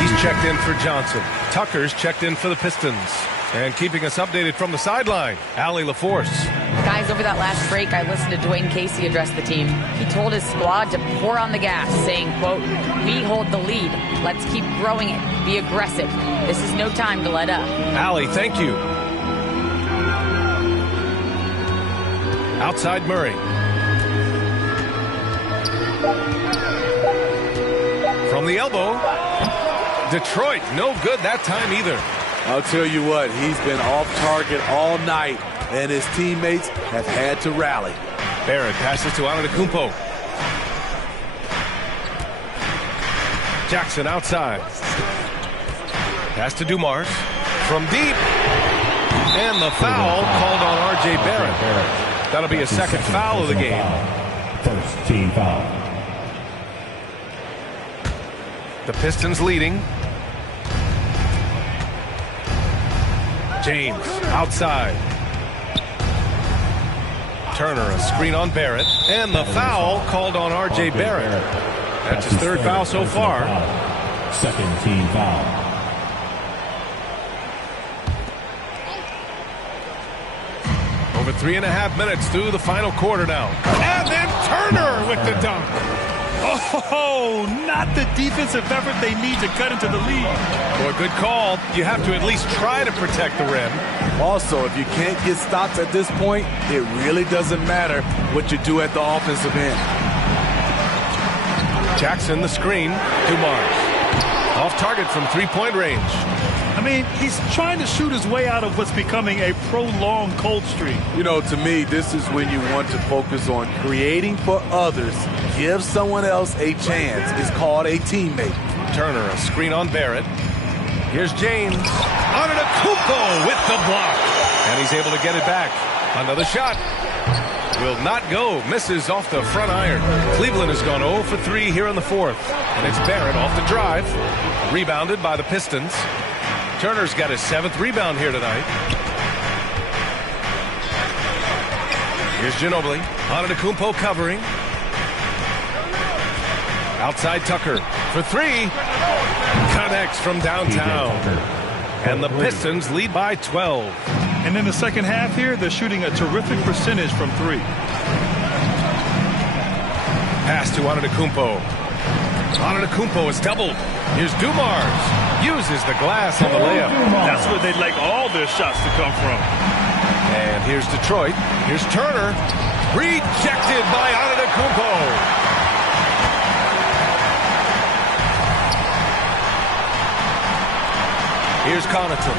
He's checked in for Johnson. Tucker's checked in for the Pistons. And keeping us updated from the sideline, Allie LaForce. Guys, over that last break, I listened to Dwayne Casey address the team. He told his squad to pour on the gas, saying, quote, "We hold the lead. Let's keep growing it. Be aggressive. This is no time to let up." Allie, thank you. Outside Murray. From the elbow. Detroit, no good that time either. I'll tell you what, he's been off target all night, and his teammates have had to rally. Barrett passes to Antetokounmpo. Jackson outside. Pass to Dumars. From deep. And the foul called on R.J. Barrett. That'll be a second foul of the game. First team foul. The Pistons leading. James outside. Turner, a screen on Barrett. And the foul called on R.J. Barrett. That's his third foul so far. Second team foul. Over 3.5 minutes through the final quarter now. And then Turner with the dunk. Oh, not the defensive effort they need to cut into the lead. Boy, good call. You have to at least try to protect the rim. Also, if you can't get stops at this point, it really doesn't matter what you do at the offensive end. Jackson, the screen. Dumars. Off target from three-point range. I mean, he's trying to shoot his way out of what's becoming a prolonged cold streak. You know, to me, this is when you want to focus on creating for others. Give someone else a chance. It's called a teammate. Turner, a screen on Barrett. Here's James. Antetokounmpo with the block. And he's able to get it back. Another shot. Will not go. Misses off the front iron. Cleveland has gone 0 for 3 here in the fourth. And it's Barrett off the drive. Rebounded by the Pistons. Turner's got his 7th rebound here tonight. Here's Ginobili. Antetokounmpo covering. Outside Tucker for 3. Connects from downtown. And the Pistons lead by 12. And in the second half here, they're shooting a terrific percentage from 3. Pass to Antetokounmpo. Antetokounmpo is doubled. Here's Dumars. Uses the glass on the layup. That's where they'd like all their shots to come from. And here's Detroit. Here's Turner. Rejected by Antetokounmpo. Here's Connaughton.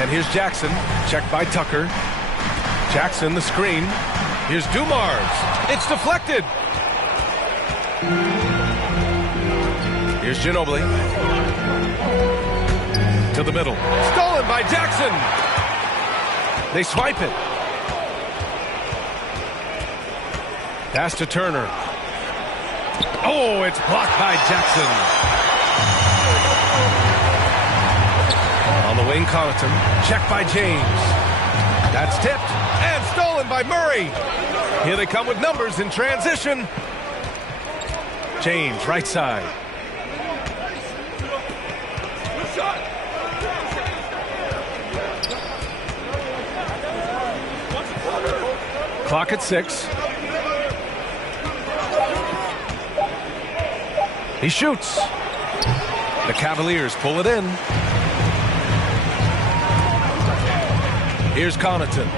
And here's Jackson. Checked by Tucker. Jackson, the screen. Here's Dumars. It's deflected. Here's Ginobili. To the middle. Stolen by Jackson. They swipe it. Pass to Turner. Oh, it's blocked by Jackson. On the wing, Connaughton. Checked by James. That's tipped and stolen by Murray. Here they come with numbers in transition. James, right side. Clock at 6. He shoots. The Cavaliers pull it in. Here's Connaughton.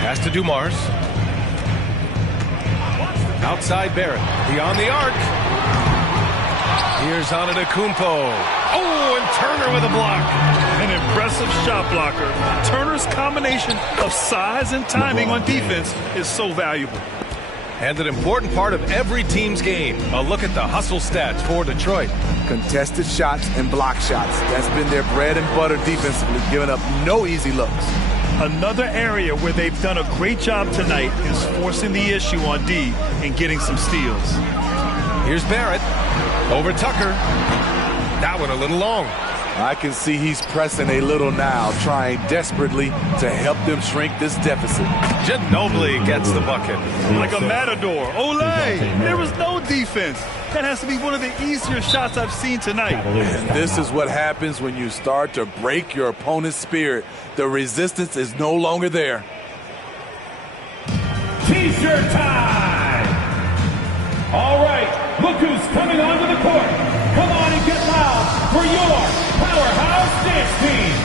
Pass to Dumars. Outside Barrett. Beyond the arc. Here's Antetokounmpo. Oh, and Turner with a block. An impressive shot blocker. Turner's combination of size and timing on defense is so valuable. And an important part of every team's game. A look at the hustle stats for Detroit. Contested shots and block shots. That's been their bread and butter defensively, giving up no easy looks. Another area where they've done a great job tonight is forcing the issue on D and getting some steals. Here's Barrett. Over Tucker. That one a little long. I can see he's pressing a little now, trying desperately to help them shrink this deficit. Ginobili gets the bucket. Like a matador. Olay! There was no defense. That has to be one of the easier shots I've seen tonight. And this is what happens when you start to break your opponent's spirit. The resistance is no longer there. T-shirt time! All right, look who's coming onto the court. Come on and get loud for your powerhouse dance team.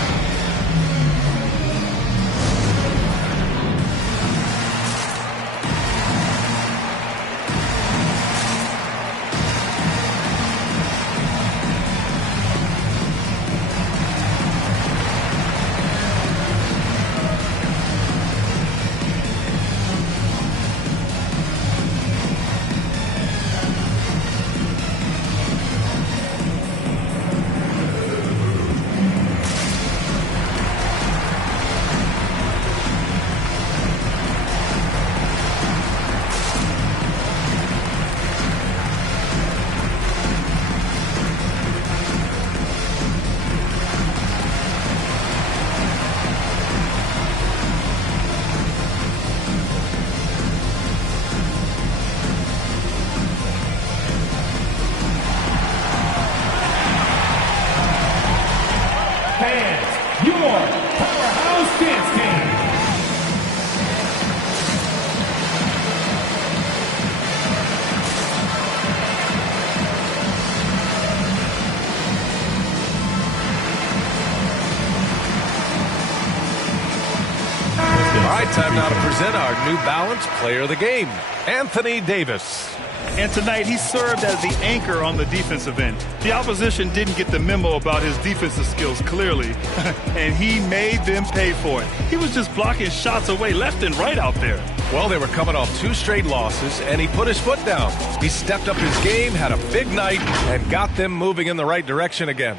time now to present our New Balance Player of the Game, Anthony Davis. And tonight, he served as the anchor on the defensive end. The opposition didn't get the memo about his defensive skills clearly, and he made them pay for it. He was just blocking shots away left and right out there. Well, they were coming off 2 straight losses, and he put his foot down. He stepped up his game, had a big night, and got them moving in the right direction again.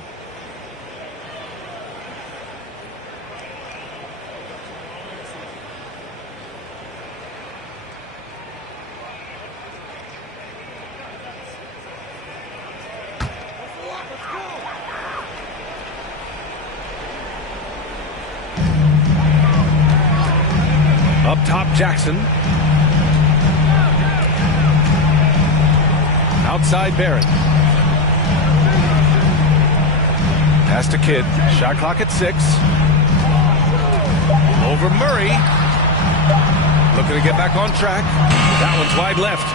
Up top, Jackson. Outside, Barrett. Pass to Kidd. Shot clock at 6. Over Murray. Looking to get back on track. That one's wide left.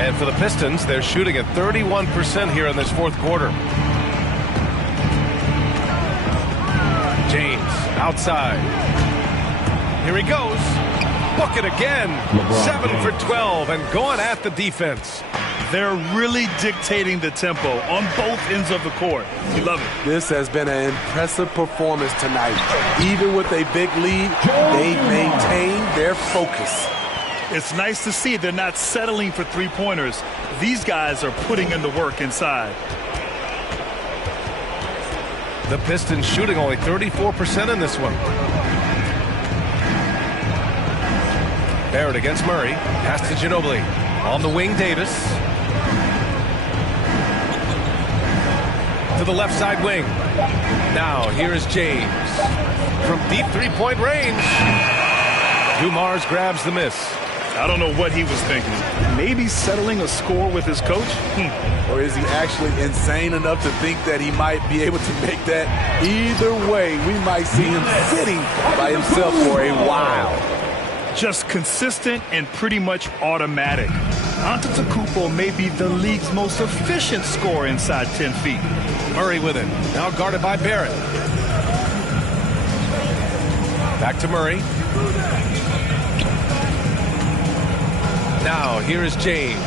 And for the Pistons, they're shooting at 31% here in this fourth quarter. James, outside. Here he goes. Book it again. 7 for 12 and going at the defense. They're really dictating the tempo on both ends of the court. You love it. This has been an impressive performance tonight. Even with a big lead, they've maintained their focus. It's nice to see they're not settling for three-pointers. These guys are putting in the work inside. The Pistons shooting only 34% in this one. Barrett against Murray. Pass to Ginobili. On the wing, Davis. To the left side wing. Now, here is James. From deep three-point range. Dumars grabs the miss. I don't know what he was thinking. Maybe settling a score with his coach? Or is he actually insane enough to think that he might be able to make that? Either way, we might see him sitting by himself for a while. Just consistent and pretty much automatic. Antetokounmpo may be the league's most efficient scorer inside 10 feet. Murray with it. Now guarded by Barrett. Back to Murray. Now here is James.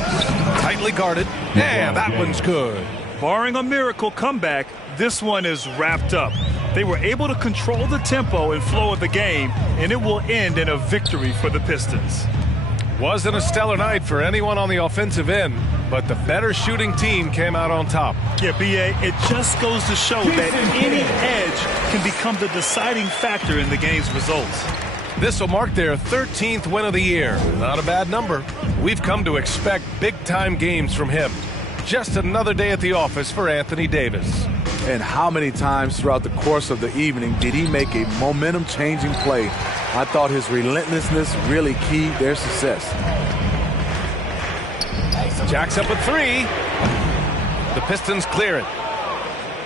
Tightly guarded. And that one's good. Barring a miracle comeback, this one is wrapped up. They were able to control the tempo and flow of the game, and it will end in a victory for the Pistons. Wasn't a stellar night for anyone on the offensive end, but the better shooting team came out on top. Yeah, B.A., it just goes to show that any edge can become the deciding factor in the game's results. This will mark their 13th win of the year. Not a bad number. We've come to expect big-time games from him. Just another day at the office for Anthony Davis. And how many times throughout the course of the evening did he make a momentum-changing play? I thought his relentlessness really keyed their success. Jack's up at 3. The Pistons clear it.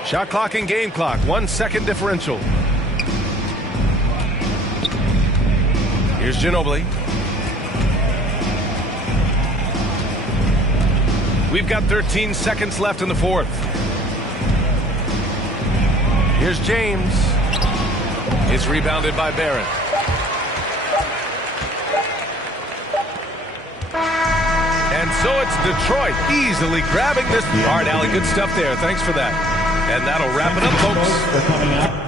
Shot clock and game clock. 1 second differential. Here's Ginobili. We've got 13 seconds left in the fourth. Here's James. It's rebounded by Barrett. And so it's Detroit easily grabbing this. All right, Allie, good stuff there. Thanks for that. And that'll wrap it up, folks.